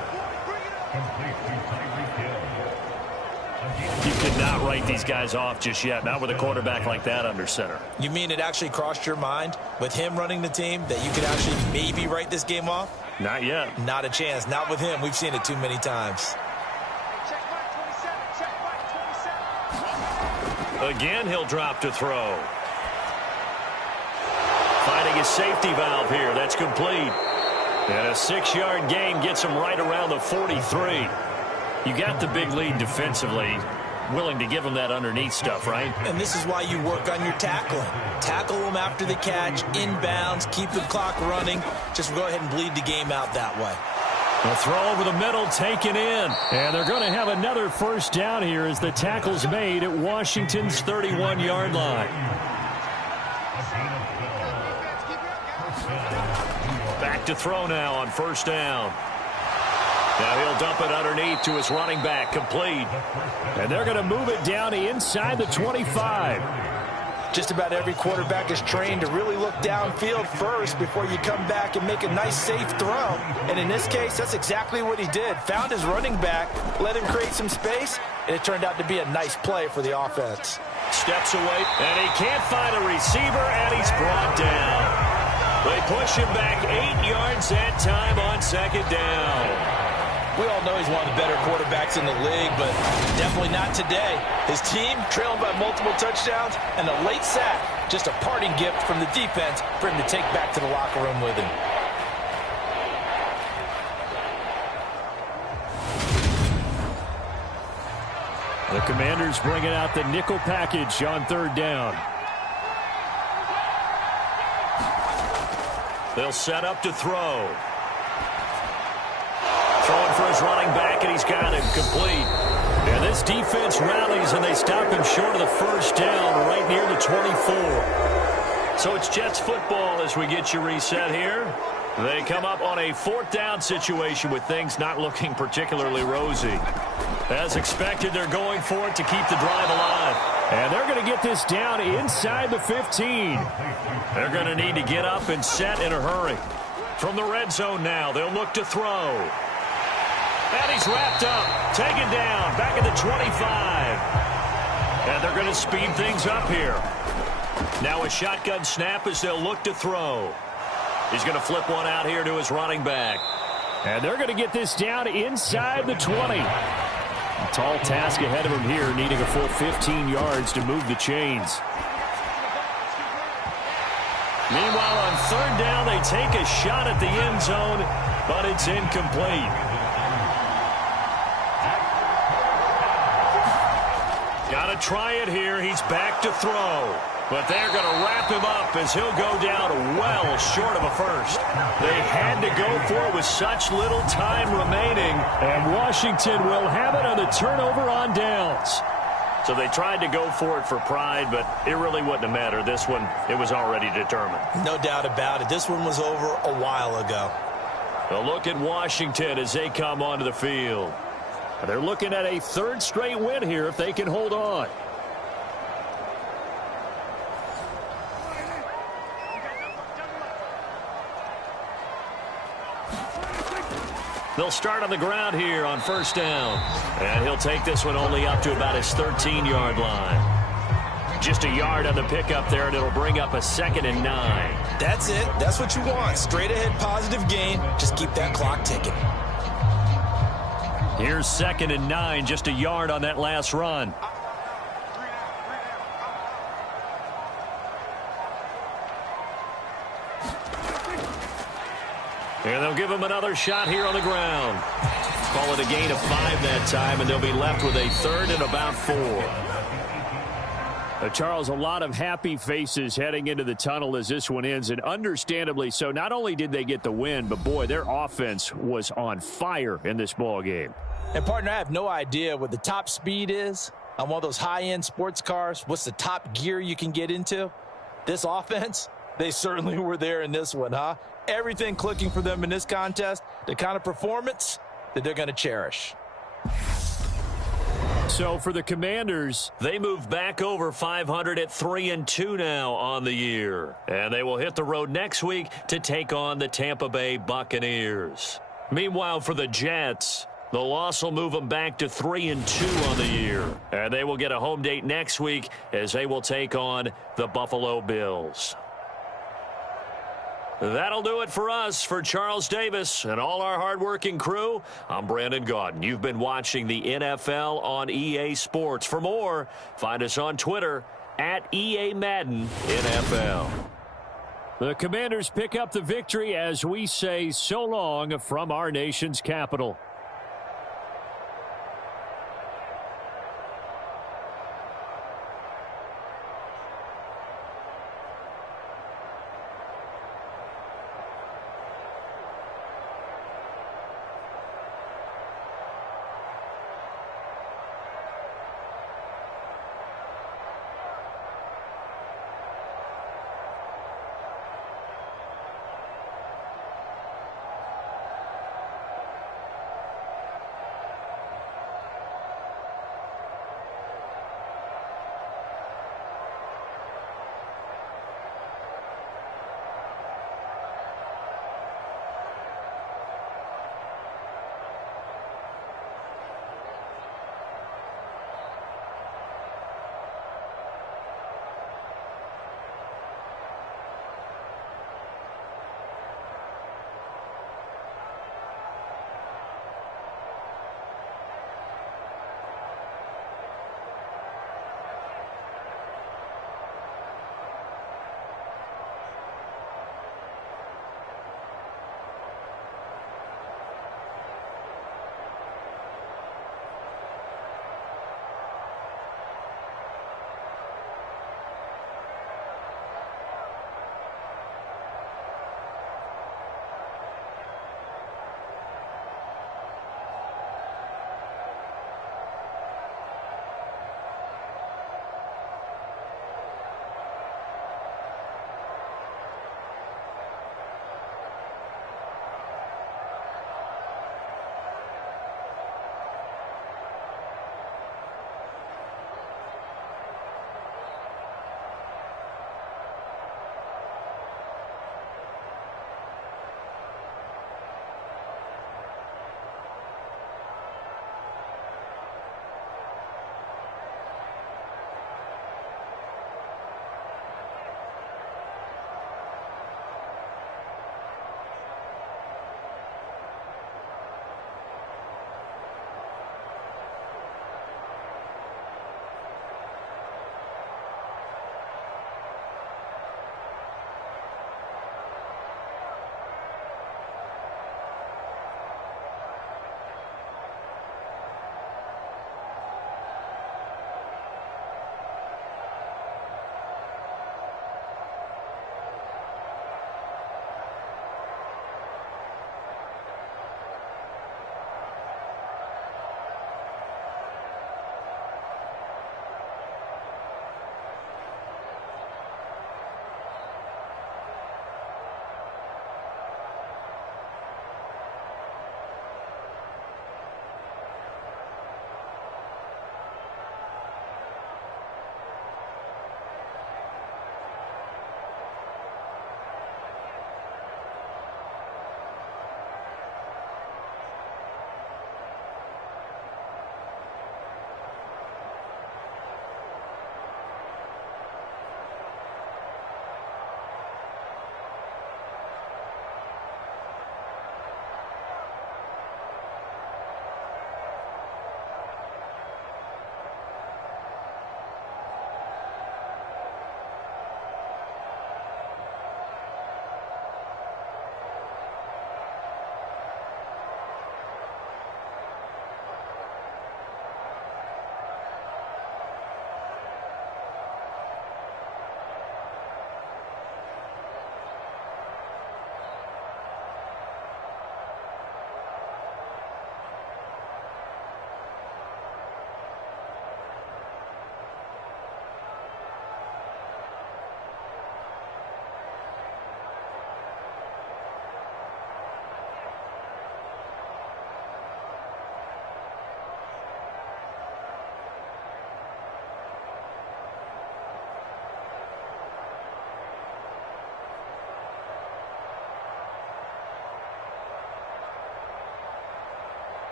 You cannot write these guys off just yet, not with a quarterback like that under center. You mean it actually crossed your mind with him running the team that you could actually maybe write this game off? Not yet. Not a chance. Not with him. We've seen it too many times. Again, he'll drop to throw. Finding a safety valve here. That's complete. And a 6-yard gain gets him right around the 43. You got the big lead defensively. Willing to give him that underneath stuff, right? And this is why you work on your tackling. Tackle them after the catch, inbounds, keep the clock running. Just go ahead and bleed the game out that way. A throw over the middle, taken in. And they're going to have another first down here as the tackle's made at Washington's 31-yard line. Back to throw now on 1st down. Now he'll dump it underneath to his running back, complete. And they're going to move it down inside the 25. Just about every quarterback is trained to really look downfield first before you come back and make a nice, safe throw. And in this case, that's exactly what he did. Found his running back, let him create some space, and it turned out to be a nice play for the offense. Steps away, and he can't find a receiver, and he's brought down. They push him back 8 yards that time on 2nd down. We all know he's one of the better quarterbacks in the league, but definitely not today. His team trailing by multiple touchdowns, and a late sack, just a parting gift from the defense for him to take back to the locker room with him. The Commanders bringing out the nickel package on 3rd down. They'll set up to throw. Throwing for his running back, and he's got him complete. And this defense rallies, and they stop him short of the first down right near the 24. So it's Jets football as we get you reset here. They come up on a 4th down situation with things not looking particularly rosy. As expected, they're going for it to keep the drive alive. And they're going to get this down inside the 15. They're going to need to get up and set in a hurry. From the red zone now, they'll look to throw. And he's wrapped up, taken down, back at the 25. And they're going to speed things up here. Now a shotgun snap as they'll look to throw. He's going to flip one out here to his running back. And they're going to get this down inside the 20. A tall task ahead of him here, needing a full 15 yards to move the chains. Meanwhile, on 3rd down, they take a shot at the end zone, but it's incomplete. Got to try it here. He's back to throw. But they're going to wrap him up as he'll go down well short of a first. They had to go for it with such little time remaining. And Washington will have it on the turnover on downs. So they tried to go for it for pride, but it really wouldn't have mattered. This one, it was already determined. No doubt about it. This one was over a while ago. A look at Washington as they come onto the field. They're looking at a 3rd straight win here if they can hold on. They'll start on the ground here on first down. And he'll take this one only up to about his 13-yard line. Just a yard on the pickup there, and it'll bring up a 2nd and 9. That's it. That's what you want. Straight ahead positive gain. Just keep that clock ticking. Here's 2nd and 9, just a yard on that last run. And they'll give him another shot here on the ground. Call it a gain of 5 that time, and they'll be left with a 3rd and about 4. Charles, a lot of happy faces heading into the tunnel as this one ends, and understandably so. Not only did they get the win, but, boy, their offense was on fire in this ball game. And, partner, I have no idea what the top speed is on one of those high-end sports cars. What's the top gear you can get into? This offense, they certainly were there in this one, huh? Everything clicking for them in this contest, the kind of performance that they're going to cherish. So for the Commanders, they move back over 500 at 3-2 now on the year. And they will hit the road next week to take on the Tampa Bay Buccaneers. Meanwhile, for the Jets, the loss will move them back to 3-2 on the year. And they will get a home date next week as they will take on the Buffalo Bills. That'll do it for us. For Charles Davis and all our hardworking crew, I'm Brandon Gaudin. You've been watching the NFL on EA Sports. For more, find us on Twitter at EA Madden NFL. The Commanders pick up the victory as we say so long from our nation's capital.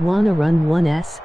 Wanna run 1S?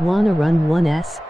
Wanna run 1S?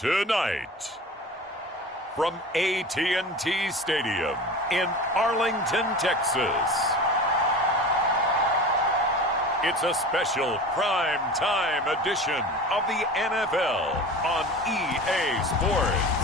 Tonight, from AT&T Stadium in Arlington, Texas, it's a special prime time edition of the NFL on EA Sports.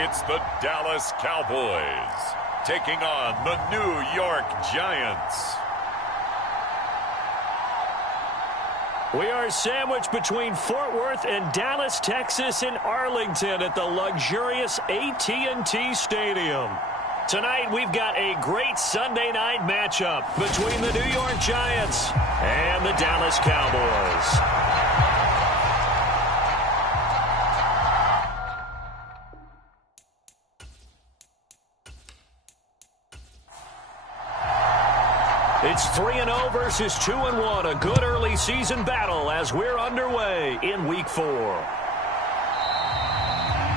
It's the Dallas Cowboys taking on the New York Giants. We are sandwiched between Fort Worth and Dallas, Texas, in Arlington at the luxurious AT&T Stadium. Tonight, we've got a great Sunday night matchup between the New York Giants and the Dallas Cowboys. It's 3-0 versus 2-1, a good early season battle as we're underway in Week 4.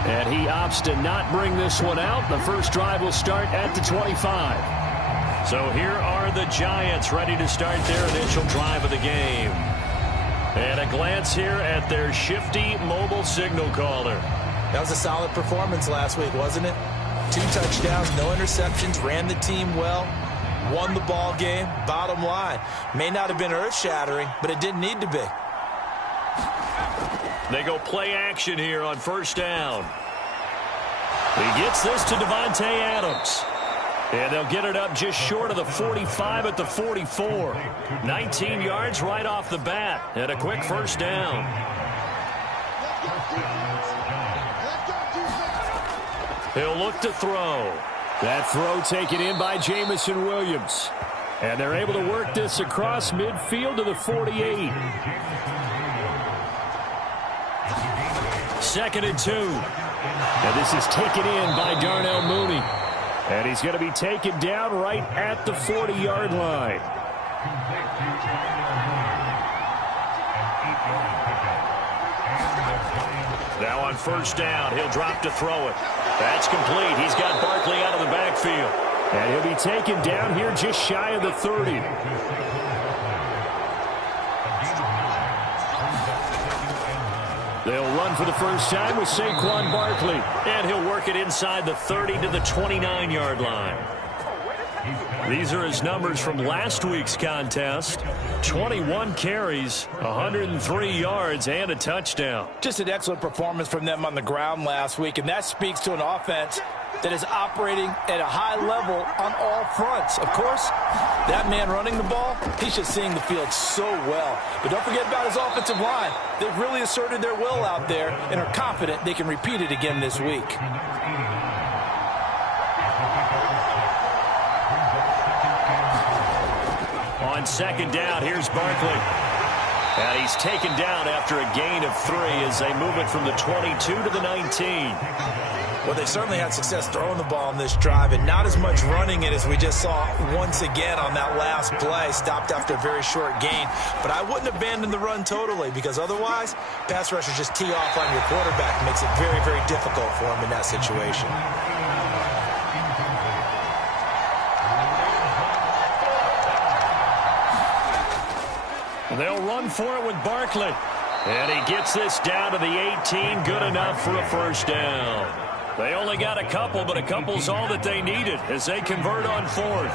And he opts to not bring this one out. The first drive will start at the 25. So here are the Giants ready to start their initial drive of the game. And a glance here at their shifty mobile signal caller. That was a solid performance last week, wasn't it? 2 touchdowns, no interceptions, ran the team well. Won the ball game. Bottom line, may not have been earth-shattering, but it didn't need to be. They go play action here on first down. He gets this to Devontae Adams. And they'll get it up just short of the 45 at the 44. 19 yards right off the bat. And a quick first down. He'll look to throw. That throw taken in by Jamison Williams. And they're able to work this across midfield to the 48. 2nd and 2. And this is taken in by Darnell Mooney. And he's going to be taken down right at the 40-yard line. Now on first down, he'll drop to throw it. That's complete. He's got Barkley out of the backfield. And he'll be taken down here just shy of the 30. They'll run for the first time with Saquon Barkley. And he'll work it inside the 30 to the 29-yard line. These are his numbers from last week's contest. 21 carries, 103 yards, and a touchdown. Just an excellent performance from them on the ground last week, and that speaks to an offense that is operating at a high level on all fronts. Of course, that man running the ball, he's just seeing the field so well. But don't forget about his offensive line. They've really asserted their will out there and are confident they can repeat it again this week. On second down, here's Barkley. And he's taken down after a gain of 3 as they move it from the 22 to the 19. Well, they certainly had success throwing the ball on this drive, and not as much running it as we just saw once again on that last play. Stopped after a very short gain. But I wouldn't abandon the run totally, because otherwise, pass rushers just tee off on your quarterback. It makes it very, very difficult for him in that situation. They'll run for it with Barkley. And he gets this down to the 18. Good enough for a first down. They only got a couple, but a couple's all that they needed as they convert on 4th.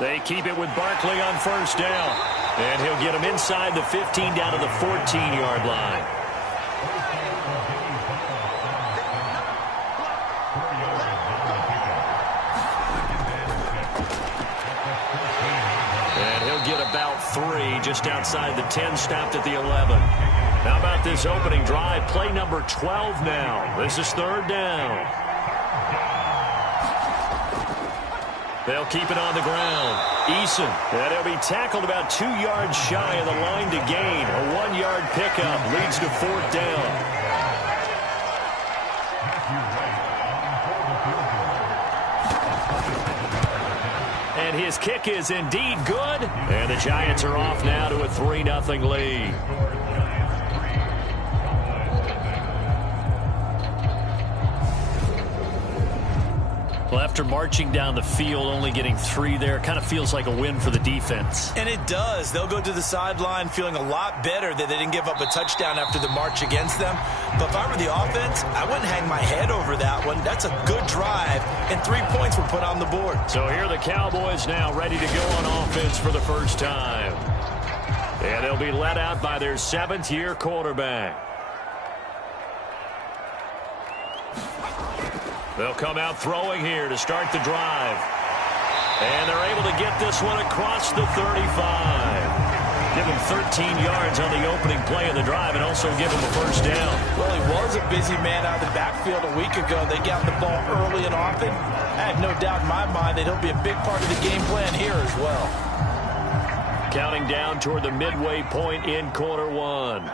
They keep it with Barkley on first down. And he'll get him inside the 15 down to the 14-yard line. Get about 3 just outside the 10, stopped at the 11. How about this opening drive? Play number 12 now. This is 3rd down. They'll keep it on the ground. Eason, and he'll be tackled about 2 yards shy of the line to gain. A 1-yard pickup leads to 4th down. And his kick is indeed good. And the Giants are off now to a 3-0 lead. Well, after marching down the field, only getting 3 there, kind of feels like a win for the defense. And it does. They'll go to the sideline feeling a lot better that they didn't give up a touchdown after the march against them. But if I were the offense, I wouldn't hang my head over that one. That's a good drive, and 3 points were put on the board. So here are the Cowboys now ready to go on offense for the first time. And they'll be led out by their 7th-year quarterback. They'll come out throwing here to start the drive. And they're able to get this one across the 35. Give him 13 yards on the opening play of the drive and also give him a first down. Well, he was a busy man out of the backfield a week ago. They got the ball early and often. I have no doubt in my mind that he'll be a big part of the game plan here as well. Counting down toward the midway point in quarter 1.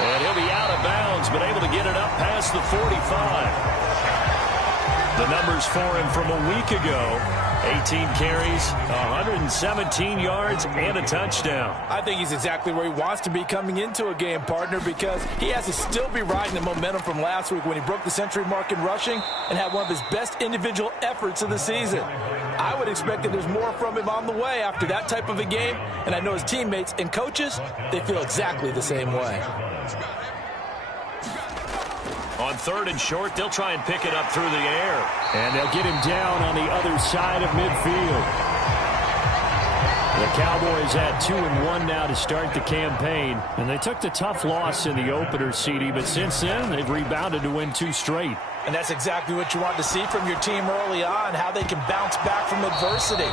And he'll be out of bounds, but able to get it up past the 45. The numbers for him from a week ago: 18 carries, 117 yards, and a touchdown. I think he's exactly where he wants to be coming into a game, partner, because he has to still be riding the momentum from last week when he broke the century mark in rushing and had one of his best individual efforts of the season. I would expect that there's more from him on the way after that type of a game, and I know his teammates and coaches, they feel exactly the same way. On 3rd and short, they'll try and pick it up through the air. And they'll get him down on the other side of midfield. The Cowboys at 2-1 now to start the campaign. And they took the tough loss in the opener, CD, but since then, they've rebounded to win 2 straight. And that's exactly what you want to see from your team early on, how they can bounce back from adversity.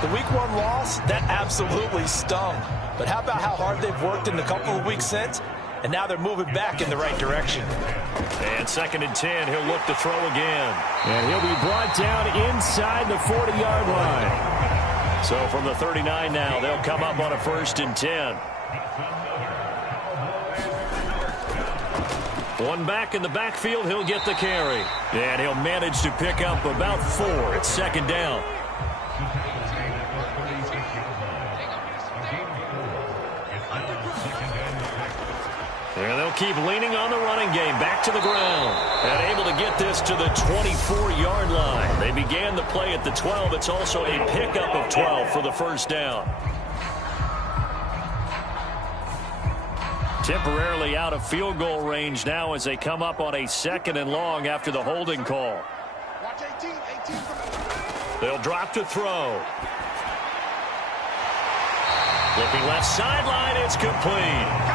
The Week 1 loss, that absolutely stung. But how about how hard they've worked in the couple of weeks since? And now they're moving back in the right direction. And 2nd and 10, he'll look to throw again. And he'll be brought down inside the 40-yard line. So from the 39 now, they'll come up on a 1st and 10. One back in the backfield, he'll get the carry. And he'll manage to pick up about 4. It's 2nd down. And they'll keep leaning on the running game, back to the ground. And able to get this to the 24-yard line. They began the play at the 12. It's also a pickup of 12 for the first down. Temporarily out of field goal range now as they come up on a 2nd and long after the holding call. They'll drop to throw. Looking left sideline, it's complete.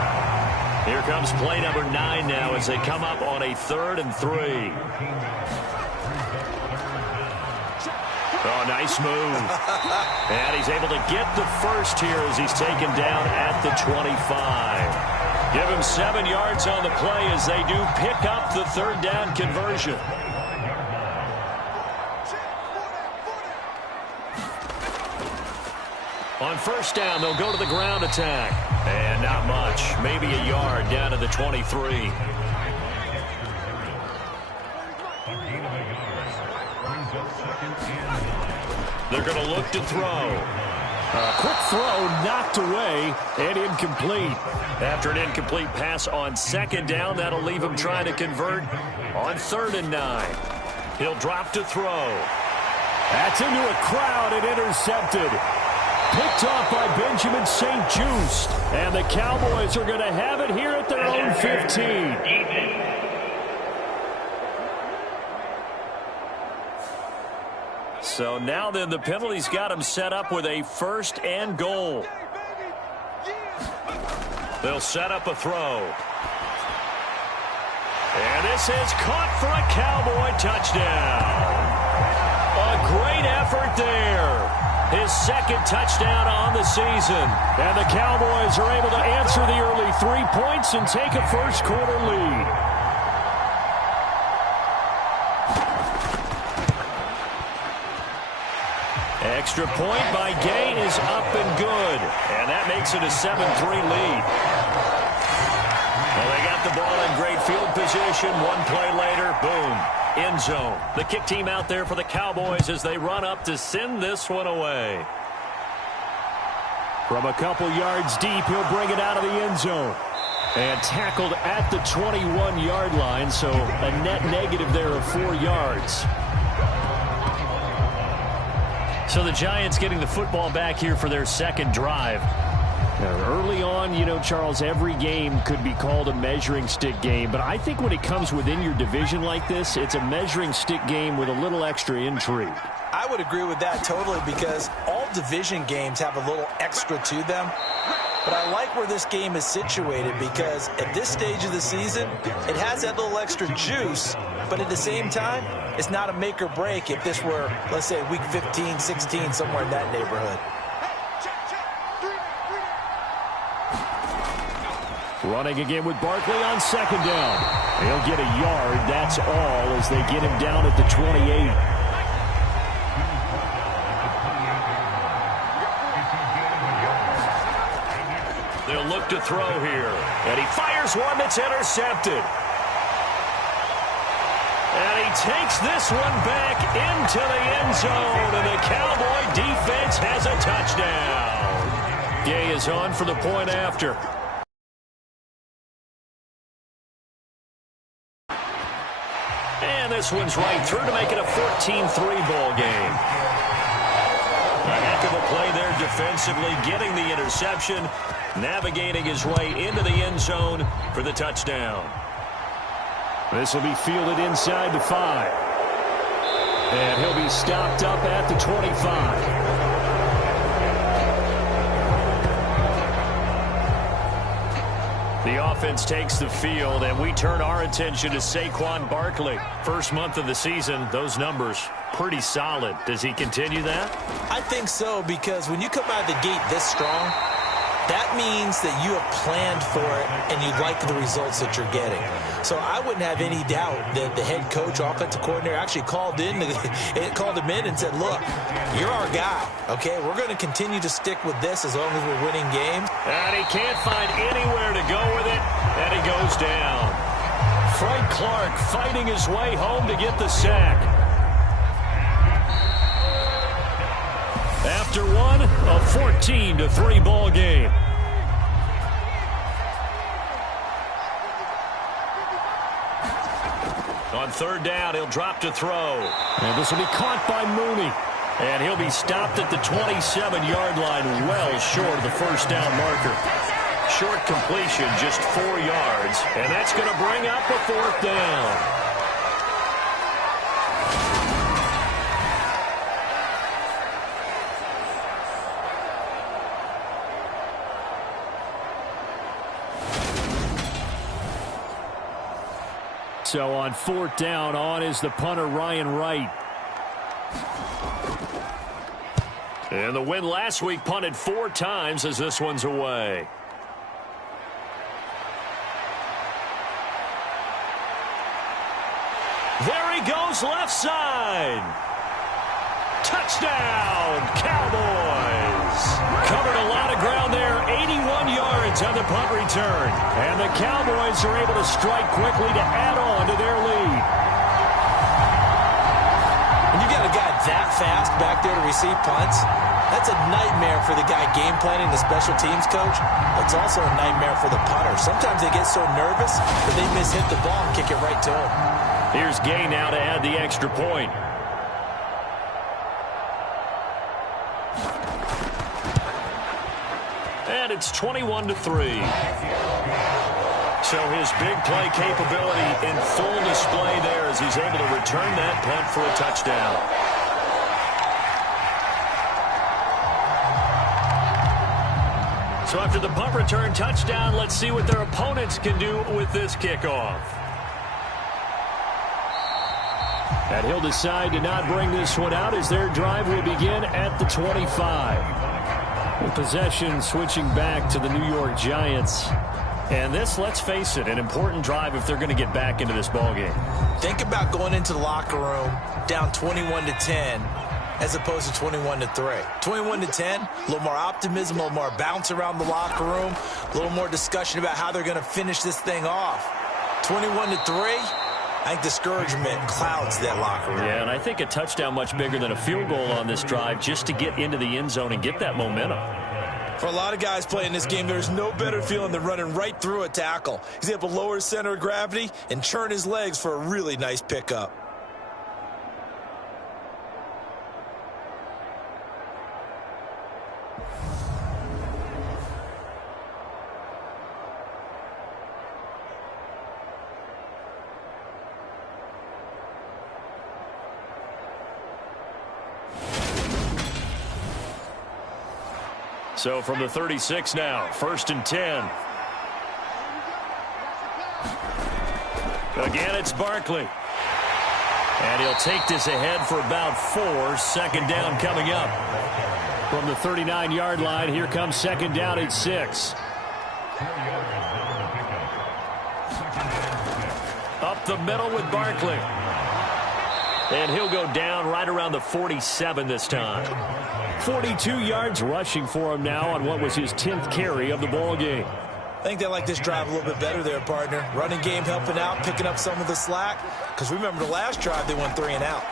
Here comes play number 9 now as they come up on a 3rd and 3. Oh, nice move. And he's able to get the first here as he's taken down at the 25. Give him 7 yards on the play as they do pick up the 3rd down conversion. On 1st down, they'll go to the ground attack. And not much. Maybe a yard down to the 23. They're going to look to throw. A quick throw knocked away and incomplete. After an incomplete pass on 2nd down, that'll leave him trying to convert on 3rd and 9. He'll drop to throw. That's into a crowd and intercepted. Picked off by Benjamin St. Juste. And the Cowboys are going to have it here at their own 15. So now then the penalty's got him set up with a 1st and goal. They'll set up a throw. And this is caught for a Cowboy touchdown. A great effort there. His 2nd touchdown on the season. And the Cowboys are able to answer the early 3 points and take a first quarter lead. Extra point by Gay is up and good. And that makes it a 7-3 lead. Well, they got the the ball in great field position. One play later, boom, end zone. The kick team out there for the Cowboys as they run up to send this one away. From a couple yards deep, he'll bring it out of the end zone. And tackled at the 21-yard line, so a net negative there of 4 yards. So the Giants getting the football back here for their second drive. Now, early on, you know, Charles, every game could be called a measuring stick game. But I think when it comes within your division like this, it's a measuring stick game with a little extra intrigue. I would agree with that totally because all division games have a little extra to them. But I like where this game is situated because at this stage of the season, it has that little extra juice. But at the same time, it's not a make or break if this were, let's say, week 15, 16, somewhere in that neighborhood. Running again with Barkley on second down. He'll get a yard, that's all, as they get him down at the 28. They'll look to throw here. And he fires one that's intercepted. And he takes this one back into the end zone. And the Cowboy defense has a touchdown. Gay is on for the point after. And this one's right through to make it a 14-3 ball game. A heck of a play there defensively, getting the interception, navigating his way into the end zone for the touchdown. This will be fielded inside the 5. And he'll be stopped up at the 25. The offense takes the field, and we turn our attention to Saquon Barkley. First month of the season, those numbers pretty solid. Does he continue that? I think so, because when you come out of the gate this strong, that means that you have planned for it and you like the results that you're getting. So I wouldn't have any doubt that the head coach, offensive coordinator, actually called him in and said, look, you're our guy, okay? We're going to continue to stick with this as long as we're winning games. And he can't find anywhere to go with it, and he goes down. Frank Clark fighting his way home to get the sack. After one, a 14-3 ball game. On third down, he'll drop to throw. And this will be caught by Mooney. And he'll be stopped at the 27-yard line, well short of the first down marker. Short completion, just 4 yards. And that's going to bring up a fourth down. So on fourth down, on is the punter, Ryan Wright. And the win last week punted 4 times as this one's away. There he goes, left side. Touchdown, Cowboys. Covered a lot of ground there, 81 yards on the punt return. And the Cowboys are able to strike quickly to add on to their lead. When you got a guy that fast back there to receive punts, that's a nightmare for the guy game planning, the special teams coach. It's also a nightmare for the punter. Sometimes they get so nervous that they mishit the ball and kick it right to him. Here's Gay now to add the extra point. And it's 21-3. So his big play capability in full display there as he's able to return that punt for a touchdown. So after the punt return touchdown, let's see what their opponents can do with this kickoff. And he'll decide to not bring this one out as their drive will begin at the 25. With possession switching back to the New York Giants. And this, let's face it, an important drive if they're going to get back into this ballgame. Think about going into the locker room down 21-10 as opposed to 21-3. 21-10, a little more optimism, a little more bounce around the locker room, a little more discussion about how they're going to finish this thing off. 21-3. I think discouragement clouds that locker room. Yeah, and I think a touchdown much bigger than a field goal on this drive just to get into the end zone and get that momentum. For a lot of guys playing this game, there's no better feeling than running right through a tackle. He's able to lower his center of gravity and churn his legs for a really nice pickup. So from the 36 now, 1st and 10. Again, it's Barkley. And he'll take this ahead for about 4. 2nd down coming up. From the 39-yard line, here comes 2nd down at 6. Up the middle with Barkley. And he'll go down right around the 47 this time. 42 yards rushing for him now on what was his 10th carry of the ball game. I think they like this drive a little bit better there, partner. Running game helping out, picking up some of the slack. Because remember the last drive, they went 3 and out.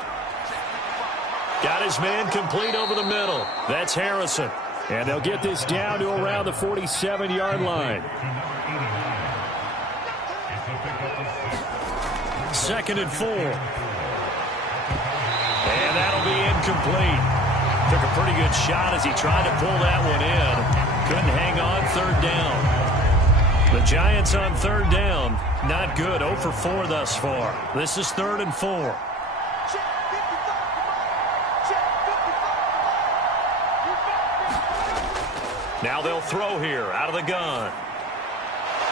Got his man complete over the middle. That's Harrison. And they'll get this down to around the 47-yard line. 2nd and 4. And that'll be incomplete. Took a pretty good shot as he tried to pull that one in. Couldn't hang on. 3rd down. The Giants on 3rd down. Not good. 0 for 4 thus far. This is 3rd and 4. Now they'll throw here out of the gun.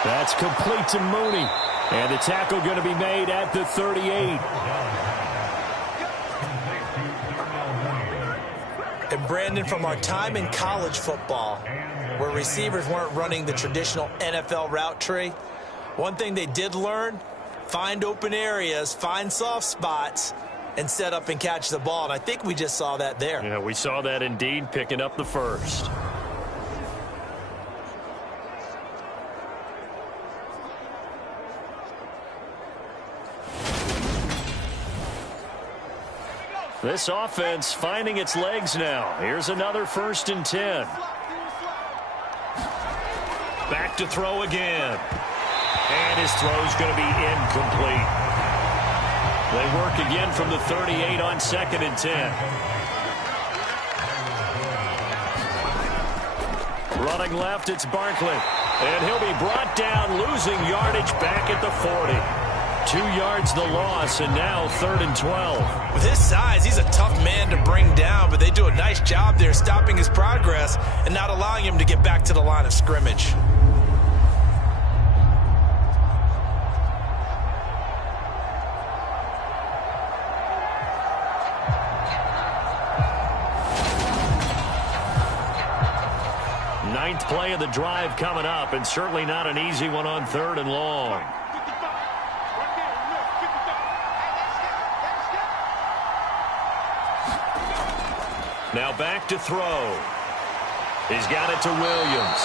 That's complete to Mooney. And the tackle going to be made at the 38. And Brandon, from our time in college football, where receivers weren't running the traditional NFL route tree, one thing they did learn, find open areas, find soft spots, and set up and catch the ball. And I think we just saw that there. Yeah, we saw that indeed, picking up the 1st. This offense finding its legs now. Here's another 1st and 10. Back to throw again. And his throw's going to be incomplete. They work again from the 38 on 2nd and 10. Running left, it's Barkley. And he'll be brought down, losing yardage back at the 40. 2 yards the loss, and now 3rd and 12. With his size, he's a tough man to bring down, but they do a nice job there stopping his progress and not allowing him to get back to the line of scrimmage. Ninth play of the drive coming up, and certainly not an easy one on 3rd and long. Now back to throw. He's got it to Williams.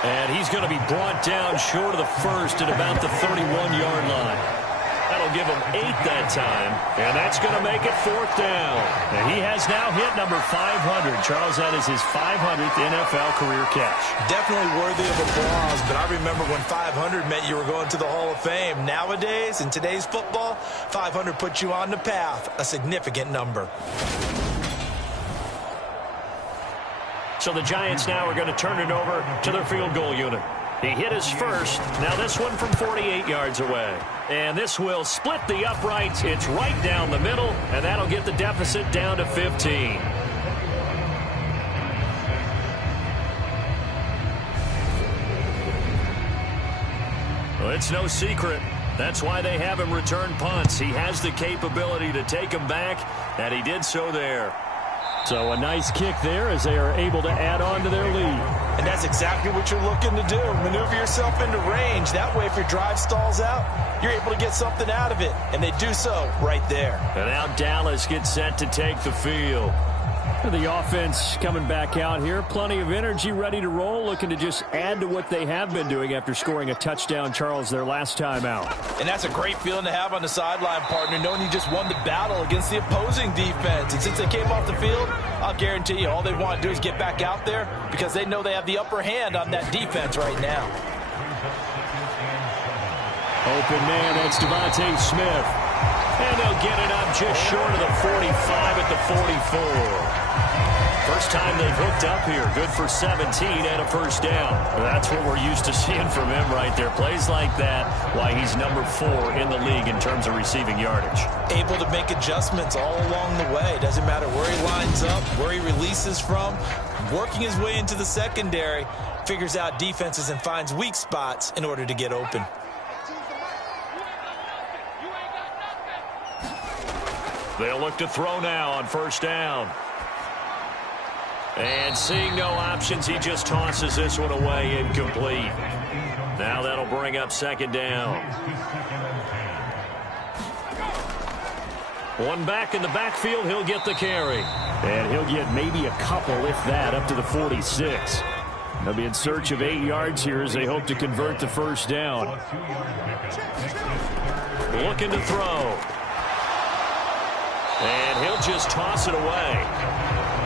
And he's going to be brought down short of the 1st at about the 31-yard line. That'll give him 8 that time. And that's going to make it 4th down. And he has now hit number 500. Charles, that is his 500th NFL career catch. Definitely worthy of applause, but I remember when 500 meant you were going to the Hall of Fame. Nowadays, in today's football, 500 puts you on the path, a significant number. So the Giants now are going to turn it over to their field goal unit. He hit his first. Now this one from 48 yards away. And this will split the uprights. It's right down the middle, and that'll get the deficit down to 15. Well, it's no secret. That's why they have him return punts. He has the capability to take them back, and he did so there. So a nice kick there as they are able to add on to their lead. And that's exactly what you're looking to do. Maneuver yourself into range. That way, if your drive stalls out, you're able to get something out of it. And they do so right there. And now Dallas gets set to take the field. The offense coming back out here. Plenty of energy, ready to roll, looking to just add to what they have been doing after scoring a touchdown, Charles, their last time out. And that's a great feeling to have on the sideline, partner, knowing you just won the battle against the opposing defense. And since they came off the field, I'll guarantee you all they want to do is get back out there because they know they have the upper hand on that defense right now. Open man, that's Devontae Smith. And they'll get it up just short of the 45 at the 44. First time they've hooked up here. Good for 17 and a first down. That's what we're used to seeing from him right there. Plays like that, why he's number 4 in the league in terms of receiving yardage. Able to make adjustments all along the way. Doesn't matter where he lines up, where he releases from. Working his way into the secondary, figures out defenses and finds weak spots in order to get open. They'll look to throw now on first down. And seeing no options, he just tosses this one away, incomplete. Now that'll bring up second down. One back in the backfield, he'll get the carry. And he'll get maybe a couple, if that, up to the 46. They'll be in search of 8 yards here as they hope to convert the first down. Looking to throw. And he'll just toss it away.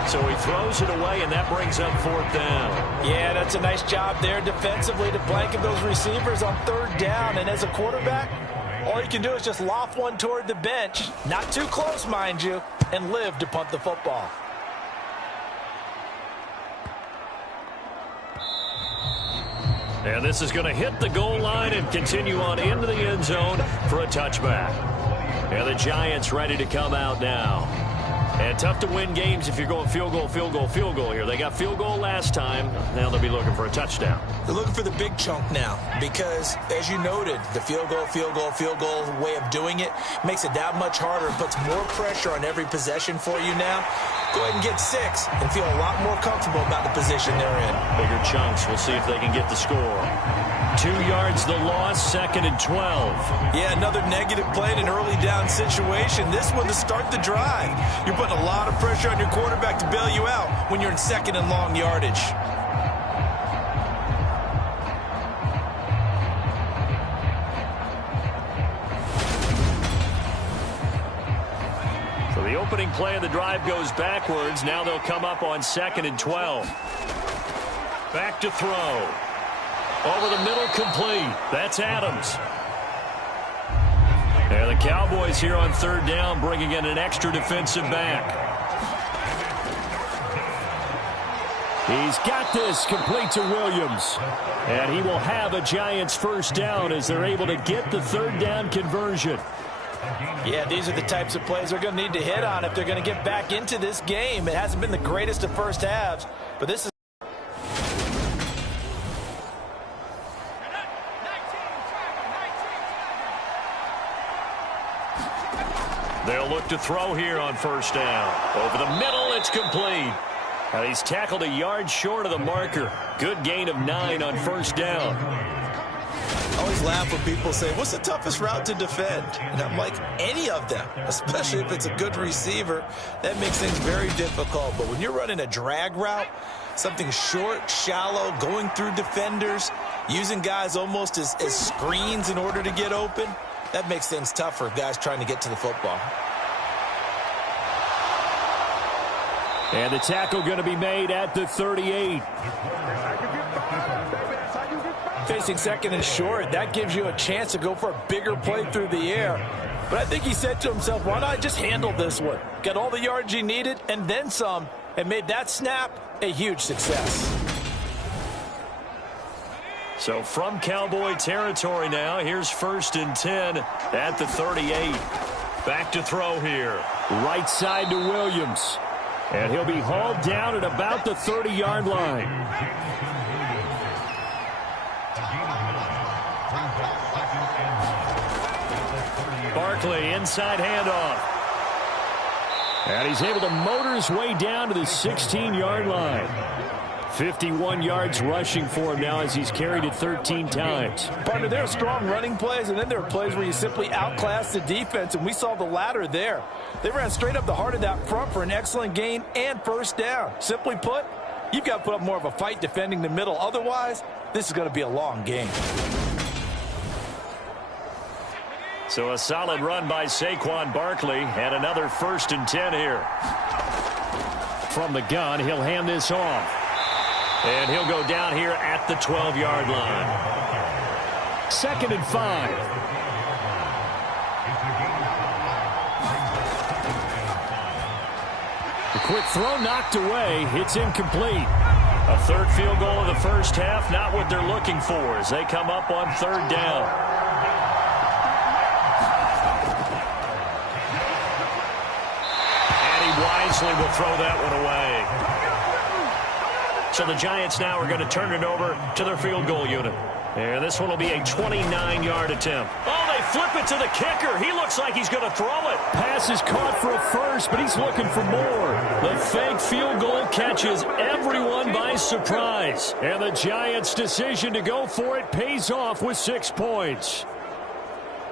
So he throws it away, and that brings up fourth down. Yeah, that's a nice job there defensively to blanket those receivers on third down. And as a quarterback, all you can do is just loft one toward the bench, not too close, mind you, and live to punt the football. And this is going to hit the goal line and continue on into the end zone for a touchback. And the Giants ready to come out now. And tough to win games if you're going field goal, field goal, field goal here. They got field goal last time. Now they'll be looking for a touchdown. They're looking for the big chunk now because, as you noted, the field goal way of doing it makes it that much harder and puts more pressure on every possession for you now. Go ahead and get 6 and feel a lot more comfortable about the position they're in. Bigger chunks. We'll see if they can get the score. 2 yards the loss, 2nd and 12. Yeah, another negative play in an early down situation. This one to start the drive. You're putting a lot of pressure on your quarterback to bail you out when you're in 2nd and long yardage. So the opening play of the drive goes backwards. Now they'll come up on 2nd and 12. Back to throw. Over the middle, complete. That's Adams. And the Cowboys here on third down, bringing in an extra defensive back. He's got this, complete to Williams. And he will have a Giants first down as they're able to get the third down conversion. Yeah, these are the types of plays they're going to need to hit on if they're going to get back into this game. It hasn't been the greatest of first halves, but this is they'll look to throw here on first down. Over the middle, it's complete. And he's tackled a yard short of the marker. Good gain of 9 on first down. I always laugh when people say, what's the toughest route to defend? And I'm like, any of them, especially if it's a good receiver. That makes things very difficult. But when you're running a drag route, something short, shallow, going through defenders, using guys almost as screens in order to get open, that makes things tough for guys trying to get to the football. And the tackle going to be made at the 38. facing 2nd and short. That gives you a chance to go for a bigger play through the air. But I think he said to himself, why not just handle this one? Got all the yards he needed and then some, and made that snap a huge success. So from Cowboy territory now, here's 1st and 10 at the 38. Back to throw here. Right side to Williams. And he'll be hauled down at about the 30-yard line. Barkley, inside handoff. And he's able to motor his way down to the 16-yard line. 51 yards rushing for him now as he's carried it 13 times. Partner, there are strong running plays, and then there are plays where you simply outclass the defense, and we saw the latter there. They ran straight up the heart of that front for an excellent gain and first down. Simply put, you've got to put up more of a fight defending the middle. Otherwise, this is going to be a long game. So a solid run by Saquon Barkley, and another 1st and 10 here. From the gun, he'll hand this off. And he'll go down here at the 12-yard line. 2nd and 5. The quick throw knocked away. It's incomplete. A 3rd field goal of the first half, not what they're looking for as they come up on 3rd down. And he wisely will throw that one away. So the Giants now are going to turn it over to their field goal unit. And this one will be a 29-yard attempt. Oh, they flip it to the kicker. He looks like he's going to throw it. Pass is caught for a first, but he's looking for more. The fake field goal catches everyone by surprise. And the Giants' decision to go for it pays off with 6 points.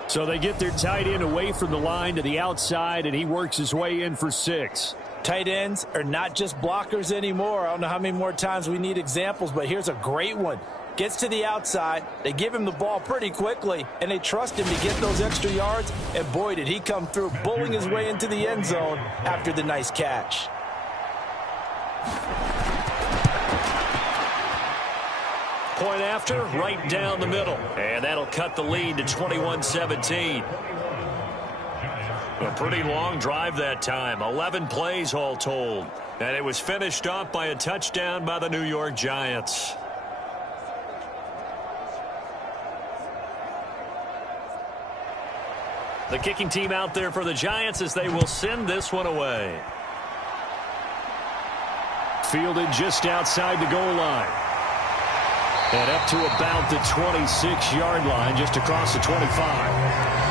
So they get their tight end away from the line to the outside, and he works his way in for 6. Tight ends are not just blockers anymore. I don't know how many more times we need examples, but here's a great one. Gets to the outside, they give him the ball pretty quickly, and they trust him to get those extra yards, and boy, did he come through, bowling his way into the end zone after the nice catch. Point after, right down the middle, and that'll cut the lead to 21-17. A pretty long drive that time, 11 plays all told. And it was finished off by a touchdown by the New York Giants. The kicking team out there for the Giants as they will send this one away. Fielded just outside the goal line. And up to about the 26-yard line, just across the 25.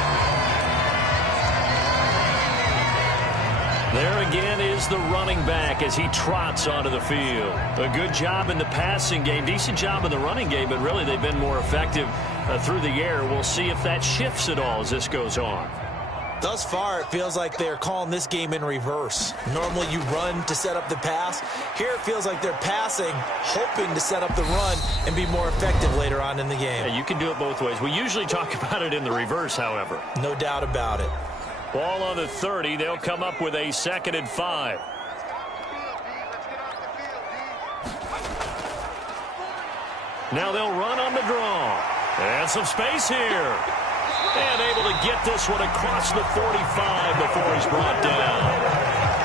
There again is the running back as he trots onto the field. A good job in the passing game, decent job in the running game, but really they've been more effective through the air. We'll see if that shifts at all as this goes on. Thus far, it feels like they're calling this game in reverse. Normally you run to set up the pass. Here it feels like they're passing, hoping to set up the run and be more effective later on in the game. Yeah, you can do it both ways. We usually talk about it in the reverse, however. No doubt about it. Ball on the 30. They'll come up with a 2nd and 5. Now they'll run on the draw. And some space here. And able to get this one across the 45 before he's brought down.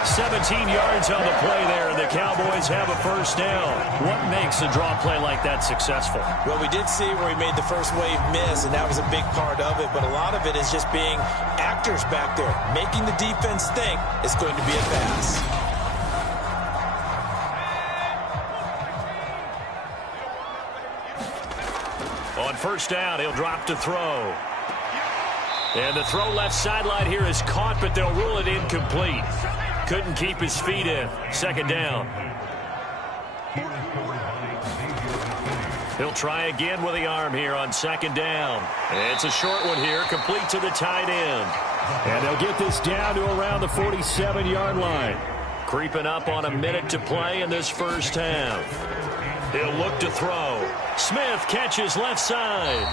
17 yards on the play there, and the Cowboys have a first down. What makes a draw play like that successful? Well, we did see where he made the first wave miss, and that was a big part of it. But a lot of it is just being actors back there, making the defense think it's going to be a pass. On first down, he'll drop to throw. And the throw left sideline here is caught, but they'll rule it incomplete. Couldn't keep his feet in. 2nd down. He'll try again with the arm here on 2nd down. It's a short one here, complete to the tight end. And they'll get this down to around the 47-yard line. Creeping up on a minute to play in this first half. He'll look to throw. Smith catches left side.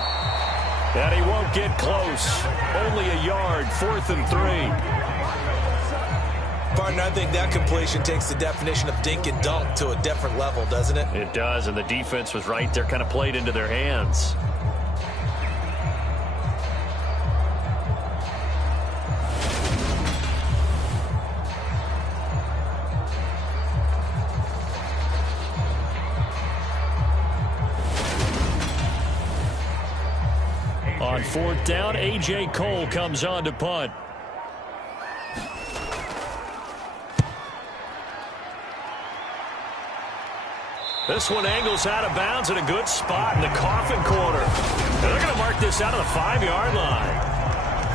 And he won't get close. Only a yard, 4th and 3. Partner, I think that completion takes the definition of dink and dunk to a different level, doesn't it? It does, and the defense was right there, kind of played into their hands. On 4th down, A.J. Cole comes on to punt. This one angles out of bounds in a good spot in the coffin corner. And they're going to mark this out of the 5-yard line.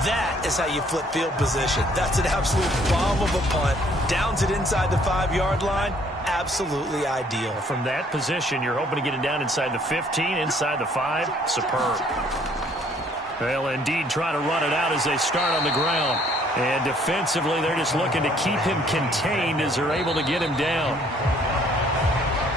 That is how you flip field position. That's an absolute bomb of a punt. Downs it inside the 5-yard line. absolutely ideal. From that position, you're hoping to get it down inside the 15, inside the 5. Superb. They'll indeed try to run it out as they start on the ground. And defensively, they're just looking to keep him contained as they're able to get him down.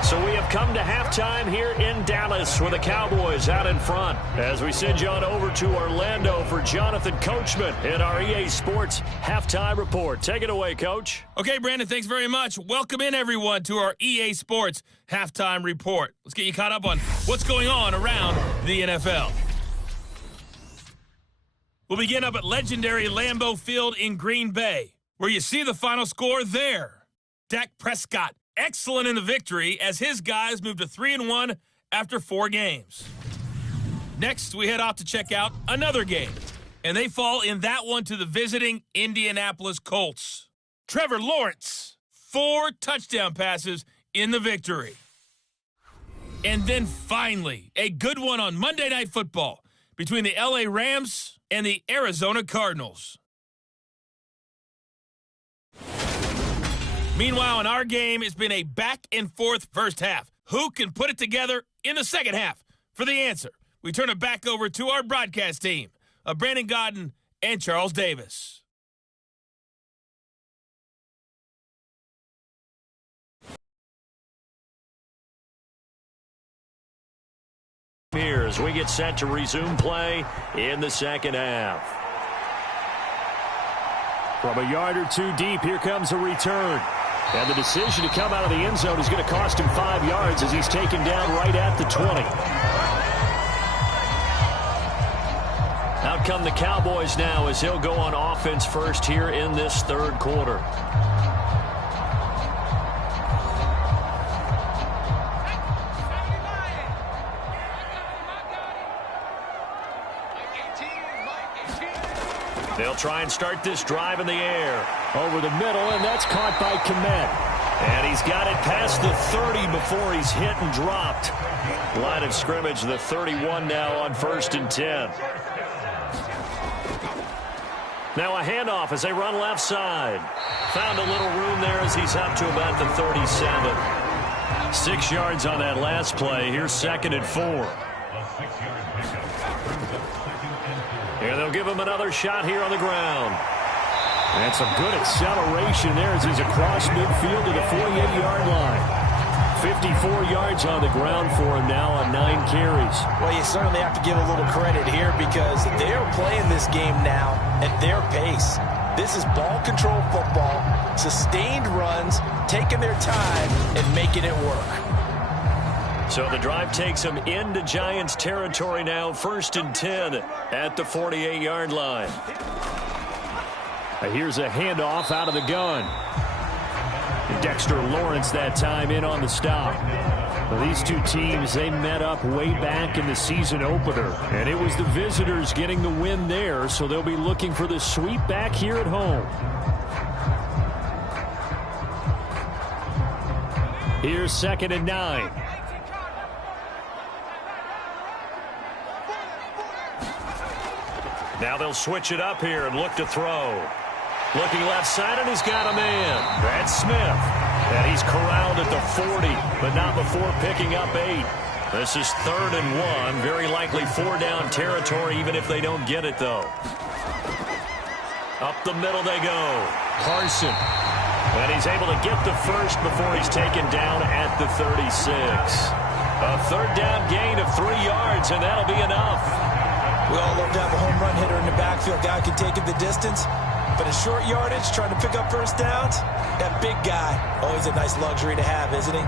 So we have come to halftime here in Dallas with the Cowboys out in front. As we send you on over to Orlando for Jonathan Coachman in our EA Sports Halftime Report. Take it away, Coach. Okay, Brandon, thanks very much. Welcome in, everyone, to our EA Sports Halftime Report. Let's get you caught up on what's going on around the NFL. We'll begin up at legendary Lambeau Field in Green Bay, where you see the final score there. Dak Prescott, excellent in the victory as his guys move to 3-1 after 4 games. Next, we head off to check out another game, and they fall in that one to the visiting Indianapolis Colts. Trevor Lawrence, 4 touchdown passes in the victory. And then finally, a good one on Monday Night Football between the LA Rams and the Arizona Cardinals. Meanwhile, in our game, it's been a back-and-forth first half. Who can put it together in the second half? For the answer, we turn it back over to our broadcast team of Brandon Godden and Charles Davis. Here as we get set to resume play in the second half. From a yard or 2 deep, here comes a return. And the decision to come out of the end zone is going to cost him 5 yards as he's taken down right at the 20. Out come the Cowboys now as he'll go on offense first here in this third quarter. They'll try and start this drive in the air. Over the middle, and that's caught by Kmet. And he's got it past the 30 before he's hit and dropped. Line of scrimmage, the 31 now on 1st and 10. Now a handoff as they run left side. Found a little room there as he's up to about the 37. 6 yards on that last play. Here's 2nd and 4. And they'll give him another shot here on the ground. And some good acceleration there as he's across midfield to the 48-yard line. 54 yards on the ground for him now on 9 carries. Well, you certainly have to give a little credit here because they're playing this game now at their pace. This is ball control football, sustained runs, taking their time and making it work. So the drive takes him into Giants territory now, 1st and 10 at the 48-yard line. Here's a handoff out of the gun. Dexter Lawrence that time in on the stop. Well, these two teams, they met up way back in the season opener, and it was the visitors getting the win there, so they'll be looking for the sweep back here at home. Here's 2nd and 9. Now they'll switch it up here and look to throw. Looking left side, and he's got a man. That's Smith. And he's corralled at the 40, but not before picking up 8. This is 3rd and 1. Very likely 4-down territory, even if they don't get it, though. Up the middle they go. Carson. And he's able to get the first before he's taken down at the 36. A 3rd down gain of 3 yards, and that'll be enough. We all love to have a home run hitter in the backfield. Guy can take it the distance. But in short yardage, trying to pick up first downs, that big guy, always a nice luxury to have, isn't he?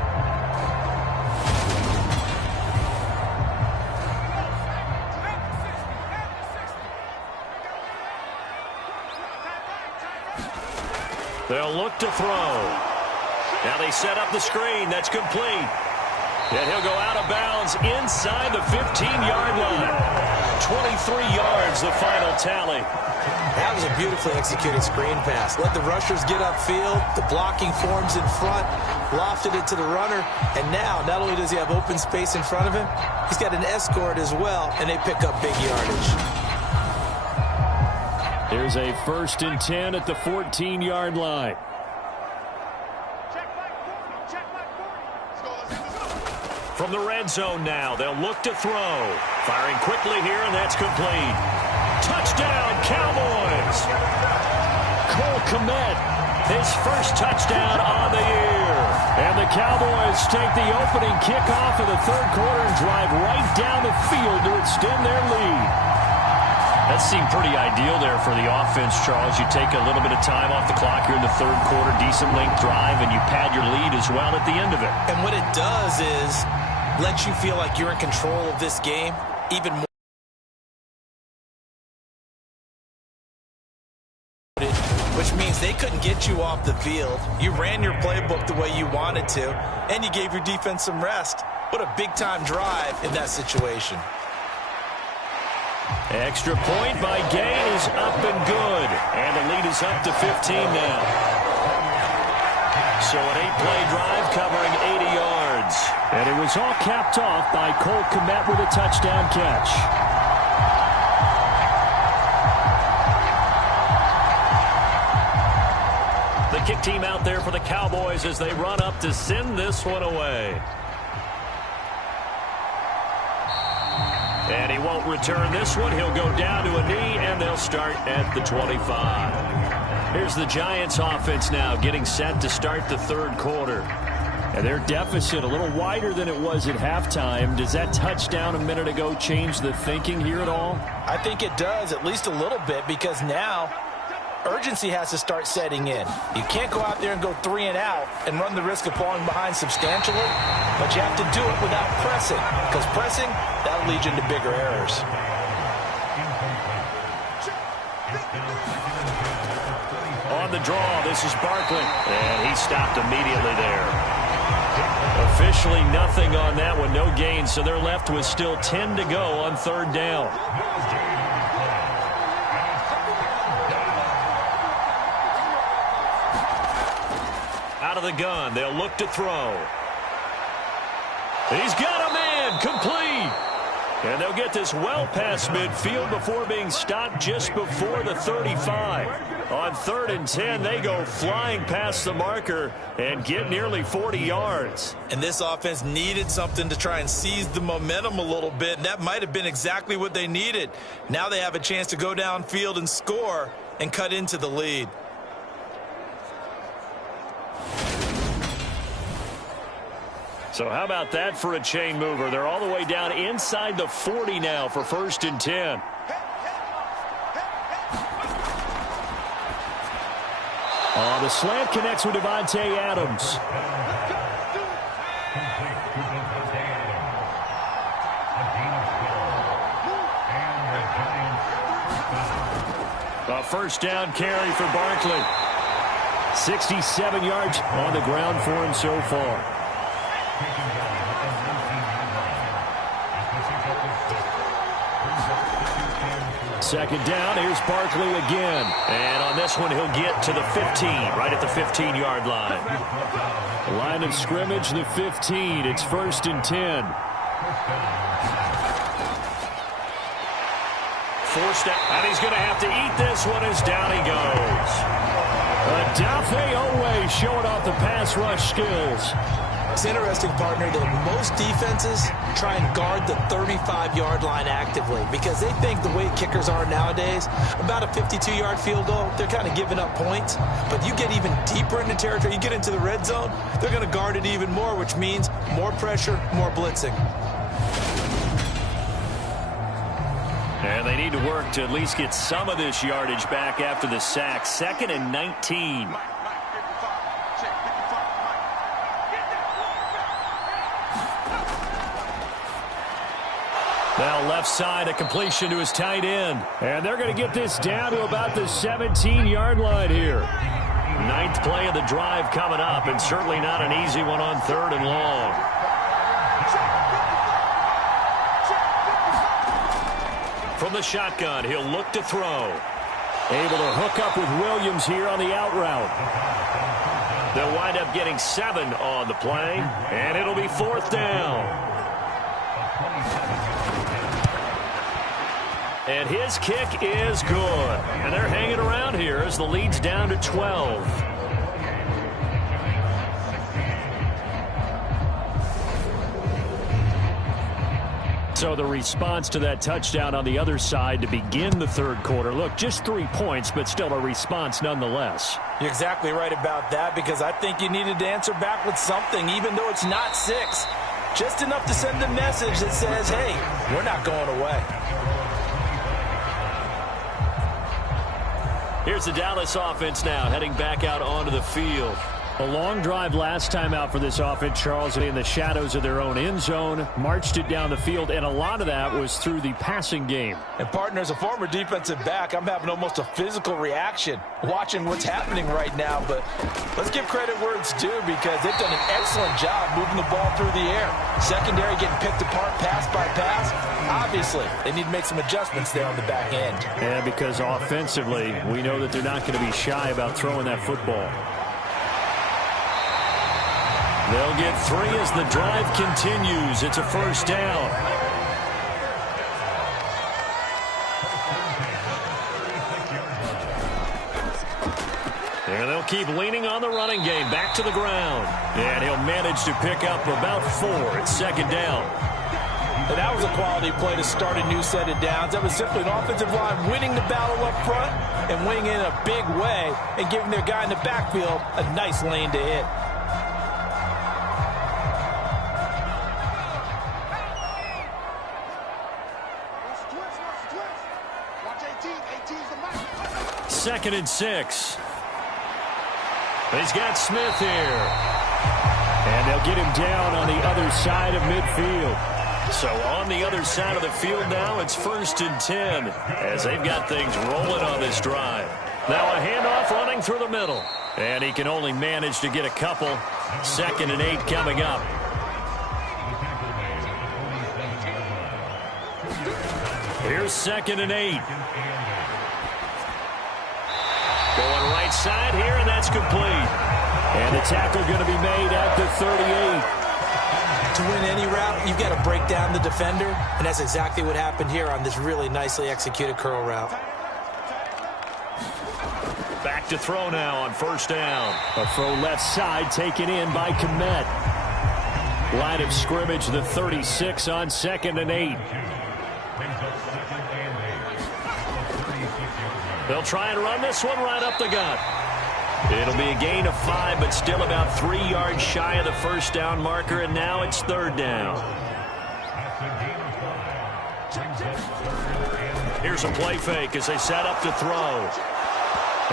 They'll look to throw. Now they set up the screen. That's complete. And he'll go out of bounds inside the 15-yard line. 23 yards, the final tally. That was a beautifully executed screen pass. Let the rushers get upfield. The blocking forms in front. Lofted it to the runner. And now, not only does he have open space in front of him, he's got an escort as well, and they pick up big yardage. Here's a 1st and 10 at the 14-yard line. Check back, check From the red zone now, they'll look to throw. Firing quickly here, and that's complete. Touchdown, Cowboys! Cole Kmet, his first touchdown on the year. And the Cowboys take the opening kickoff of the third quarter and drive right down the field to extend their lead. That seemed pretty ideal there for the offense, Charles. You take a little bit of time off the clock here in the third quarter, decent length drive, and you pad your lead as well at the end of it. And what it does is lets you feel like you're in control of this game even more. Which means they couldn't get you off the field. You ran your playbook the way you wanted to, and you gave your defense some rest. What a big-time drive in that situation. Extra point by Gay is up and good. And the lead is up to 15 now. So an 8-play drive covering 80 yards. And it was all capped off by Cole Kmet with a touchdown catch. The kick team out there for the Cowboys as they run up to send this one away. And he won't return this one. He'll go down to a knee, and they'll start at the 25. Here's the Giants offense now getting set to start the third quarter. And their deficit a little wider than it was at halftime. Does that touchdown a minute ago change the thinking here at all? I think it does, at least a little bit, because now urgency has to start setting in. You can't go out there and go 3 and out and run the risk of falling behind substantially, but you have to do it without pressing, because pressing, that'll lead you into bigger errors. On the draw, this is Barkley, and he stopped immediately there. Officially nothing on that one, no gain, so they're left with still 10 to go on third down. Out of the gun, they'll look to throw. He's got a man, complete. And they'll get this well past midfield before being stopped just before the 35. On 3rd and 10, they go flying past the marker and get nearly 40 yards. And this offense needed something to try and seize the momentum a little bit, and that might have been exactly what they needed. Now they have a chance to go downfield and score and cut into the lead. So how about that for a chain mover? They're all the way down inside the 40 now for 1st and 10. The slant connects with Devontae Adams. A 1st down carry for Barkley. 67 yards on the ground for him so far. Second down, here's Barkley again. And on this one, he'll get to the 15, right at the 15-yard line. Line of scrimmage, the 15. It's 1st and 10. Forced out, and he's going to have to eat this one as down he goes. Adafe Owe showing off the pass rush skills. It's interesting, partner, that most defenses try and guard the 35-yard line actively because they think the way kickers are nowadays, about a 52-yard field goal, they're kind of giving up points. But you get even deeper into territory, you get into the red zone, they're going to guard it even more, which means more pressure, more blitzing. And they need to work to at least get some of this yardage back after the sack. 2nd and 19. Now left side, a completion to his tight end. And they're going to get this down to about the 17-yard line here. 9th play of the drive coming up, and certainly not an easy one on 3rd and long. From the shotgun, he'll look to throw. Able to hook up with Williams here on the out route. They'll wind up getting 7 on the play, and it'll be 4th down. And his kick is good. And they're hanging around here as the lead's down to 12. So the response to that touchdown on the other side to begin the third quarter. Look, just 3 points, but still a response nonetheless. You're exactly right about that, because I think you needed to answer back with something, even though it's not 6. Just enough to send a message that says, hey, we're not going away. Here's the Dallas offense now, heading back out onto the field. A long drive last time out for this offense, Charles, in the shadows of their own end zone, marched it down the field, and a lot of that was through the passing game. And, partner, as a former defensive back, I'm having almost a physical reaction watching what's happening right now. But let's give credit where it's due, because they've done an excellent job moving the ball through the air. Secondary getting picked apart pass by pass. Obviously, they need to make some adjustments there on the back end. Yeah, because offensively, we know that they're not going to be shy about throwing that football. They'll get 3 as the drive continues. It's a first down. And they'll keep leaning on the running game. Back to the ground. And he'll manage to pick up about 4 at second down. And that was a quality play to start a new set of downs. That was simply an offensive line winning the battle up front and winning in a big way and giving their guy in the backfield a nice lane to hit. Second and 6. He's got Smith here. And they'll get him down on the other side of midfield. So on the other side of the field now, it's 1st and 10 as they've got things rolling on this drive. Now a handoff running through the middle. And he can only manage to get a couple. 2nd and 8 coming up. Here's 2nd and 8. Going right side here, and that's complete. And the tackle going to be made at the 38. To win any route, you've got to break down the defender, and that's exactly what happened here on this really nicely executed curl route. Back to throw now on first down. A throw left side taken in by Komet. Line of scrimmage, the 36 on 2nd and 8. They'll try and run this one right up the gut. It'll be a gain of 5, but still about 3 yards shy of the first down marker, and now it's 3rd down. Here's a play fake as they set up to throw.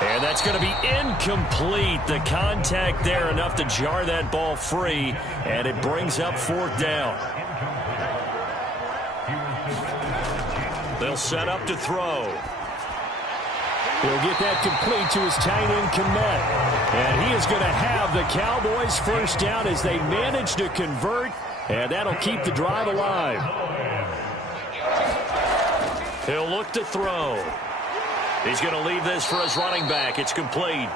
And that's going to be incomplete. The contact there enough to jar that ball free, and it brings up 4th down. They'll set up to throw. He'll get that complete to his tight end, Komet. And he is going to have the Cowboys' first down as they manage to convert, and that'll keep the drive alive. He'll look to throw. He's going to leave this for his running back. It's complete.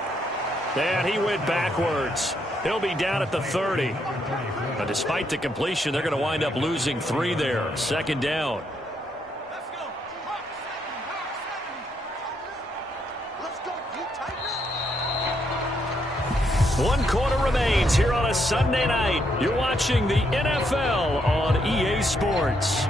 And he went backwards. He'll be down at the 30. But despite the completion, they're going to wind up losing 3 there. 2nd down. 1 quarter remains here on a Sunday night. You're watching the NFL on EA Sports.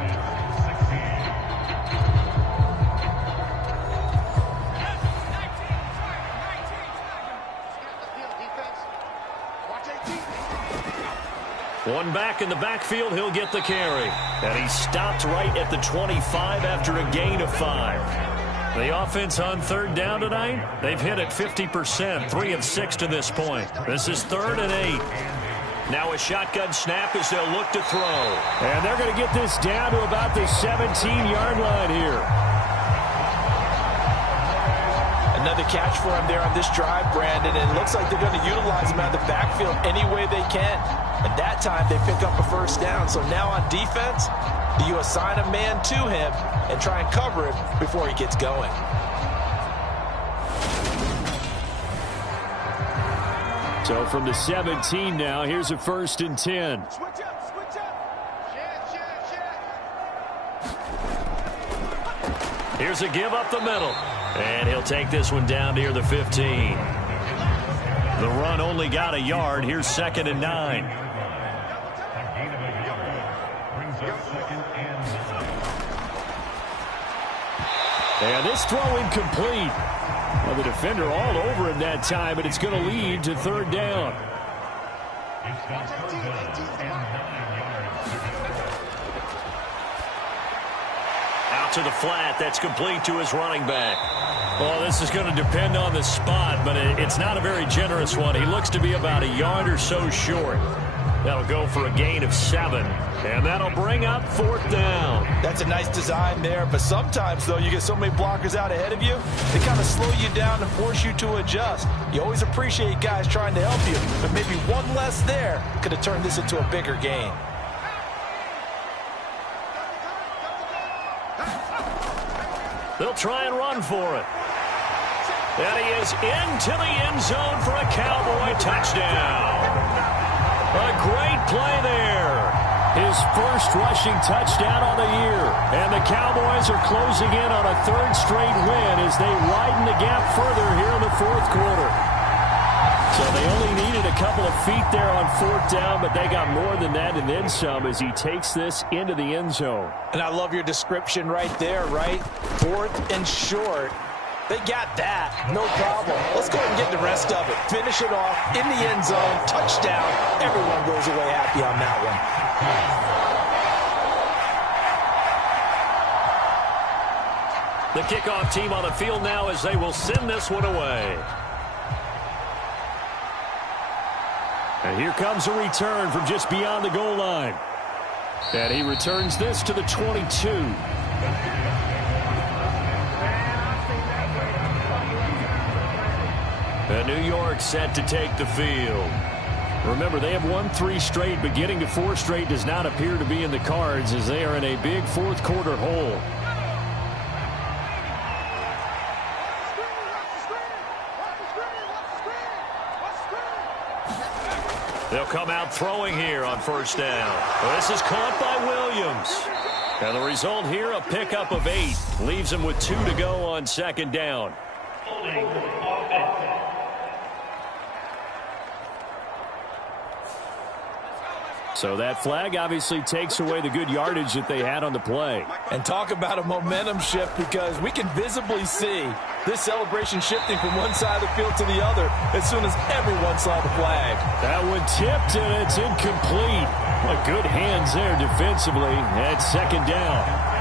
One back in the backfield, he'll get the carry. And he stopped right at the 25 after a gain of 5. The offense on 3rd down tonight, they've hit it 50%, 3 of 6 to this point. This is 3rd and 8. Now a shotgun snap as they'll look to throw. And they're going to get this down to about the 17-yard line here. Another catch for him there on this drive, Brandon, and it looks like they're going to utilize him out of the backfield any way they can. And that time they pick up a first down. So now on defense, do you assign a man to him and try and cover him before he gets going? So from the 17 now, here's a 1st and 10. Switch up, switch up. Here's a give up the middle. And he'll take this one down near the 15. The run only got a yard. Here's 2nd and 9. And this throw incomplete. Well, the defender all over him that time, and it's going to lead to third down. Out to the flat. That's complete to his running back. Well, this is going to depend on the spot, but it's not a very generous one. He looks to be about a yard or so short. That'll go for a gain of 7, and that'll bring up fourth down. That's a nice design there, but sometimes, though, you get so many blockers out ahead of you, they kind of slow you down and force you to adjust. You always appreciate guys trying to help you, but maybe one less there could have turned this into a bigger gain. They'll try and run for it. And he is into the end zone for a Cowboy touchdown. A great play there. His first rushing touchdown on the year. And the Cowboys are closing in on a third straight win as they widen the gap further here in the fourth quarter. So they only needed a couple of feet there on fourth down, but they got more than that and then some as he takes this into the end zone. And I love your description right there, right? Fourth and short. They got that. No problem. Let's go ahead and get the rest of it. Finish it off in the end zone. Touchdown. Everyone goes away happy on that one. The kickoff team on the field now as they will send this one away. And here comes a return from just beyond the goal line. And he returns this to the 22. And New York set to take the field. Remember, they have won 3 straight, but getting to 4 straight does not appear to be in the cards as they are in a big fourth quarter hole. They'll come out throwing here on first down. This is caught by Williams. And the result here, a pickup of 8. Leaves them with 2 to go on second down. So that flag obviously takes away the good yardage that they had on the play. And talk about a momentum shift, because we can visibly see this celebration shifting from one side of the field to the other as soon as everyone saw the flag. That one tipped, and it's incomplete. Well, good hands there defensively at second down.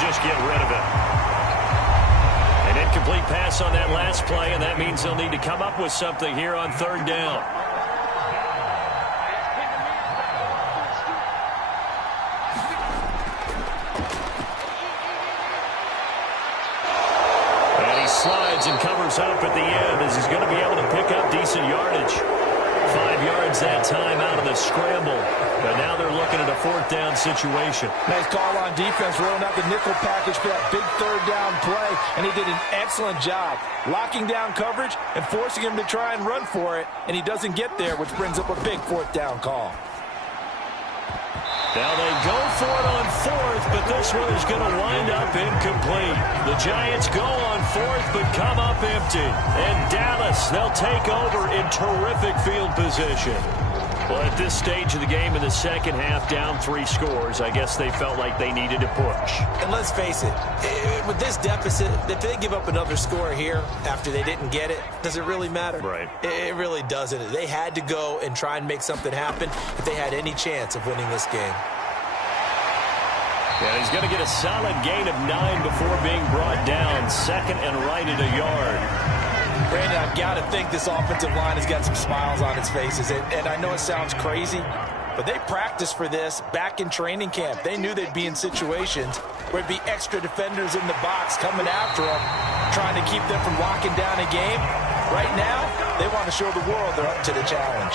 Just get rid of it. An incomplete pass on that last play, and that means they'll need to come up with something here on third down. And he slides and covers up at the end as he's going to be able to pick up decent yardage. 5 yards that time out of the scramble. But now they're looking at a fourth down situation. Nice call on defense, rolling out the nickel package for that big third down play. And he did an excellent job locking down coverage and forcing him to try and run for it. And he doesn't get there, which brings up a big fourth down call. Now they go for it on fourth, but this one is going to wind up incomplete. The Giants go on fourth, but come up empty. And Dallas, they'll take over in terrific field position. Well, at this stage of the game in the second half, down 3 scores, I guess they felt like they needed to push. And let's face it, with this deficit, if they give up another score here after they didn't get it, does it really matter? Right. It really doesn't. They had to go and try and make something happen if they had any chance of winning this game. Yeah, he's going to get a solid gain of 9 before being brought down. Second and right at a yard. Brandon, I've got to think this offensive line has got some smiles on its faces. And I know it sounds crazy, but they practiced for this back in training camp. They knew they'd be in situations where it'd be extra defenders in the box coming after them, trying to keep them from locking down a game. Right now, they want to show the world they're up to the challenge.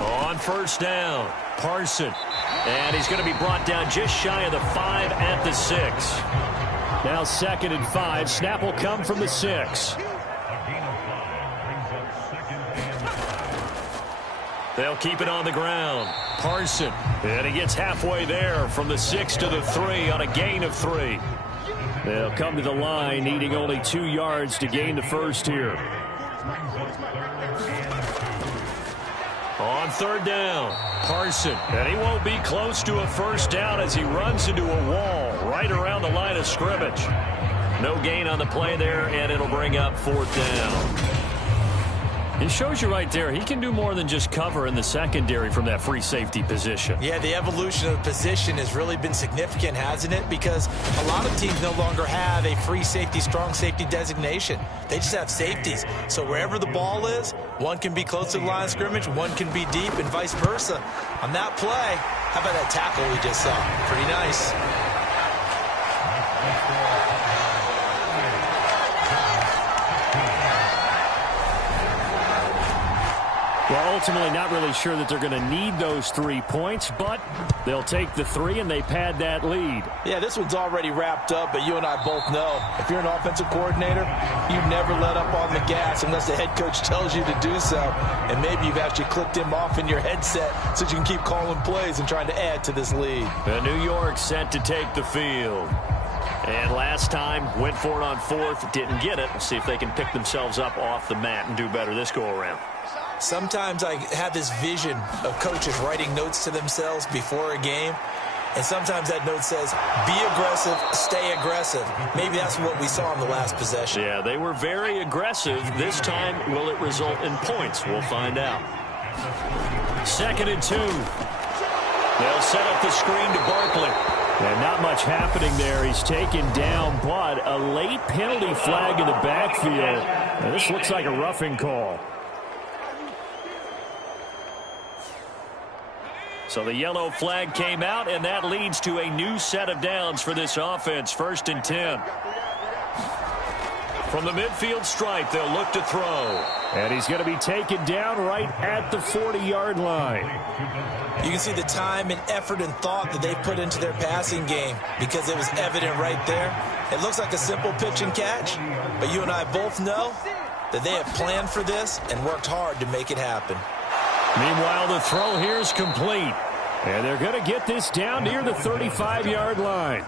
On first down, Parson. And he's going to be brought down just shy of the 5 at the 6. Now 2nd and 5. Snap will come from the 6. They'll keep it on the ground. Parson. And he gets halfway there from the 6 to the 3 on a gain of 3. They'll come to the line needing only 2 yards to gain the first here. On third down, Parson. And he won't be close to a first down as he runs into a wall right around the line of scrimmage. No gain on the play there, and it'll bring up fourth down. He shows you right there, he can do more than just cover in the secondary from that free safety position. Yeah, the evolution of the position has really been significant, hasn't it? Because a lot of teams no longer have a free safety, strong safety designation. They just have safeties. So wherever the ball is, one can be close to the line of scrimmage, one can be deep, and vice versa. On that play, how about that tackle we just saw? Pretty nice. Well, ultimately not really sure that they're going to need those 3 points, but they'll take the 3 and they pad that lead. Yeah, this one's already wrapped up, but you and I both know if you're an offensive coordinator, you never let up on the gas unless the head coach tells you to do so. And maybe you've actually clicked him off in your headset so you can keep calling plays and trying to add to this lead. New York set to take the field. And last time, went for it on fourth, didn't get it. We'll see if they can pick themselves up off the mat and do better this go-around. Sometimes I have this vision of coaches writing notes to themselves before a game, and sometimes that note says, be aggressive, stay aggressive. Maybe that's what we saw in the last possession. Yeah, they were very aggressive. This time, will it result in points? We'll find out. 2nd and 2. They'll set up the screen to Barkley. And not much happening there. He's taken down, but a late penalty flag in the backfield. Now, this looks like a roughing call. So the yellow flag came out, and that leads to a new set of downs for this offense. 1st and 10. From the midfield stripe, they'll look to throw. And he's going to be taken down right at the 40-yard line. You can see the time and effort and thought that they put into their passing game because it was evident right there. It looks like a simple pitch and catch, but you and I both know that they have planned for this and worked hard to make it happen. Meanwhile, the throw here is complete. And they're going to get this down near the 35-yard line.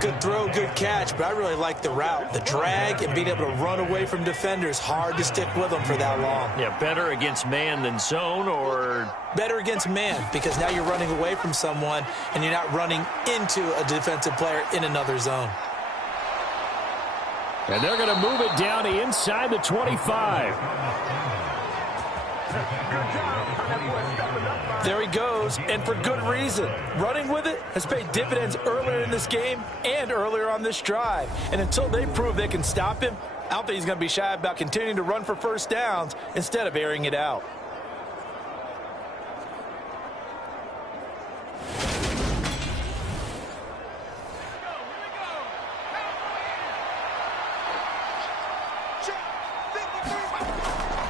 Good throw, good catch, but I really like the route. The drag and being able to run away from defenders, hard to stick with them for that long. Yeah, better against man than zone, or? Better against man, because now you're running away from someone and you're not running into a defensive player in another zone. And they're going to move it down to inside the 25. There he goes, and for good reason. Running with it has paid dividends earlier in this game and earlier on this drive. And until they prove they can stop him, I don't think he's going to be shy about continuing to run for first downs instead of airing it out.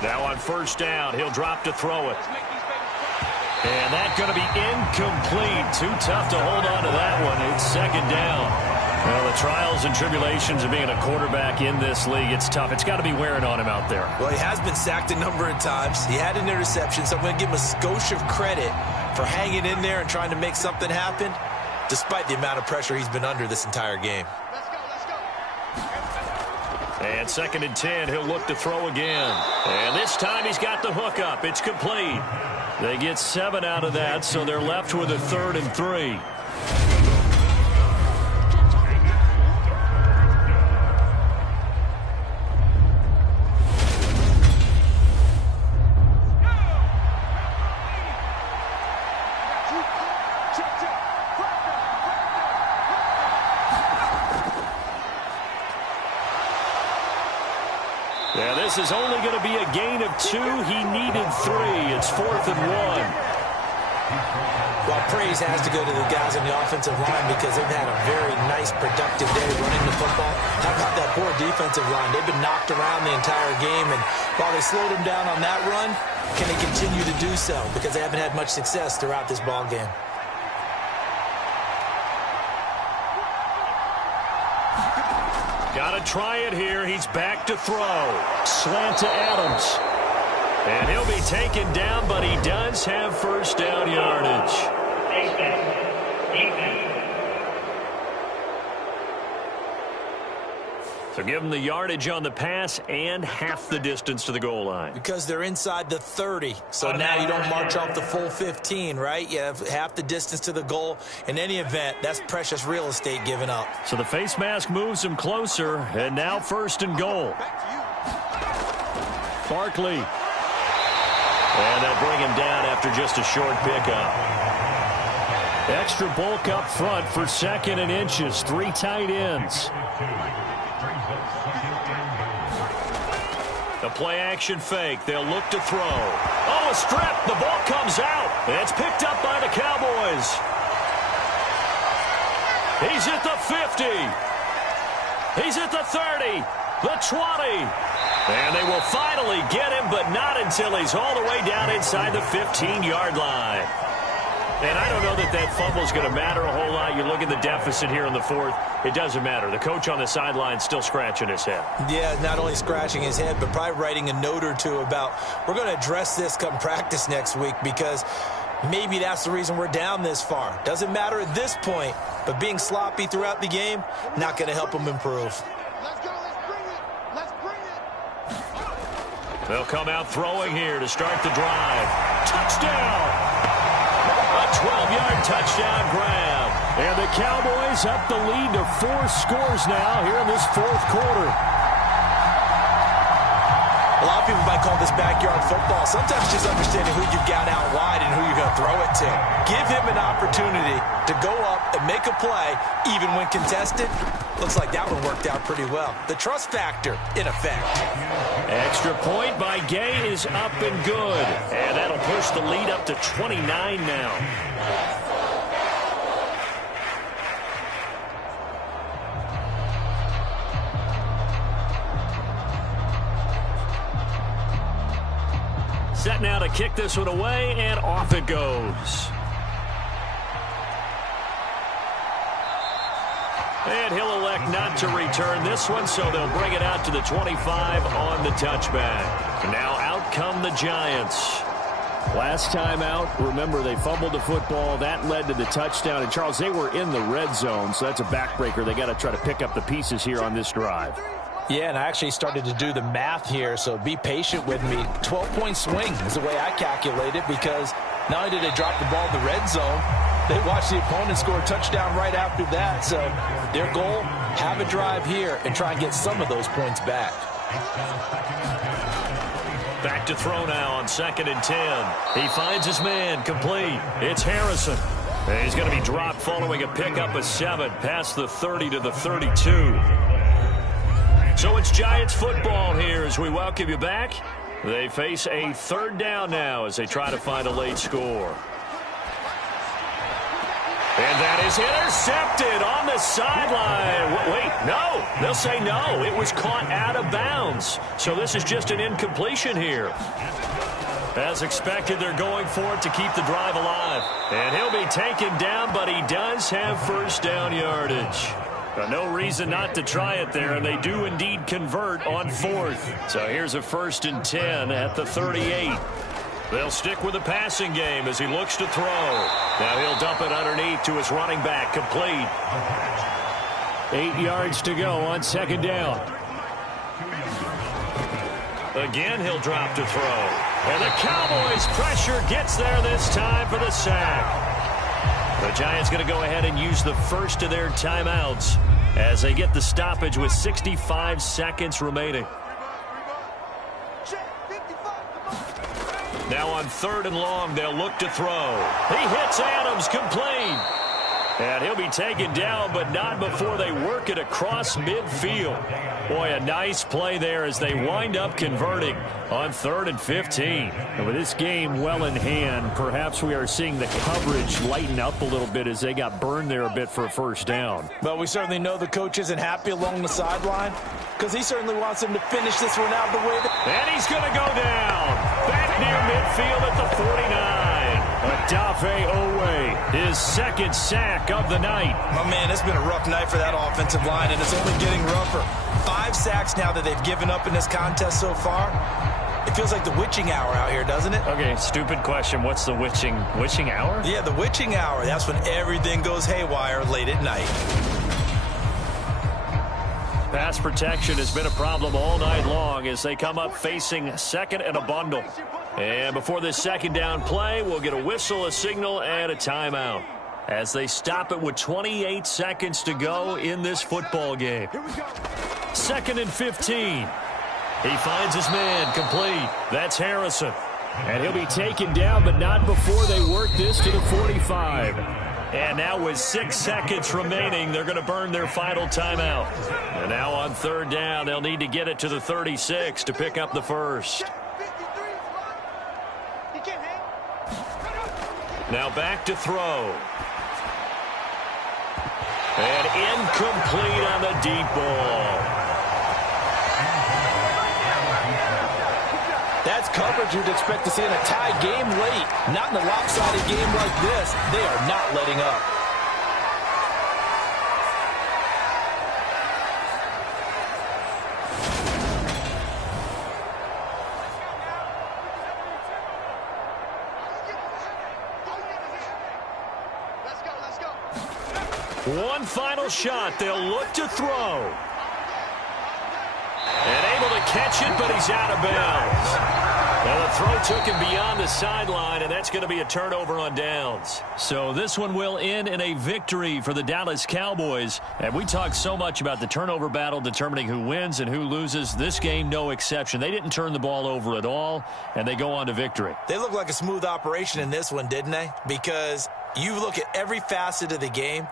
Now on first down, he'll drop to throw it. And that's going to be incomplete. Too tough to hold on to that one. It's 2nd down. Well, the trials and tribulations of being a quarterback in this league, it's tough. It's got to be wearing on him out there. Well, he has been sacked a number of times. He had an interception, so I'm going to give him a skosh of credit for hanging in there and trying to make something happen, despite the amount of pressure he's been under this entire game. And 2nd and 10, he'll look to throw again. And this time he's got the hook up. It's complete. They get 7 out of that, so they're left with a 3rd and 3. Yeah, this is only going to be a gain of 2. He needed 3. It's 4th and 1. Well, praise has to go to the guys on the offensive line because they've had a very nice, productive day running the football. How about that poor defensive line? They've been knocked around the entire game, and while they slowed them down on that run, can they continue to do so? Because they haven't had much success throughout this ball game. Got to try it here. He's back to throw. Slant to Adams. And he'll be taken down, but he does have first down yardage. So give them the yardage on the pass and half the distance to the goal line. Because they're inside the 30, so now you don't march off the full 15, right? You have half the distance to the goal. In any event, that's precious real estate given up. So the face mask moves him closer, and now first and goal. Barkley. And they'll bring him down after just a short pickup. Extra bulk up front for 2nd and inches. 3 tight ends. The play-action fake. They'll look to throw. Oh, a strip. The ball comes out. It's picked up by the Cowboys. He's at the 50. He's at the 30. The 20. And they will finally get him, but not until he's all the way down inside the 15-yard line. And I don't know that that fumble is going to matter a whole lot. You look at the deficit here in the 4th. It doesn't matter. The coach on the sideline still scratching his head. Yeah, not only scratching his head, but probably writing a note or two about we're going to address this come practice next week because maybe that's the reason we're down this far. Doesn't matter at this point, but being sloppy throughout the game, not going to help him improve. Let's go. Let's bring it. Let's bring it. They'll come out throwing here to start the drive. Touchdown! A 12-yard touchdown grab. And the Cowboys up the lead to 4 scores now here in this 4th quarter. A lot of people might call this backyard football. Sometimes just understanding who you've got out wide and who you're going to throw it to. Give him an opportunity to go up and make a play, even when contested. Looks like that one worked out pretty well. The trust factor, in effect. Extra point by Gay is up and good. And that'll push the lead up to 29 now. Set now to kick this one away, and off it goes. And he'll elect not to return this one, so they'll bring it out to the 25 on the touchback. Now out come the Giants. Last time out, remember, they fumbled the football. That led to the touchdown. And, Charles, they were in the red zone, so that's a backbreaker. They got to try to pick up the pieces here on this drive. Yeah, and I actually started to do the math here, so be patient with me. 12-point swing is the way I calculate it because not only did they drop the ball in the red zone, they watched the opponent score a touchdown right after that. So their goal, have a drive here and try and get some of those points back. Back to throw now on 2nd and 10. He finds his man complete. It's Harrison. And he's going to be dropped following a pickup of 7 past the 30 to the 32. So it's Giants football here as we welcome you back. They face a 3rd down now as they try to find a late score. And that is intercepted on the sideline. Wait, no. They'll say no. It was caught out of bounds. So this is just an incompletion here. As expected, they're going for it to keep the drive alive. And he'll be taken down, but he does have first down yardage. No reason not to try it there, and they do indeed convert on 4th. So here's a 1st and 10 at the 38. They'll stick with the passing game as he looks to throw. Now he'll dump it underneath to his running back, complete. 8 yards to go on 2nd down. Again, he'll drop to throw. And the Cowboys' pressure gets there this time for the sack. The Giants going to go ahead and use the first of their timeouts as they get the stoppage with 65 seconds remaining. Now on 3rd and long, they'll look to throw. He hits Adams, complete. And he'll be taken down, but not before they work it across midfield. Boy, a nice play there as they wind up converting on 3rd and 15. And with this game well in hand, perhaps we are seeing the coverage lighten up a little bit as they got burned there a bit for a first down. Well, we certainly know the coach isn't happy along the sideline because he certainly wants him to finish this one out the way that... And he's going to go down. Back near midfield at the 49. Odafe Owe, his 2nd sack of the night. Oh, man, it's been a rough night for that offensive line, and it's only getting rougher. 5 sacks now that they've given up in this contest so far. It feels like the witching hour out here, doesn't it? Okay, stupid question. What's the witching hour? Yeah, the witching hour. That's when everything goes haywire late at night. Pass protection has been a problem all night long as they come up facing second and a bundle. And before this second down play, we'll get a whistle, a signal, and a timeout as they stop it with 28 seconds to go in this football game. 2nd and 15. He finds his man complete. That's Harrison. And he'll be taken down, but not before they work this to the 45. And now with 6 seconds remaining, they're going to burn their final timeout. And now on 3rd down, they'll need to get it to the 36 to pick up the first. Now back to throw. And incomplete on the deep ball. That's coverage you'd expect to see in a tie game late. Not in a lopsided game like this. They are not letting up. One final shot. They'll look to throw. And able to catch it, but he's out of bounds. Well, the throw took him beyond the sideline, and that's going to be a turnover on downs. So this one will end in a victory for the Dallas Cowboys. And we talk so much about the turnover battle determining who wins and who loses. This game, no exception. They didn't turn the ball over at all, and they go on to victory. They look like a smooth operation in this one, didn't they? Because you look at every facet of the game,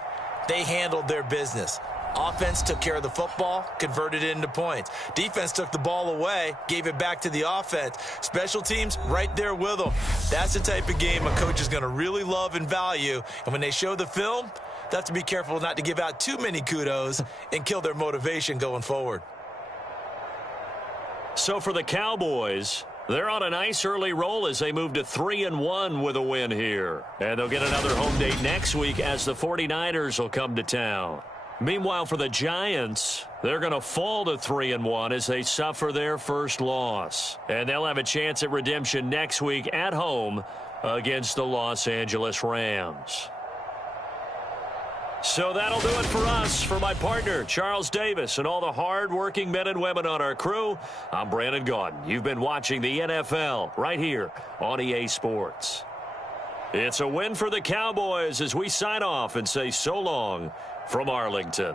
they handled their business. Offense took care of the football, converted it into points. Defense took the ball away, gave it back to the offense. Special teams, right there with them. That's the type of game a coach is going to really love and value. And when they show the film, they have to be careful not to give out too many kudos and kill their motivation going forward. So for the Cowboys, they're on a nice early roll as they move to 3-1 with a win here. And they'll get another home date next week as the 49ers will come to town. Meanwhile, for the Giants, they're going to fall to 3-1 as they suffer their first loss. And they'll have a chance at redemption next week at home against the Los Angeles Rams. So that'll do it for us. For my partner, Charles Davis, and all the hard-working men and women on our crew, I'm Brandon Gaudin. You've been watching the NFL right here on EA Sports. It's a win for the Cowboys as we sign off and say so long from Arlington.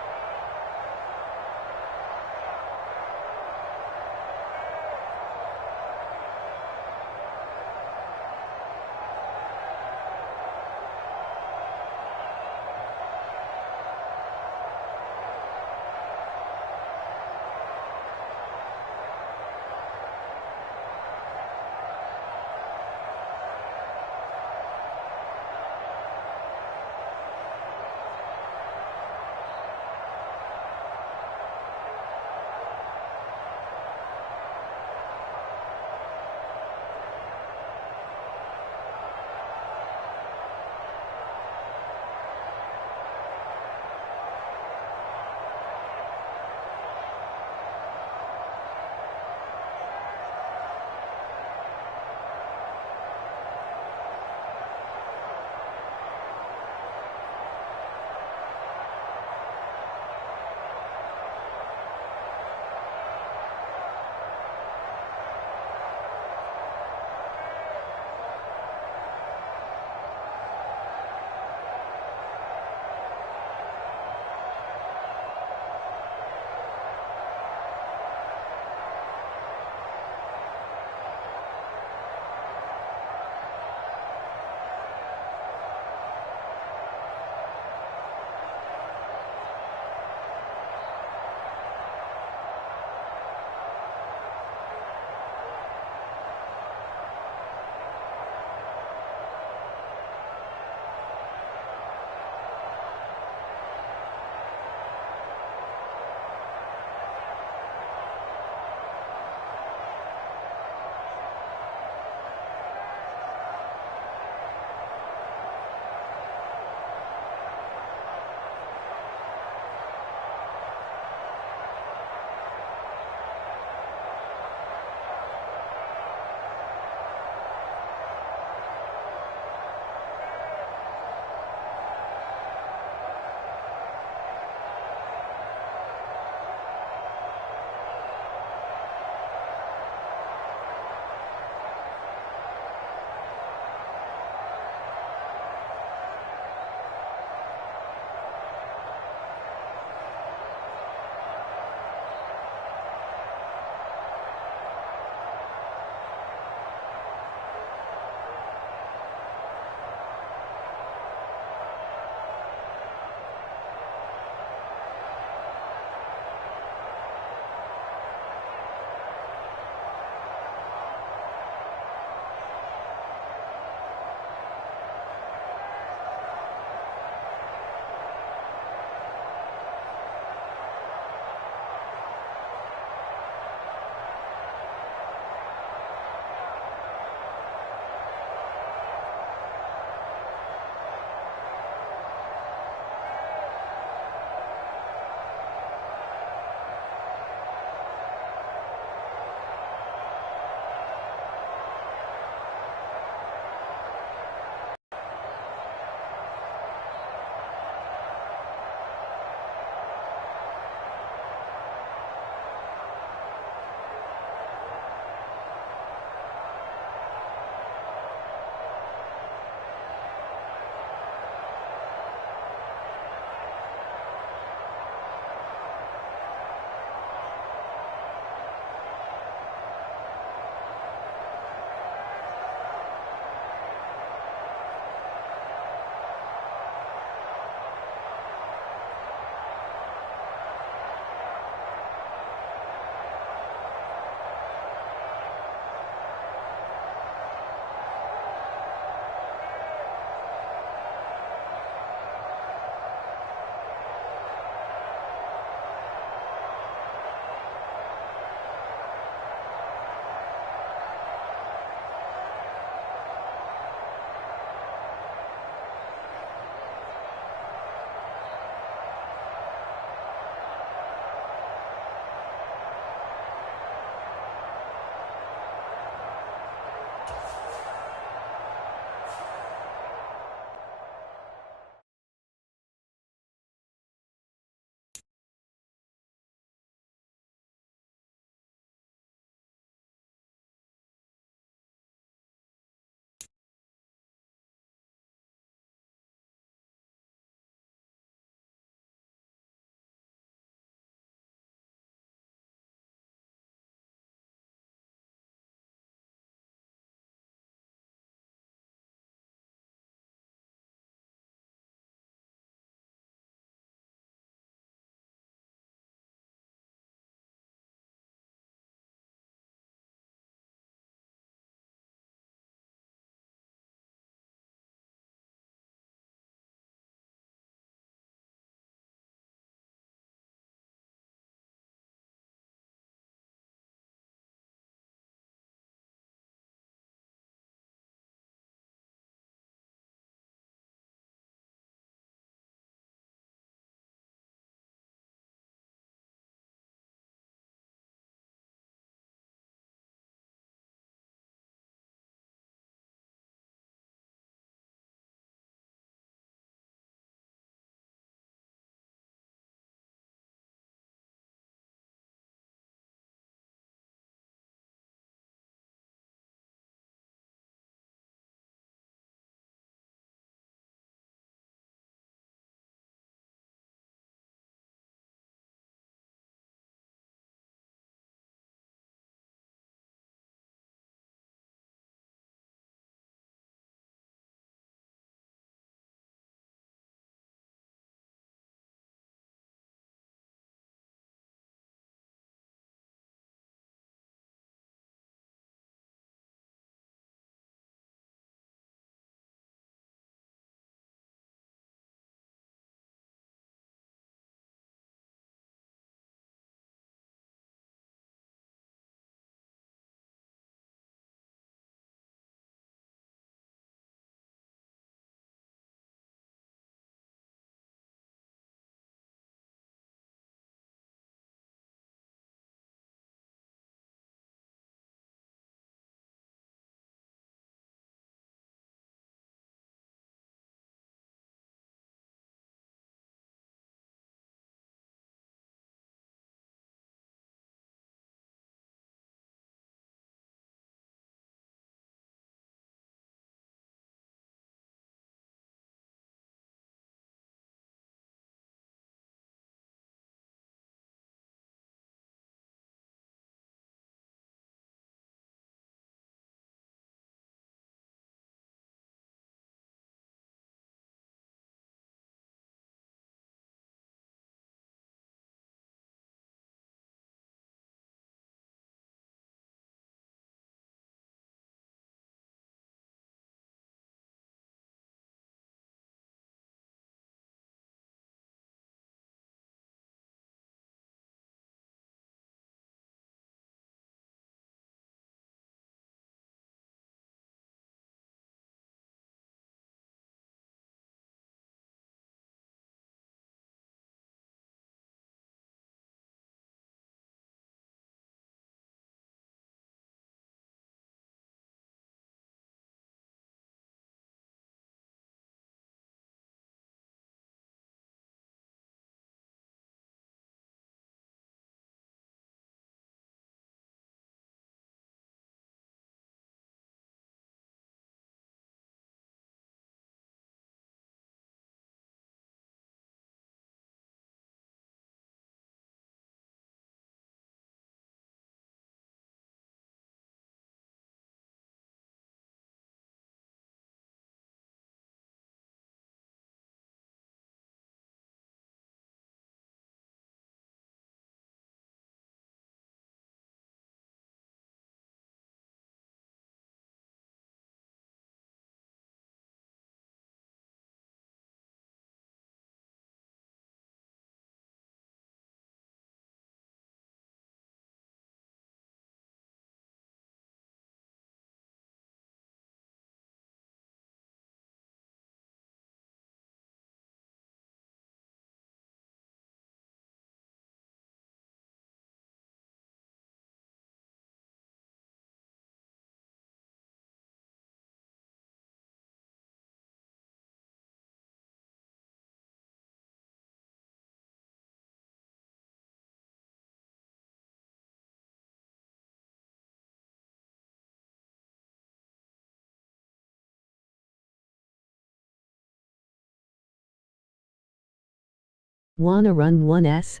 Wanna run 1S?